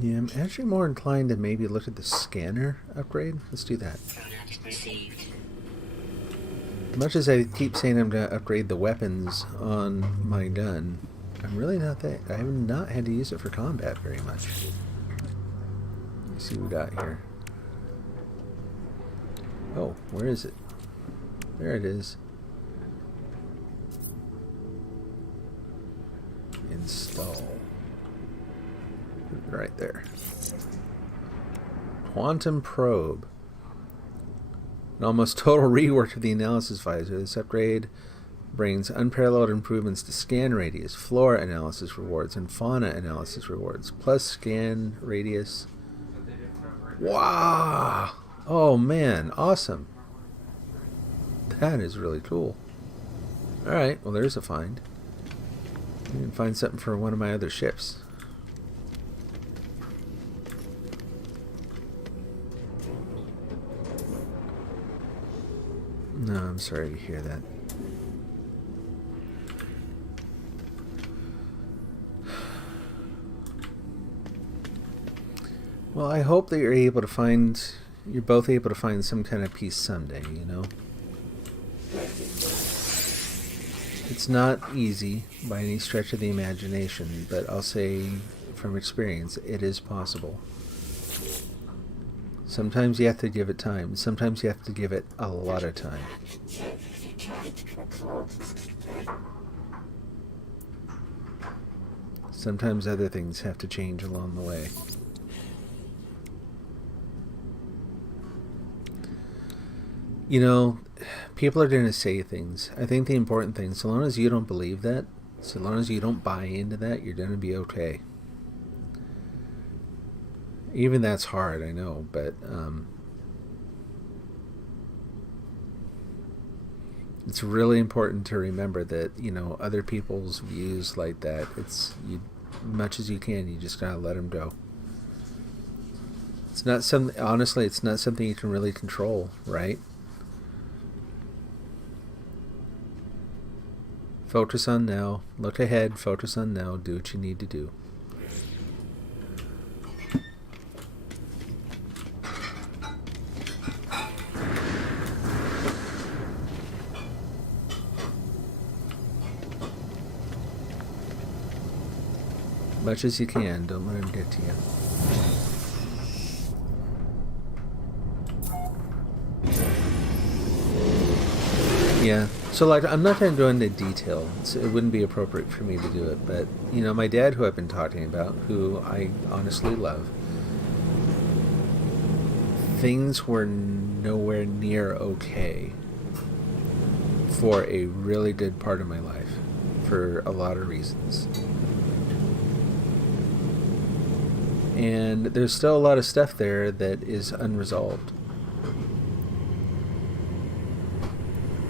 Yeah, I'm actually more inclined to maybe look at the scanner upgrade. Let's do that. Product received. As much as I keep saying I'm going to upgrade the weapons on my gun, I'm really not that... I have not had to use it for combat very much. Let's see what we got here. Oh, where is it? There it is. Install. Right there. Quantum probe. An almost total rework of the analysis visor. This upgrade brings unparalleled improvements to scan radius, flora analysis rewards, and fauna analysis rewards, plus scan radius. Wow! Oh man, awesome. That is really cool. Alright, well there's a find. I can find something for one of my other ships. No, I'm sorry to hear that. Well, I hope that you're both able to find some kind of peace someday, It's not easy by any stretch of the imagination, but I'll say from experience, it is possible. Sometimes you have to give it time. Sometimes you have to give it a lot of time. Sometimes other things have to change along the way. People are going to say things. I think the important thing, so long as you don't believe that, so long as you don't buy into that, you're going to be okay. Even that's hard, I know, but it's really important to remember that, other people's views like that, much as you can, you just gotta let them go. It's not honestly, it's not something you can really control, right? Focus on now, look ahead, focus on now, do what you need to do. Much as you can, don't let him get to you. Yeah, so I'm not going to go into detail. It wouldn't be appropriate for me to do it, but, my dad, who I've been talking about, who I honestly love, things were nowhere near okay for a really good part of my life, for a lot of reasons. And there's still a lot of stuff there that is unresolved.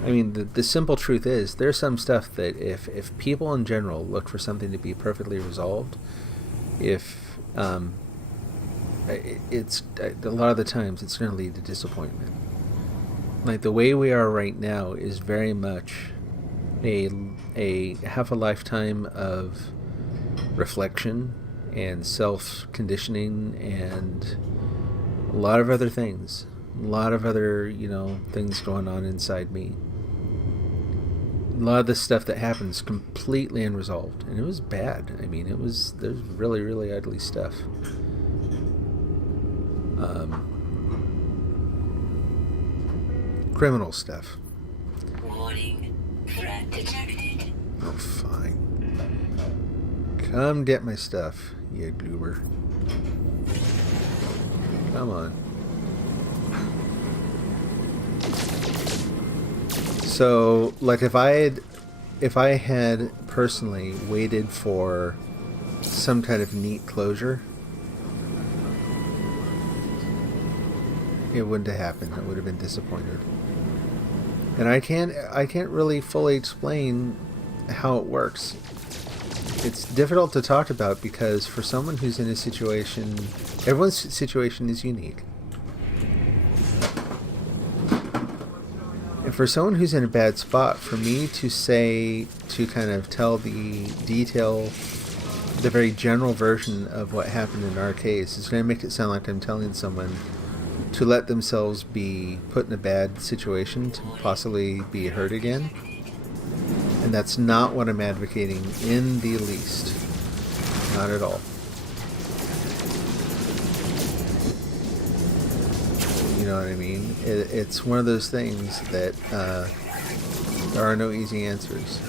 I mean, the simple truth is, there's some stuff that if people in general look for something to be perfectly resolved, it's a lot of the times it's going to lead to disappointment. Like the way we are right now is very much a half a lifetime of reflection and self-conditioning and a lot of other things, a lot of other, things going on inside me. A lot of the stuff that happens completely unresolved, and it was bad. I mean, there's really, really ugly stuff. Criminal stuff. Warning. Threat detected. Oh, fine. Come get my stuff, you goober. Come on. So, like, if I had personally waited for some kind of neat closure, it wouldn't have happened. I would have been disappointed. And I can't really fully explain how it works. It's difficult to talk about because for someone who's in a situation, everyone's situation is unique. And for someone who's in a bad spot, for me to kind of tell the very general version of what happened in our case, is going to make it sound like I'm telling someone to let themselves be put in a bad situation to possibly be hurt again. And that's not what I'm advocating in the least. Not at all. You know what I mean? It's one of those things that there are no easy answers.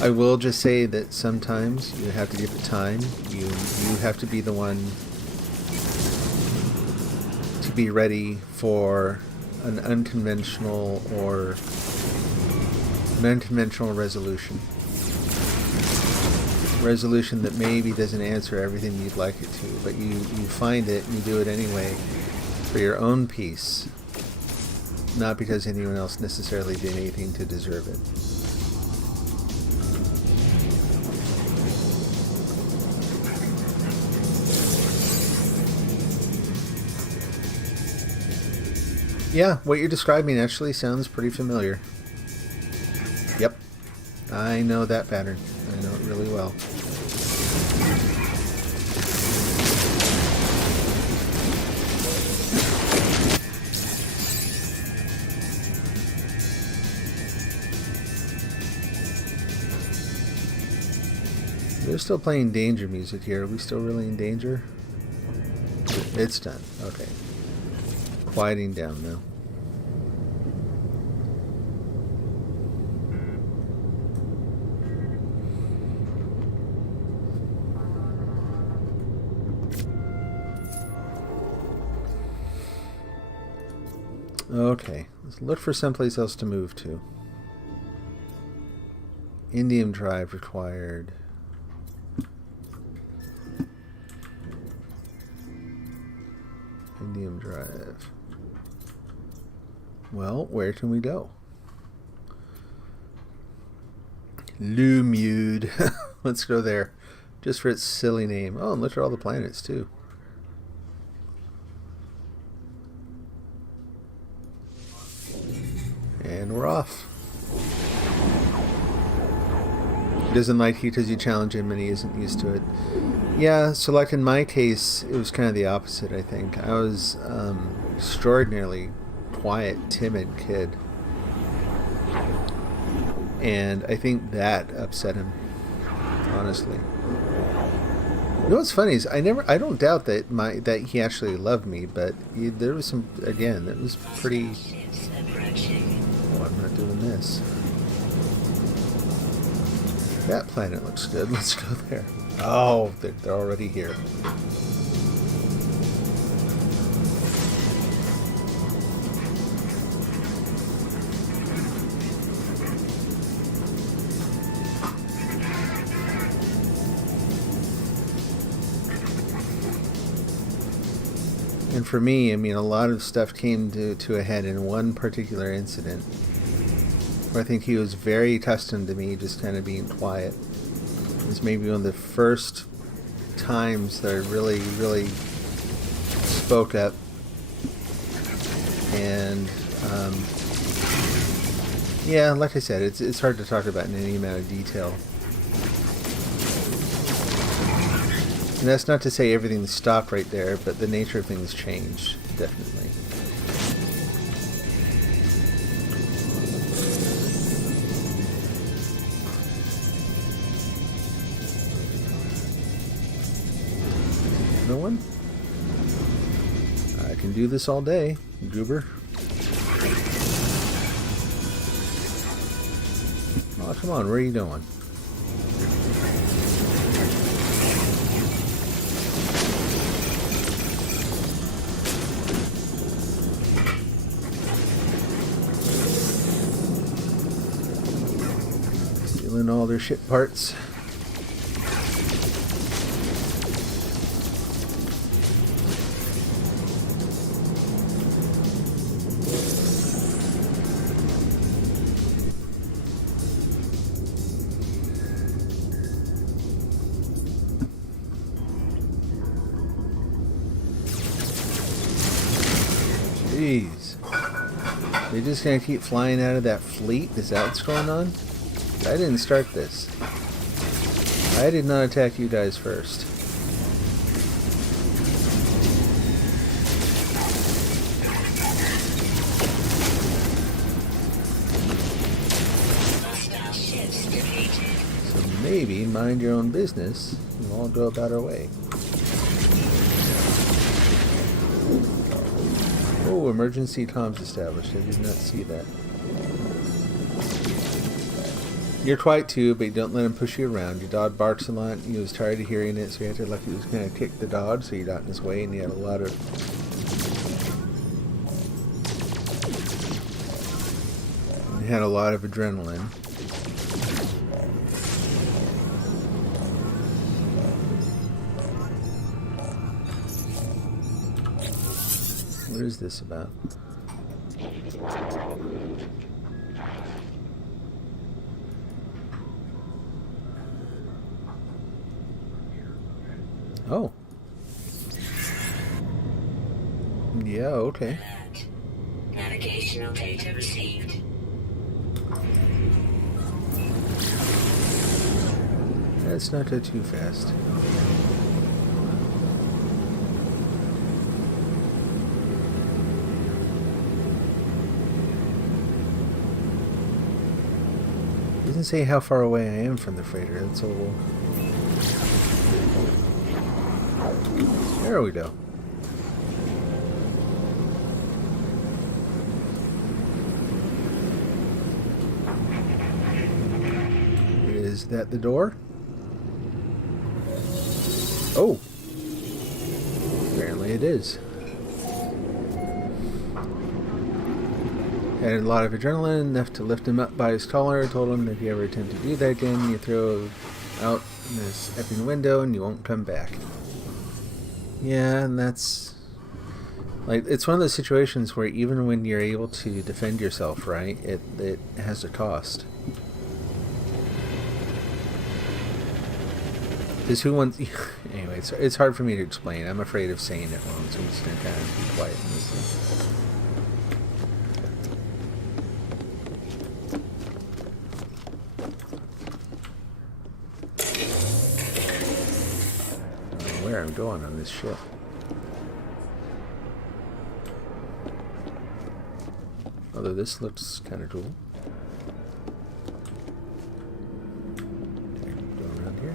I will just say that sometimes you have to give it time. You have to be the one to be ready for an unconventional resolution. Resolution that maybe doesn't answer everything you'd like it to, but you find it and you do it anyway for your own peace, not because anyone else necessarily did anything to deserve it. Yeah, what you're describing actually sounds pretty familiar. Yep. I know that pattern. I know it really well. They're still playing danger music here. Are we still really in danger? It's done. Okay. Quieting down now. Okay, let's look for someplace else to move to. Indium drive required. Indium drive. Well, where can we go? Lumiud. Let's go there. Just for its silly name. Oh, and look at all the planets, too. And we're off. He doesn't like you because you challenge him and he isn't used to it. Yeah, so like in my case, it was kind of the opposite, I think. I was extraordinarily quiet, timid kid. And I think that upset him, honestly. You know what's funny is I don't doubt that he actually loved me, but there was some, again, it was pretty... Oh, I'm not doing this. That planet looks good. Let's go there. Oh, they're already here. And for me, I mean, a lot of stuff came to a head in one particular incident where I think he was very accustomed to me just kind of being quiet. It was maybe one of the first times that I really, really spoke up. And, yeah, like I said, it's hard to talk about in any amount of detail. And that's not to say everything's stopped right there, but the nature of things changed, definitely. No one? I can do this all day, goober. Oh, come on, where are you going? Stealing all their shit parts. Jeez. They're just gonna keep flying out of that fleet? Is that what's going on? I didn't start this. I did not attack you guys first. So maybe mind your own business and we'll all go about our way. Oh, emergency comms established. I did not see that. You're quiet too, but you don't let him push you around. Your dog barks a lot, and he was tired of hearing it, so you acted like he was going to kick the dog, so you got in his way, and he had a lot of... He had a lot of adrenaline. What is this about? Oh. Yeah, okay. Navigational data received. Let's not go too fast. Doesn't say how far away I am from the freighter. That's a little... There we go. Is that the door? Oh! Apparently it is. Had a lot of adrenaline, enough to lift him up by his collar. Told him that if you ever attempt to do that again, you throw out this effing window and you won't come back. Yeah, and that's... Like, it's one of those situations where even when you're able to defend yourself, right, it has a cost. Because who wants... Anyway, it's hard for me to explain. I'm afraid of saying it wrong, so I'm just going to kind of be quiet and listen. Where I'm going on this ship. Although this looks kind of cool. Okay, go around here.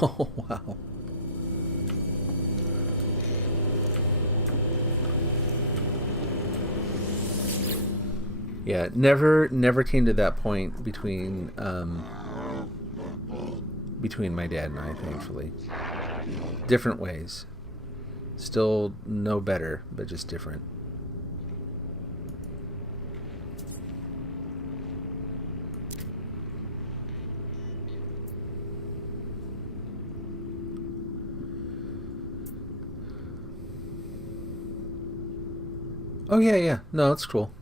Wow. Oh, wow. Yeah, never came to that point between my dad and I, thankfully. Different ways. Still no better, but just different. Oh yeah, yeah. No, it's cool.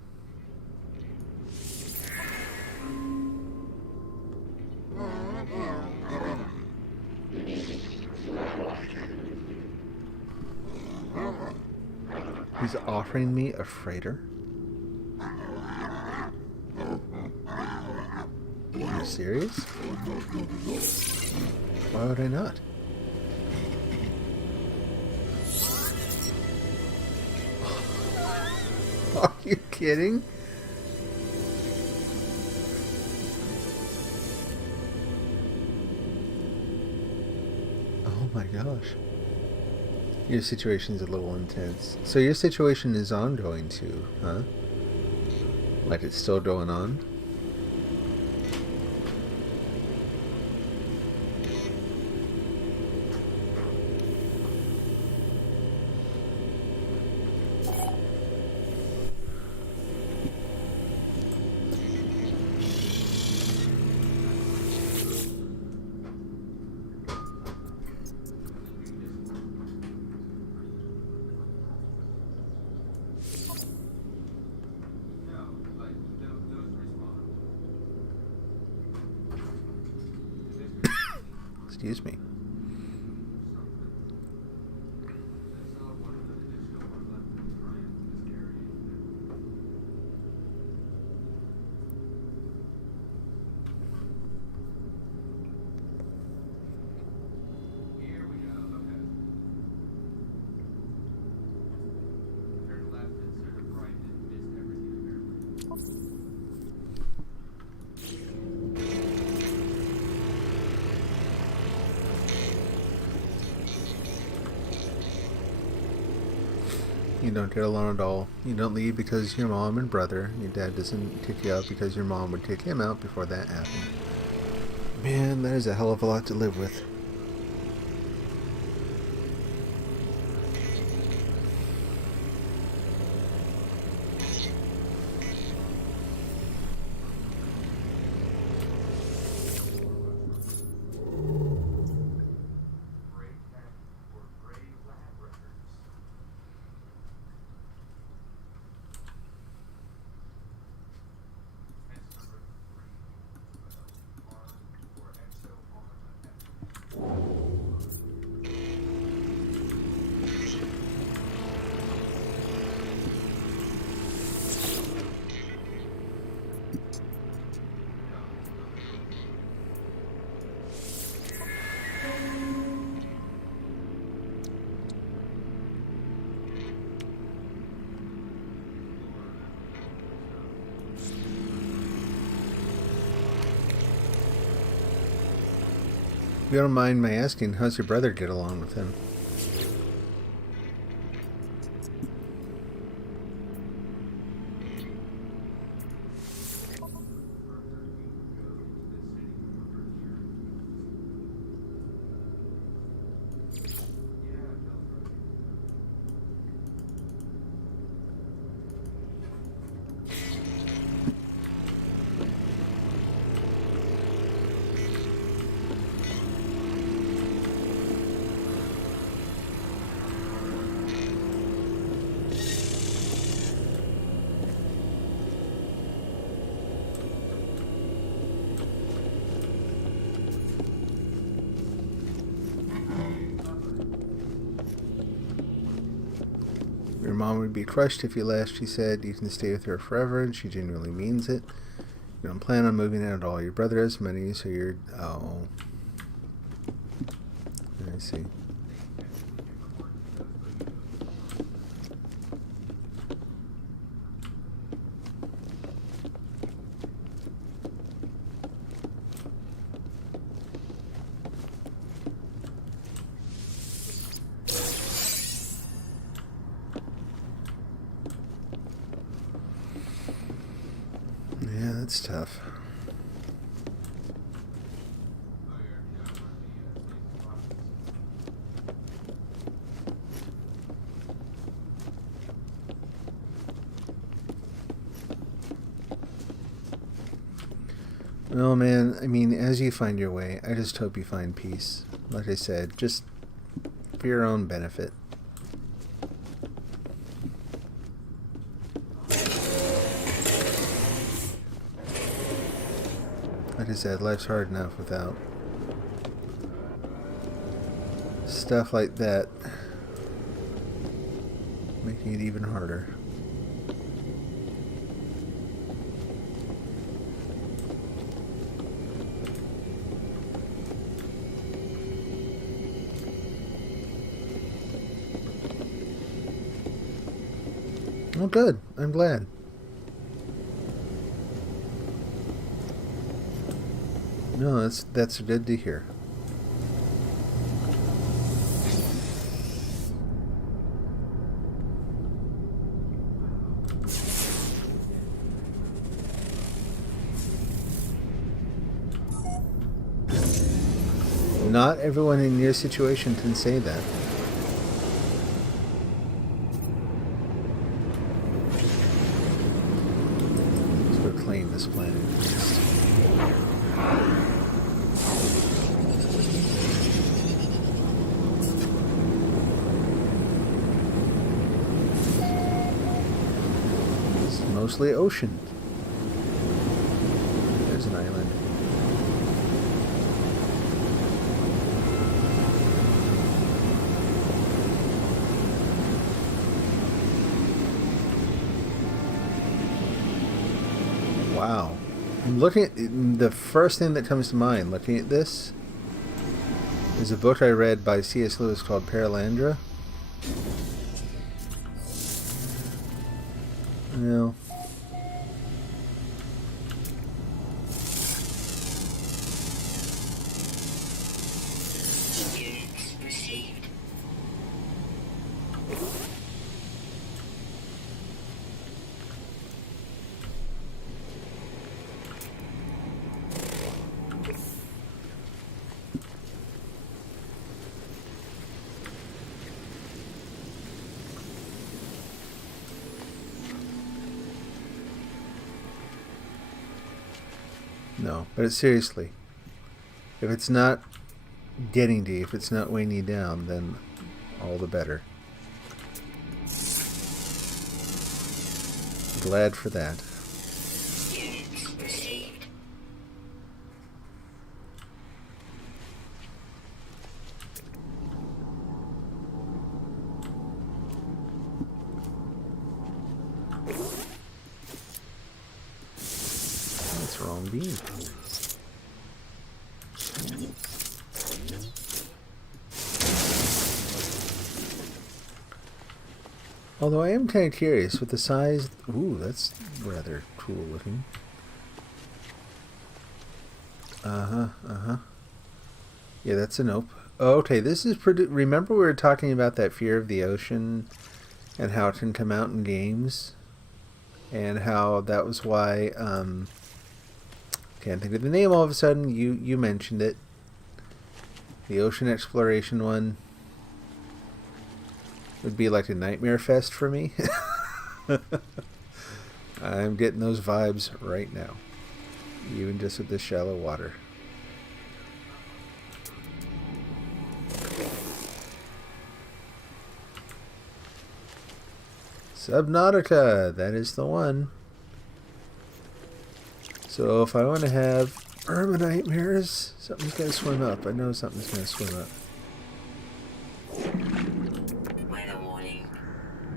He's offering me a freighter. serious? Why would I not? Are you kidding? Oh my gosh. Your situation's a little intense. So your situation is ongoing too, huh? Like it's still going on? Excuse me. You don't get along at all. You don't leave because your mom and brother. Your dad doesn't kick you out because your mom would kick him out before that happened. Man, that is a hell of a lot to live with. If you don't mind my asking, how's your brother get along with him? Your mom would be crushed if you left, she said. You can stay with her forever, and she genuinely means it. You don't plan on moving out at all. Your brother has money, so you're... Oh. I see. Yeah, that's tough. Well, man, I mean, as you find your way, I just hope you find peace. Like I said, just for your own benefit. Like I said, life's hard enough without stuff like that making it even harder. Oh, good. I'm glad. No, that's good to hear. Not everyone in your situation can say that. Let's go claim this planet first. It's mostly ocean. There's an island. Wow. I'm looking at the first thing that comes to mind looking at this is a book I read by C.S. Lewis called Paralandra. No. Units received. No. But seriously, if it's not getting to you, if it's not weighing you down, then all the better. Glad for that. Units received. That's wrong beam. Although I am kind of curious with the size. Ooh, that's rather cool looking. Yeah, that's a nope. Oh, okay, this is pretty. Remember we were talking about that fear of the ocean and how it can come out in games, and how that was why. Can't think of the name all of a sudden. You mentioned it. The ocean exploration one would be like a nightmare fest for me. I'm getting those vibes right now, even just with this shallow water. Subnautica, that is the one. So if I want to have Irma nightmares, something's gonna swim up. I know something's gonna swim up. Weather warning.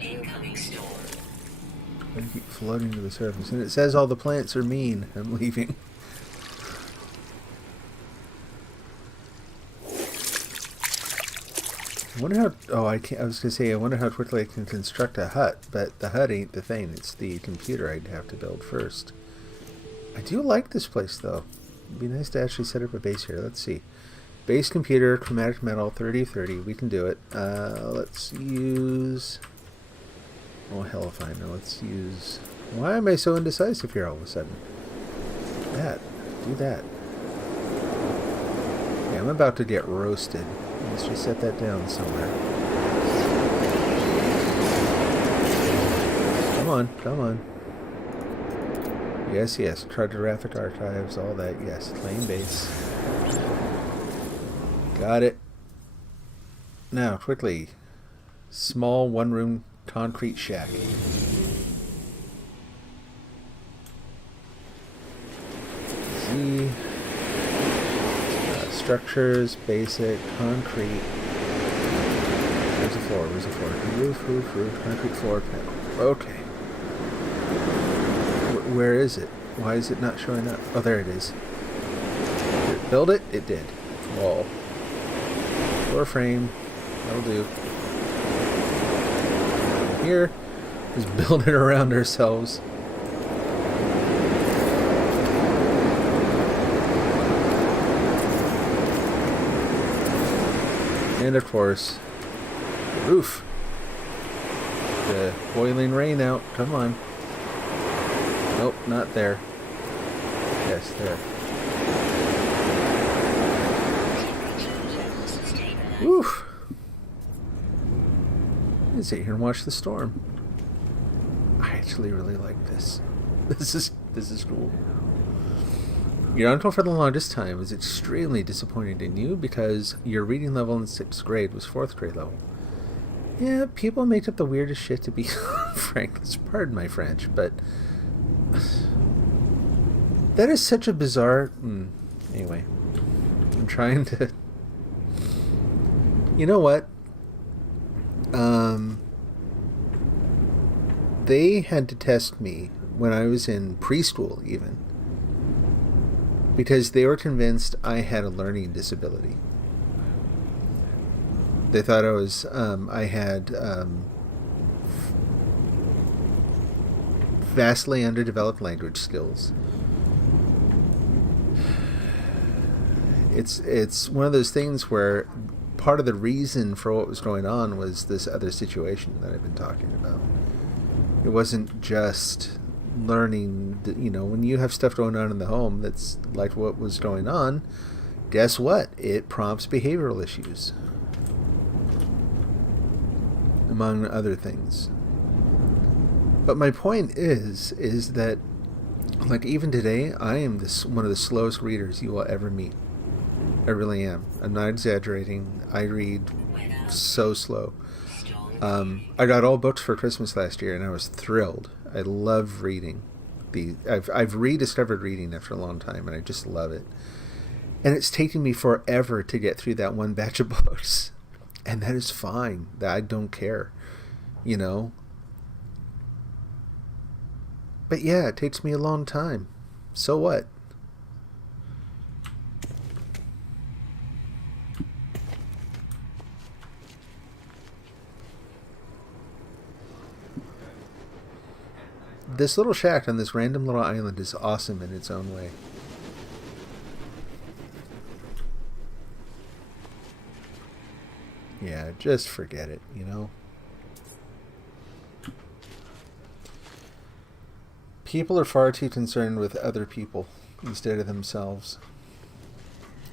Incoming storm. I keep floating to the surface, and it says all the plants are mean. I'm leaving. I wonder how. Oh, I can't. I was gonna say. I wonder how quickly I can construct a hut, but the hut ain't the thing. It's the computer I'd have to build first. I do like this place, though. It'd be nice to actually set up a base here. Let's see. Base computer, chromatic metal, 3030. We can do it. Let's use. Oh hell if I know. Let's use. Why am I so indecisive here all of a sudden? That. Do that. Yeah, I'm about to get roasted. Let's just set that down somewhere. Come on, come on. Yes, yes. Cartographic archives, all that. Yes, claim base. Got it. Now, quickly. Small one-room concrete shack. Z. Structures, basic, concrete. Where's the floor? Where's the floor? Roof, concrete floor, panel. Okay. Where is it? Why is it not showing up? Oh, there it is. Did it build it? It did. Wall. Floor frame. That'll do. Here. Just building around ourselves. And of course, roof. The boiling rain out. Come on. Nope, not there. Yes, there. Woof. Let's sit here and watch the storm. I actually really like this. This is cool. Your uncle for the longest time was extremely disappointed in you because your reading level in 6th grade was 4th grade level. Yeah, people make up the weirdest shit to be frank. Pardon my French, but that is such a bizarre... Anyway, I'm trying to... You know what? They had to test me when I was in preschool, even, because they were convinced I had a learning disability. They thought I had vastly underdeveloped language skills. It's one of those things where part of the reason for what was going on was this other situation that I've been talking about. It wasn't just learning, when you have stuff going on in the home that's like what was going on, guess what? It prompts behavioral issues, among other things. But my point is that, like, even today, I am one of the slowest readers you will ever meet. I really am. I'm not exaggerating. I read so slow. I got all books for Christmas last year, and I was thrilled. I love reading. I've rediscovered reading after a long time, and I just love it. And it's taken me forever to get through that one batch of books, and that is fine. I don't care, But yeah, it takes me a long time. So what? This little shack on this random little island is awesome in its own way. Yeah, just forget it, People are far too concerned with other people instead of themselves.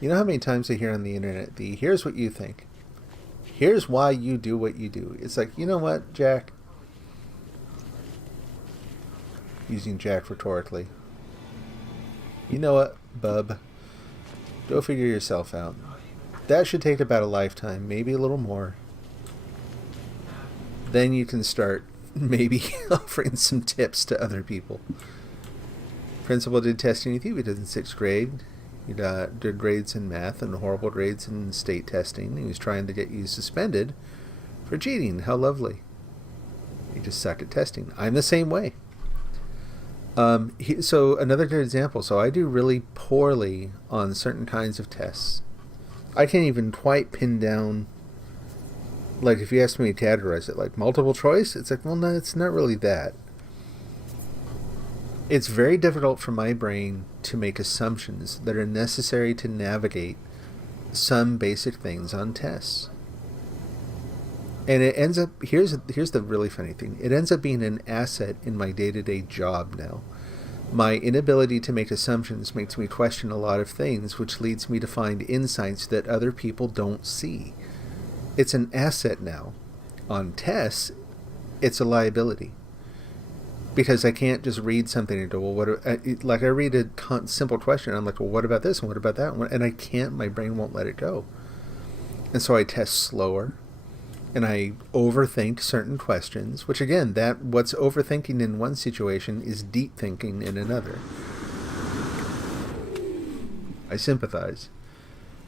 You know how many times I hear on the internet, here's what you think. Here's why you do what you do. It's like, you know what, Jack? Using Jack rhetorically. You know what, bub? Go figure yourself out. That should take about a lifetime, maybe a little more. Then you can start maybe offering some tips to other people. Principal did testing with you. He did in 6th grade. He got good grades in math and horrible grades in state testing. He was trying to get you suspended for cheating. How lovely. You just suck at testing. I'm the same way. So another good example. So I do really poorly on certain kinds of tests. I can't even quite pin down, like, if you ask me to categorize it, like multiple choice, it's like, well, no, it's not really that. It's very difficult for my brain to make assumptions that are necessary to navigate some basic things on tests. And it ends up, here's the really funny thing, it ends up being an asset in my day-to-day job now. My inability to make assumptions makes me question a lot of things, which leads me to find insights that other people don't see. It's an asset now. On tests, it's a liability. Because I can't just read something and go, well, like I read a simple question, I'm like, well, what about this and what about that? And I can't, my brain won't let it go. And so I test slower. And I overthink certain questions, which again, what's overthinking in one situation is deep thinking in another. I sympathize.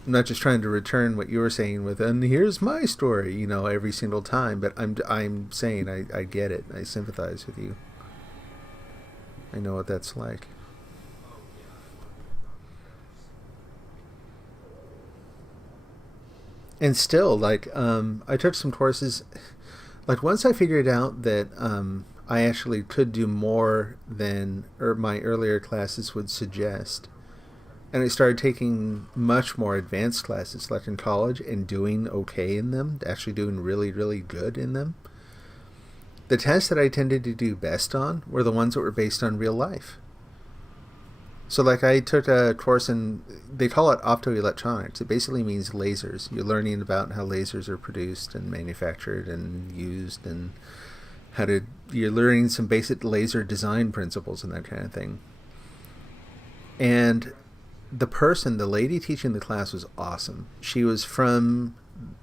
I'm not just trying to return what you were saying with, and here's my story, every single time, but I'm saying I get it. I sympathize with you. I know what that's like. And still, like, I took some courses, like, once I figured out that I actually could do more than my earlier classes would suggest. And I started taking much more advanced classes, like in college, and doing okay in them, actually doing really, really good in them. The tests that I tended to do best on were the ones that were based on real life. So like I took a course in, they call it optoelectronics. It basically means lasers. You're learning about how lasers are produced and manufactured and used, and you're learning some basic laser design principles and that kind of thing. And the lady teaching the class was awesome. She was from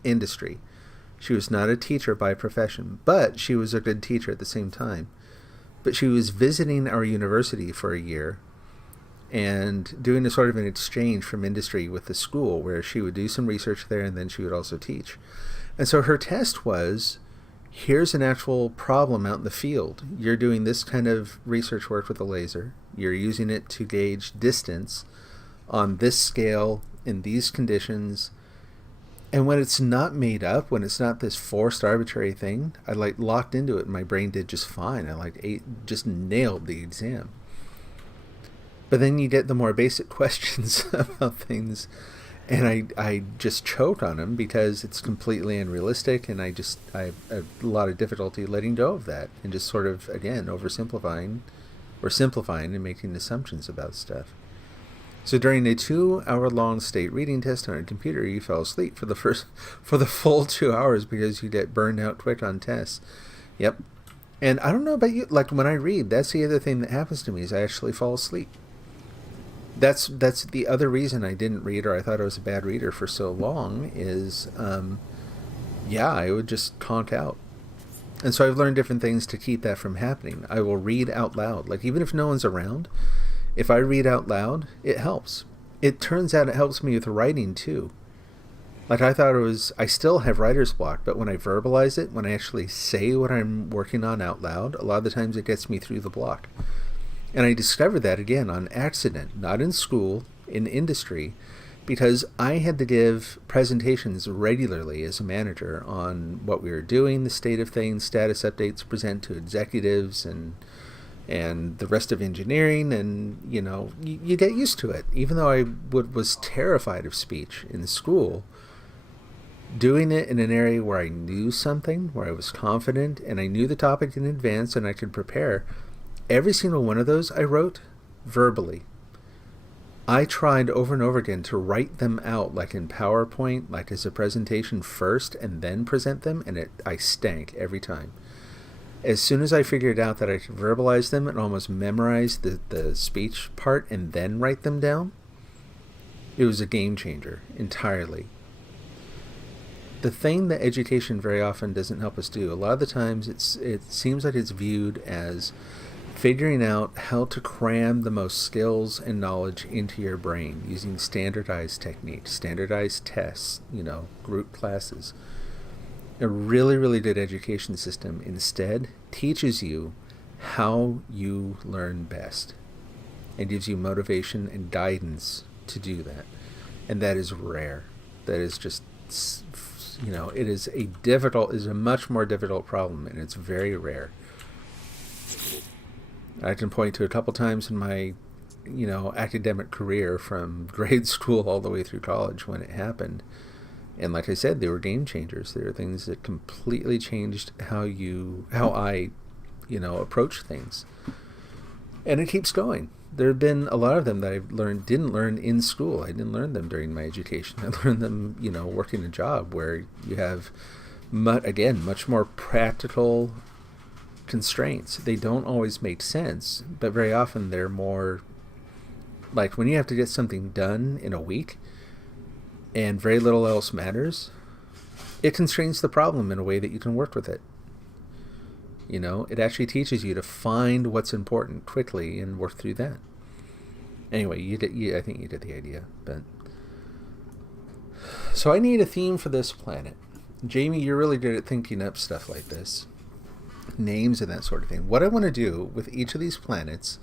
industry. She was not a teacher by profession, but she was a good teacher at the same time. But she was visiting our university for a year and doing a sort of an exchange from industry with the school, where she would do some research there and then she would also teach. And so her test was, here's an actual problem out in the field. You're doing this kind of research work with a laser. You're using it to gauge distance on this scale in these conditions. And when it's not made up, when it's not this forced arbitrary thing, I locked into it and my brain did just fine. I just nailed the exam. But then you get the more basic questions about things, and I just choke on them because it's completely unrealistic, and I have a lot of difficulty letting go of that and just sort of, again, oversimplifying or simplifying and making assumptions about stuff. So during a 2-hour-long state reading test on a computer, you fell asleep for the full 2 hours because you get burned out quick on tests. Yep. And I don't know about you, like when I read, that's the other thing that happens to me, is I actually fall asleep. That's the other reason I didn't read, or I thought I was a bad reader for so long, is, I would just conk out. And so I've learned different things to keep that from happening. I will read out loud. Like, even if no one's around, if I read out loud, it helps. It turns out it helps me with writing, too. Like, I still have writer's block, but when I verbalize it, when I actually say what I'm working on out loud, a lot of the times it gets me through the block. And I discovered that, again, on accident, not in school, in industry, because I had to give presentations regularly as a manager on what we were doing, the state of things, status updates, present to executives and the rest of engineering, and, you get used to it. Even though I was terrified of speech in school, doing it in an area where I knew something, where I was confident, and I knew the topic in advance and I could prepare, every single one of those I wrote verbally. I tried over and over again to write them out, like in PowerPoint, like as a presentation first, and then present them, and I stank every time. As soon as I figured out that I could verbalize them and almost memorize the speech part and then write them down, it was a game changer entirely. The thing that education very often doesn't help us do, a lot of the times it seems like it's viewed as figuring out how to cram the most skills and knowledge into your brain using standardized techniques, standardized tests, group classes. A really, really good education system instead teaches you how you learn best and gives you motivation and guidance to do that. And that is rare. That is just, it is a much more difficult problem, and it's very rare. I can point to a couple times in my, academic career from grade school all the way through college when it happened. And like I said, they were game changers. They were things that completely changed how I approach things. And it keeps going. There have been a lot of them that I didn't learn in school. I didn't learn them during my education. I learned them, working a job where you have, much more practical constraints. They don't always make sense, but very often they're more like when you have to get something done in a week and very little else matters, it constrains the problem in a way that you can work with it. It actually teaches you to find what's important quickly and work through that. Anyway, I think you get the idea. But so I need a theme for this planet. Jamie, you're really good at thinking up stuff like this. Names and that sort of thing. What I want to do with each of these planets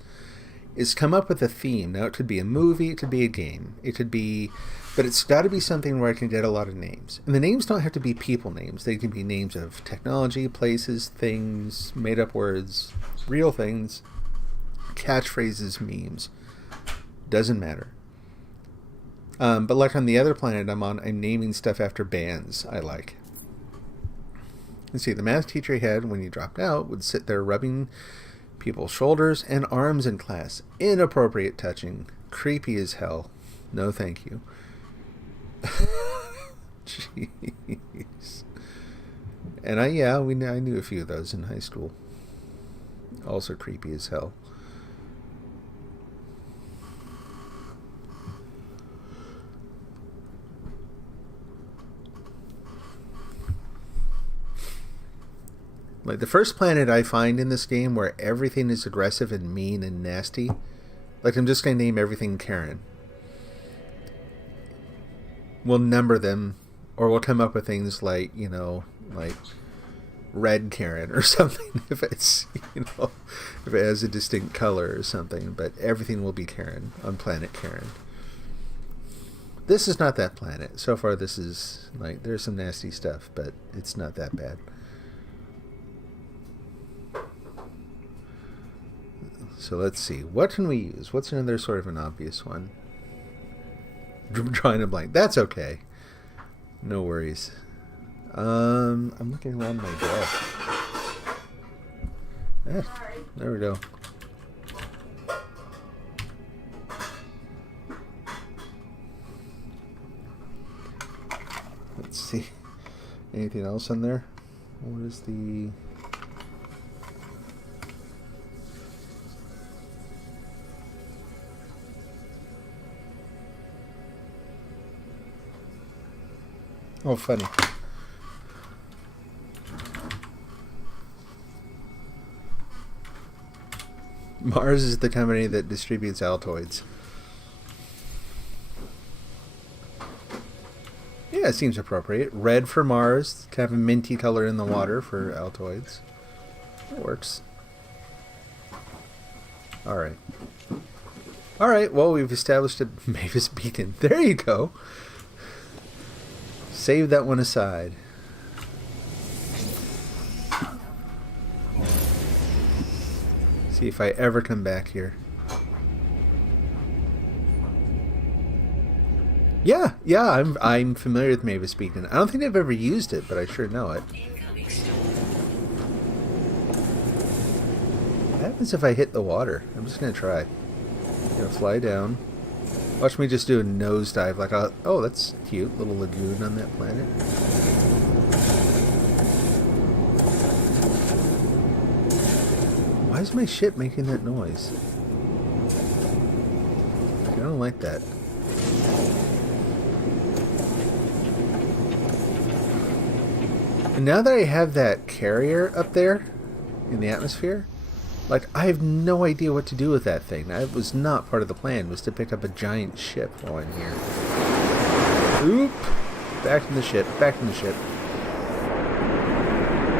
is come up with a theme. Now, it could be a movie, it could be a game, it could be But it's got to be something where I can get a lot of names. And the names don't have to be people names. They can be names of technology, places, things, made-up words, real things, catchphrases, memes. Doesn't matter. But like on the other planet I'm on, I'm naming stuff after bands I like. Let's see, the math teacher I had when he dropped out would sit there rubbing people's shoulders and arms in class. Inappropriate touching. Creepy as hell. No thank you. Jeez. And I knew a few of those in high school. Also creepy as hell. Like the first planet I find in this game where everything is aggressive and mean and nasty, like I'm just going to name everything Karen. We'll number them, or we'll come up with things like, like Red Karen or something if it's, if it has a distinct color or something, but everything will be Karen on planet Karen. This is not that planet. So far this is, like, there's some nasty stuff, but it's not that bad. So let's see. What can we use? What's another sort of an obvious one? I'm drawing a blank. That's okay. No worries. I'm looking around my desk. Yeah, there we go. Let's see. Anything else in there? What is the... Oh, funny. Mars is the company that distributes Altoids. Yeah, it seems appropriate. Red for Mars, kind of a minty color in the water for Altoids. It works. Alright. Alright, well, we've established a Mavis beacon. There you go. Save that one aside. See if I ever come back here. Yeah, I'm familiar with Mavis Beacon. I don't think I've ever used it, but I sure know it. What happens if I hit the water? I'm just gonna try. Gonna fly down. Watch me just do a nosedive like a... Oh, that's cute. Little lagoon on that planet. Why is my ship making that noise? I don't like that. And now that I have that carrier up there in the atmosphere, like, I have no idea what to do with that thing. That was not part of the plan, was to pick up a giant ship while I'm here. Oop! Back in the ship, back in the ship.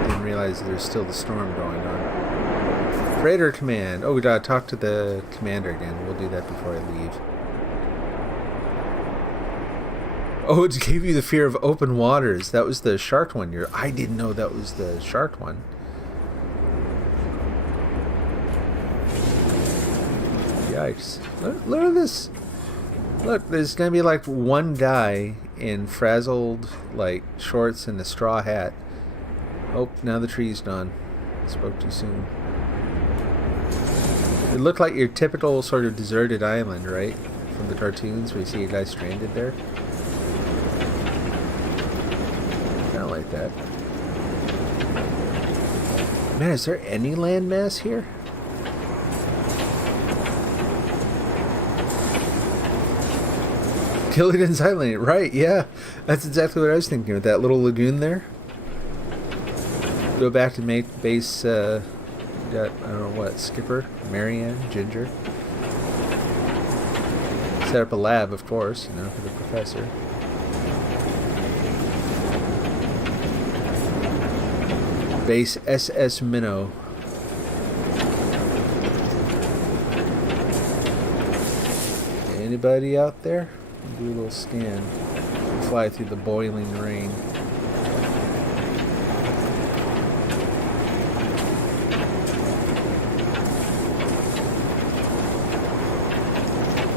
Didn't realize there's still the storm going on. Freighter command. Oh, we gotta talk to the commander again. We'll do that before I leave. Oh, it gave you the fear of open waters. That was the shark one. I didn't know that was the shark one. Yikes. Look at this. Look, there's going to be like one guy in frazzled like shorts and a straw hat. Oh, now the tree's gone. Spoke too soon. It looked like your typical sort of deserted island, right? From the cartoons where you see a guy stranded there. Kind of like that. Man, is there any landmass here? Gilligan's Island, right, yeah. That's exactly what I was thinking with that little lagoon there. Go back to make base, got, I don't know what, Skipper, Marianne, Ginger. Set up a lab, of course, for the professor. Base SS Minnow. Anybody out there? Do a little scan. Fly through the boiling rain.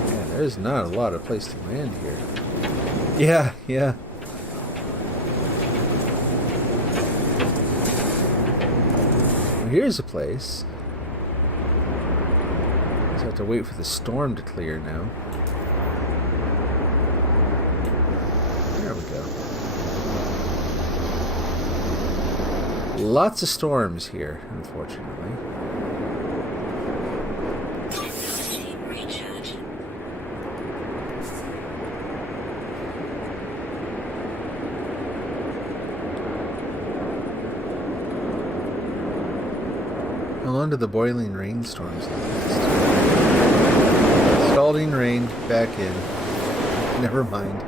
Man, there's not a lot of place to land here. Yeah, yeah. Well, here's a place. Just have to wait for the storm to clear now. There we go. Lots of storms here, unfortunately. Recharge. How long do the boiling rainstorms last? Scalding rain, back in. Never mind.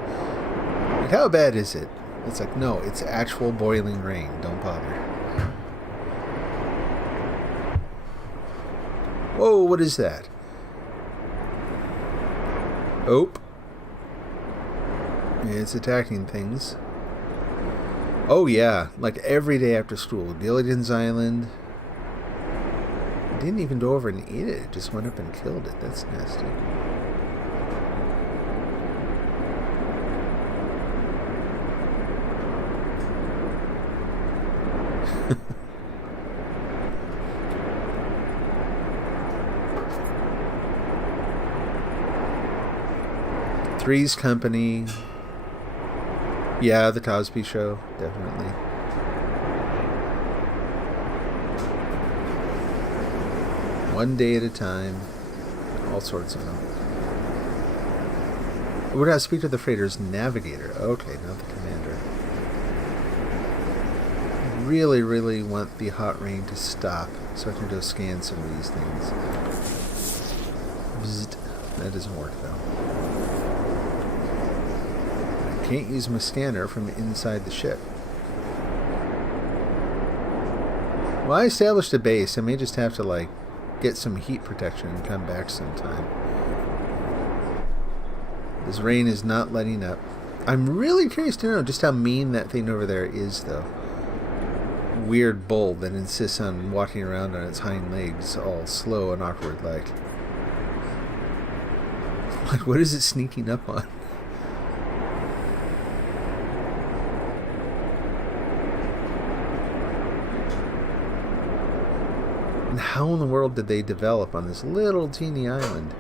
Like, how bad is it? It's like, no, it's actual boiling rain. Don't bother. Whoa, what is that? Oh. It's attacking things. Oh, yeah. Like every day after school. Gilligan's Island. Didn't even go over and eat it. It just went up and killed it. That's nasty. Three's Company. Yeah, The Cosby Show. Definitely. One day at a time. All sorts of them. We're going to speak to the freighter's navigator. Okay, not the commander. I really, really want the hot rain to stop so I can go scan some of these things. Bzzzt. That doesn't work though. I can't use my scanner from inside the ship. Well, I established a base. I may just have to, like, get some heat protection and come back sometime. This rain is not letting up. I'm really curious to know just how mean that thing over there is, though. Weird bull that insists on walking around on its hind legs all slow and awkward like. Like, what is it sneaking up on? And how in the world did they develop on this little teeny island?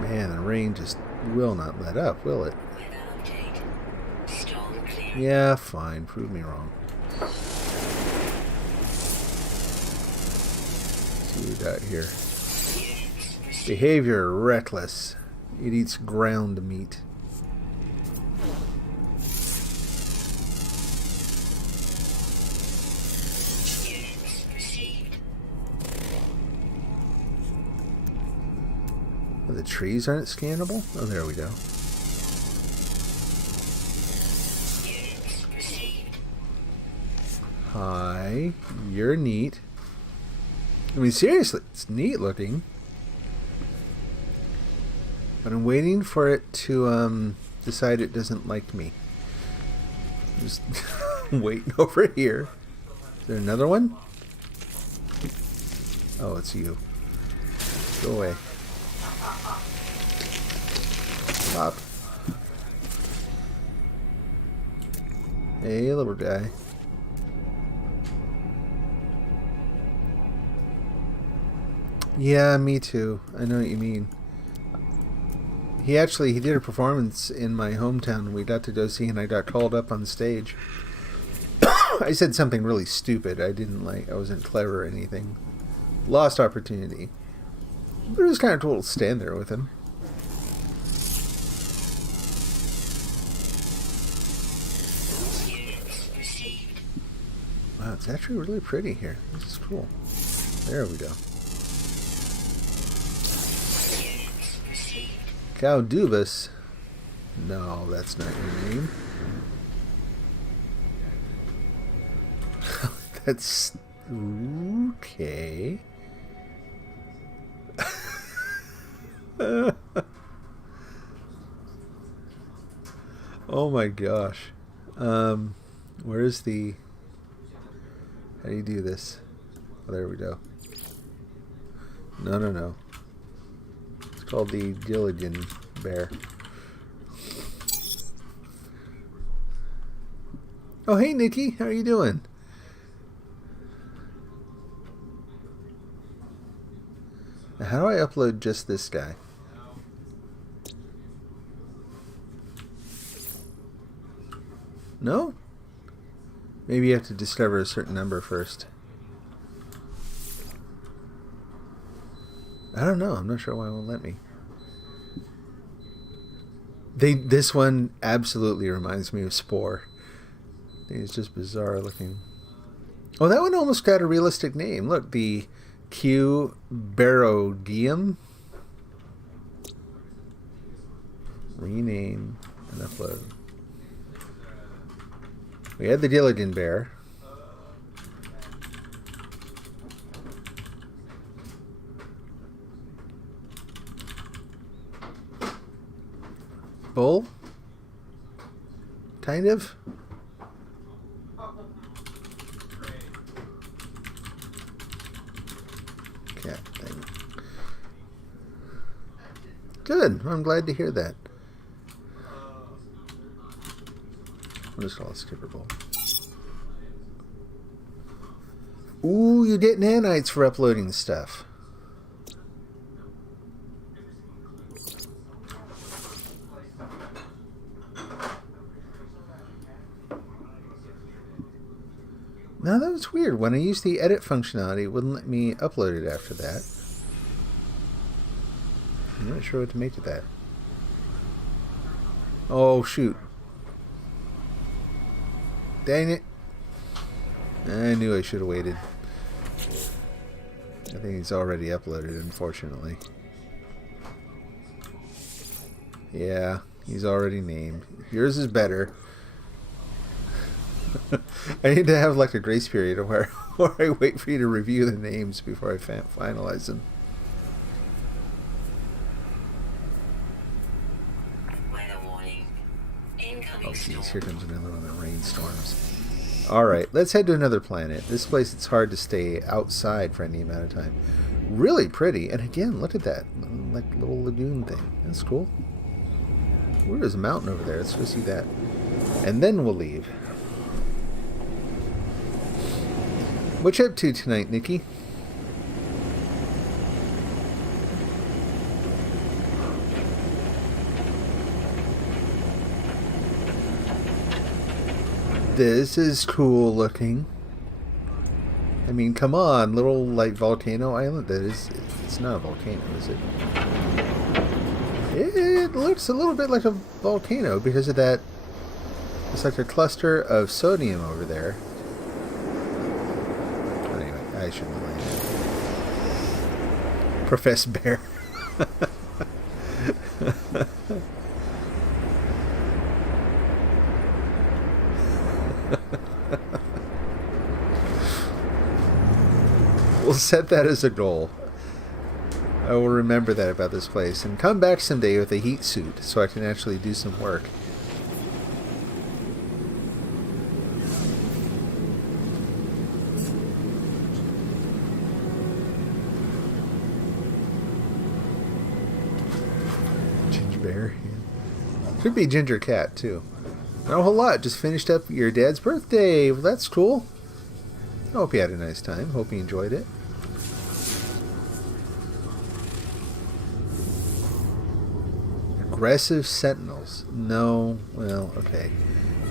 Man, the rain just will not let up, will it? Weather update. Storm clear. Yeah, fine. Prove me wrong. See what we got here. Units proceed. Behavior reckless. It eats ground meat. Units received. Oh, the trees aren't scannable? Oh, there we go. Units received. Hi. You're neat. I mean, seriously, it's neat looking. But I'm waiting for it to decide it doesn't like me. Just waiting over here. Is there another one? Oh, it's you. Go away. Stop. Hey, little guy. Yeah, me too. I know what you mean. He did a performance in my hometown we got to go see, and I got called up on stage. I said something really stupid. I wasn't clever or anything. Lost opportunity. But it was kind of cool to stand there with him. Units received. Wow, it's actually really pretty here. This is cool. There we go. Caudubus? No, that's not your name. That's okay. Oh my gosh. Where's the... How do you do this? Oh, there we go. No. It's called the Gilligan bear. Oh, hey, Nikki. How are you doing? Now, how do I upload just this guy? No? Maybe you have to discover a certain number first. I don't know. I'm not sure why it won't let me. This one absolutely reminds me of Spore. I think it's just bizarre looking. Oh, that one almost got a realistic name. Look, the Q Barogium. Rename and upload. We had the Gilligan bear. Bull? Kind of? Cat thing. Good. I'm glad to hear that. We'll just call it Skipper Bull. Ooh, you get nanites for uploading stuff. Now that was weird. When I used the edit functionality, it wouldn't let me upload it after that. I'm not sure what to make of that. Oh, shoot. Dang it. I knew I should have waited. I think he's already uploaded, unfortunately. Yeah, he's already named. Yours is better. I need to have like a grace period where I wait for you to review the names before I finalize them. Weather warning. Incoming Oh jeez, storm. here comes another one of the rainstorms. Alright, let's head to another planet. This place, it's hard to stay outside for any amount of time. Really pretty, and again, look at that. Like little lagoon thing. That's cool. Ooh, there's a mountain over there. Let's go see that. And then we'll leave. What you up to tonight, Nikki? This is cool looking. I mean, come on, little like volcano island. That is, it's not a volcano, is it? It looks a little bit like a volcano because of that. It's like a cluster of sodium over there. Anyway, I shouldn't mind that. Professor Bear. We'll set that as a goal. I will remember that about this place and come back someday with a heat suit so I can actually do some work. Ginger Bear. Yeah. Could be Ginger Cat too. Not a whole lot. Just finished up your dad's birthday. Well, that's cool. I hope you had a nice time. Hope you enjoyed it. Aggressive sentinels. No. Well, okay.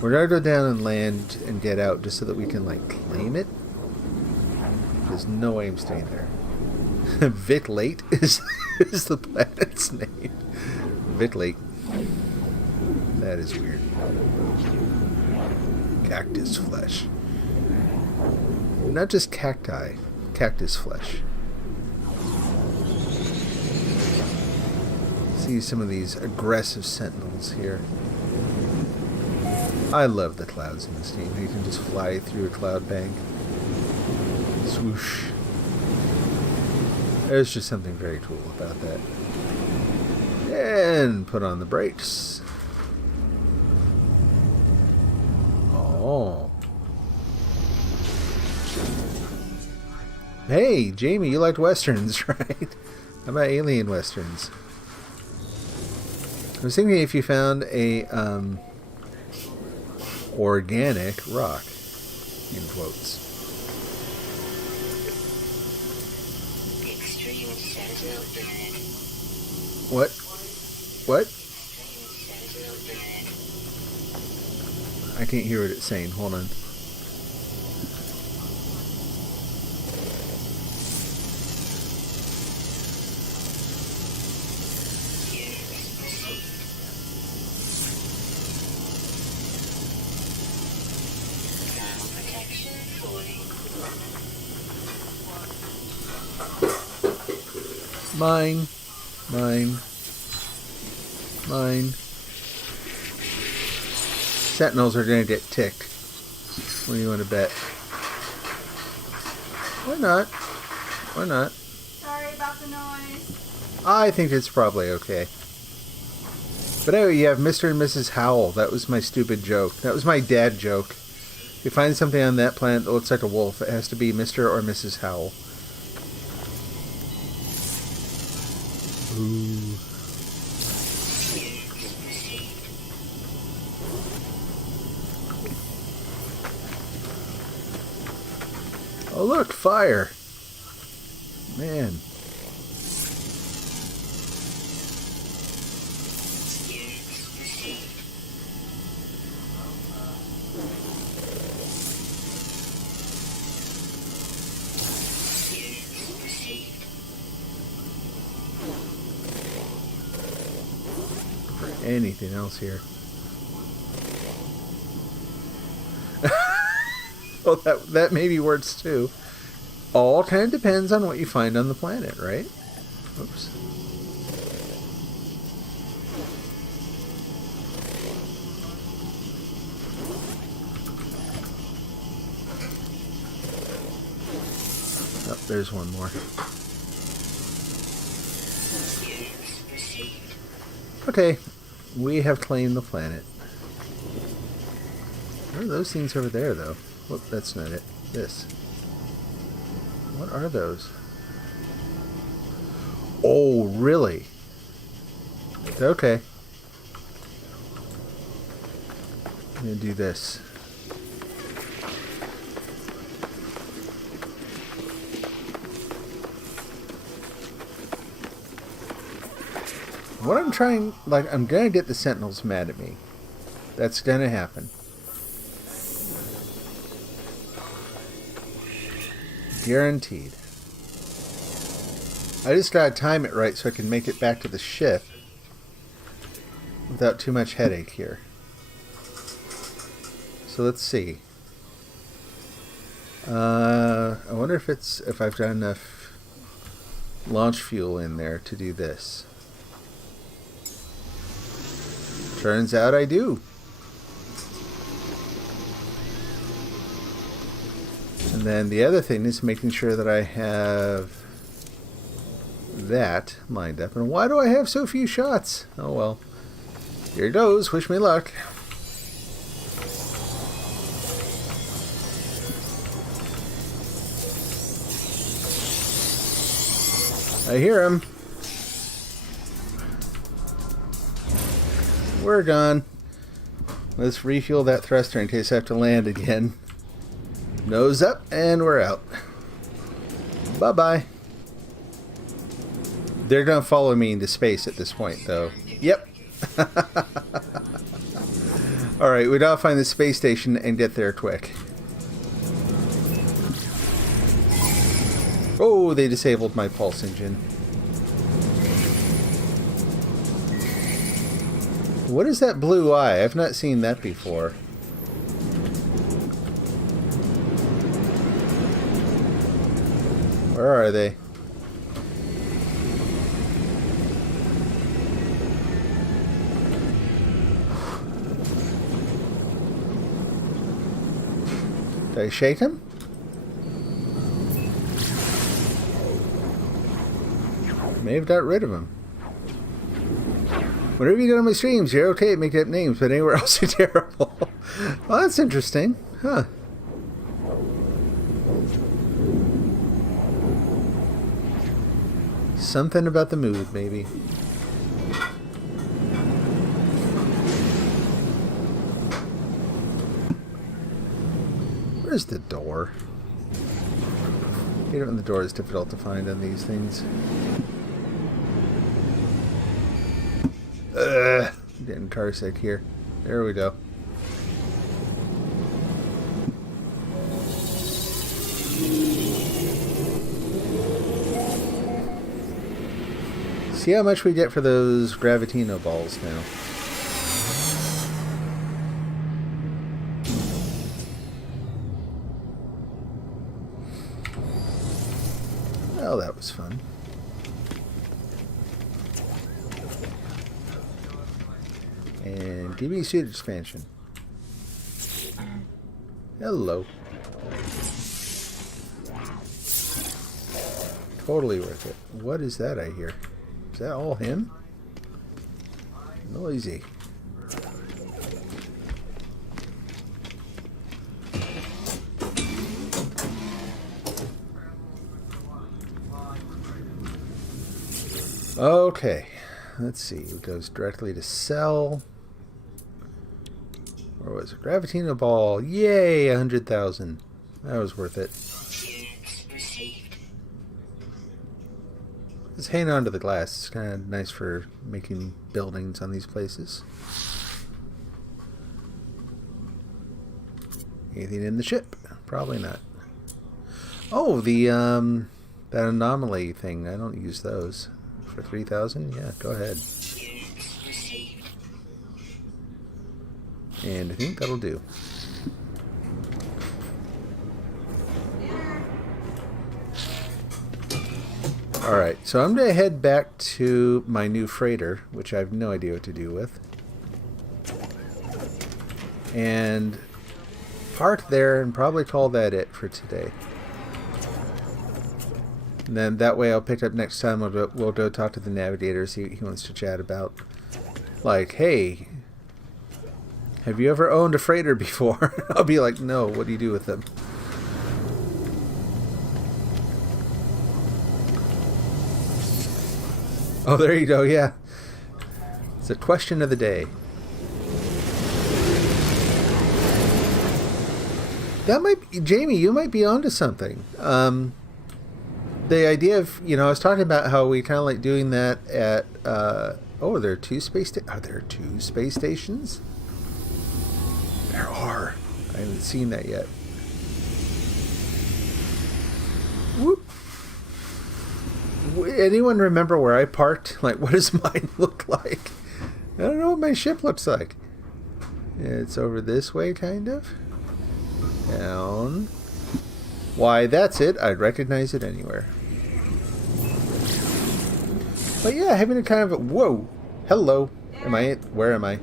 We're going to go down and land and get out just so that we can, like, claim it. There's no way I'm staying there. Vic Late is the planet's name. Vic Late. That is weird. Cactus flesh. Not just cacti, cactus flesh. See some of these aggressive sentinels here. I love the clouds in this game. You can just fly through a cloud bank. Swoosh. There's just something very cool about that. And put on the brakes. Oh. Hey, Jamie, you liked westerns, right? How about alien westerns? I was thinking if you found a organic rock, in quotes. Extreme sentinel burn. What? What? Sentinel burn. I can't hear what it's saying. Hold on. Ground protection falling. Mine. Mine. Mine. Sentinels are going to get ticked. What do you want to bet? Or not. Or not. Sorry about the noise. I think it's probably okay. But anyway, you have Mr. and Mrs. Howell. That was my stupid joke. That was my dad joke. If you find something on that planet that looks like a wolf, it has to be Mr. or Mrs. Howell. Ooh. Oh look, fire. Man. Anything else here? Well, that maybe works too. All kind of depends on what you find on the planet, right? Oops. Oh, there's one more. Okay, we have claimed the planet. What are those things over there, though? Whoop, that's not it. This. What are those? Oh, really? Okay. I'm gonna do this. What I'm trying, like, I'm gonna get the Sentinels mad at me. That's gonna happen. Guaranteed. I just gotta time it right so I can make it back to the ship without too much headache here. So let's see. I wonder if I've got enough launch fuel in there to do this. Turns out I do. And then the other thing is making sure that I have that lined up. And why do I have so few shots? Oh well. Here goes. Wish me luck. I hear him. We're gone. Let's refuel that thruster in case I have to land again. Nose up, and we're out. Bye-bye. They're going to follow me into space at this point, though. Yep. Alright, we gotta find the space station and get there quick. Oh, they disabled my pulse engine. What is that blue eye? I've not seen that before. Where are they? Did I shake him? May have got rid of him. Whatever you do on my streams, you're okay at making up names, but anywhere else you're terrible. Well, that's interesting. Huh. Something about the mood, maybe. Where's the door? I hate it when the door is difficult to find on these things. I'm getting car sick here. There we go. See how much we get for those Gravitino balls now. Well, that was fun. And give me a suit expansion. Hello. Totally worth it. What is that I hear? Is that all him? Noisy. Okay. Let's see. It goes directly to sell. Or was it? Gravitino ball. Yay! 100,000. That was worth it. Just hang on to the glass. It's kind of nice for making buildings on these places. Anything in the ship? Probably not. Oh, the that anomaly thing. I don't use those. For 3,000? Yeah, go ahead. And I think that'll do. Alright, so I'm going to head back to my new freighter, which I have no idea what to do with. And park there and probably call that it for today. And then that way I'll pick up next time. We'll go talk to the navigator, see what he wants to chat about. Like, hey, have you ever owned a freighter before? I'll be like, no, what do you do with them? Oh, there you go, yeah. It's a question of the day. That might be, Jamie, you might be onto something. The idea of, I was talking about how we kind of like doing that at, oh, there are two space are there two space stations? There are. I haven't seen that yet. Whoop. Anyone remember where I parked? Like, what does mine look like? I don't know what my ship looks like. It's over this way, kind of. Down. Why, that's it. I'd recognize it anywhere. But yeah, having a kind of a... Whoa! Hello. Am I... Where am I?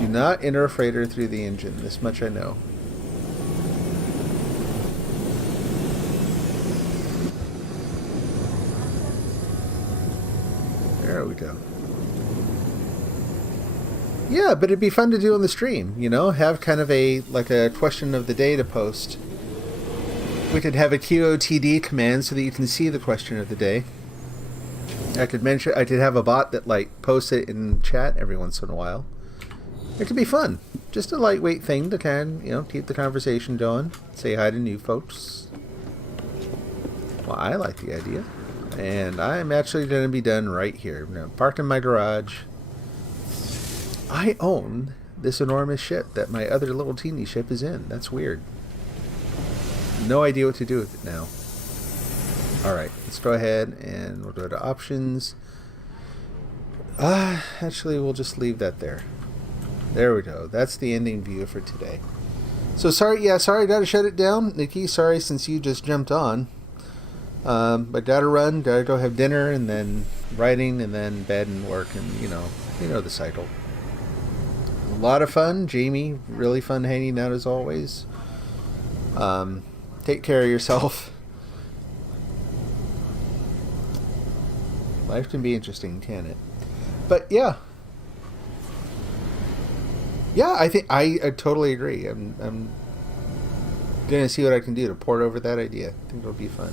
Do not enter a freighter through the engine. This much I know. There we go. Yeah, but it'd be fun to do on the stream, have kind of a question of the day to post. We could have a QOTD command so that you can see the question of the day. I could have a bot that posts it in chat every once in a while. It could be fun. Just a lightweight thing to kind of, keep the conversation going. Say hi to new folks. Well, I like the idea. And I'm actually going to be done right here. I'm parked in my garage. I own this enormous ship that my other little teeny ship is in. That's weird. No idea what to do with it now. Alright, let's go ahead and we'll go to options. Actually, we'll just leave that there. There we go. That's the ending view for today. So sorry, I gotta shut it down. Nikki, sorry since you just jumped on. But gotta run, gotta go have dinner, and then writing, and then bed and work, and you know the cycle. a lot of fun. Jamie, really fun hanging out as always. Take care of yourself. Life can be interesting, can it? But yeah. Yeah, I think I totally agree. I'm gonna see what I can do to port over that idea. I think it'll be fun.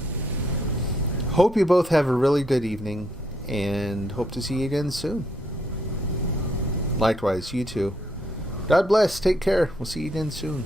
Hope you both have a really good evening, and hope to see you again soon. Likewise, you too. God bless. Take care. We'll see you again soon.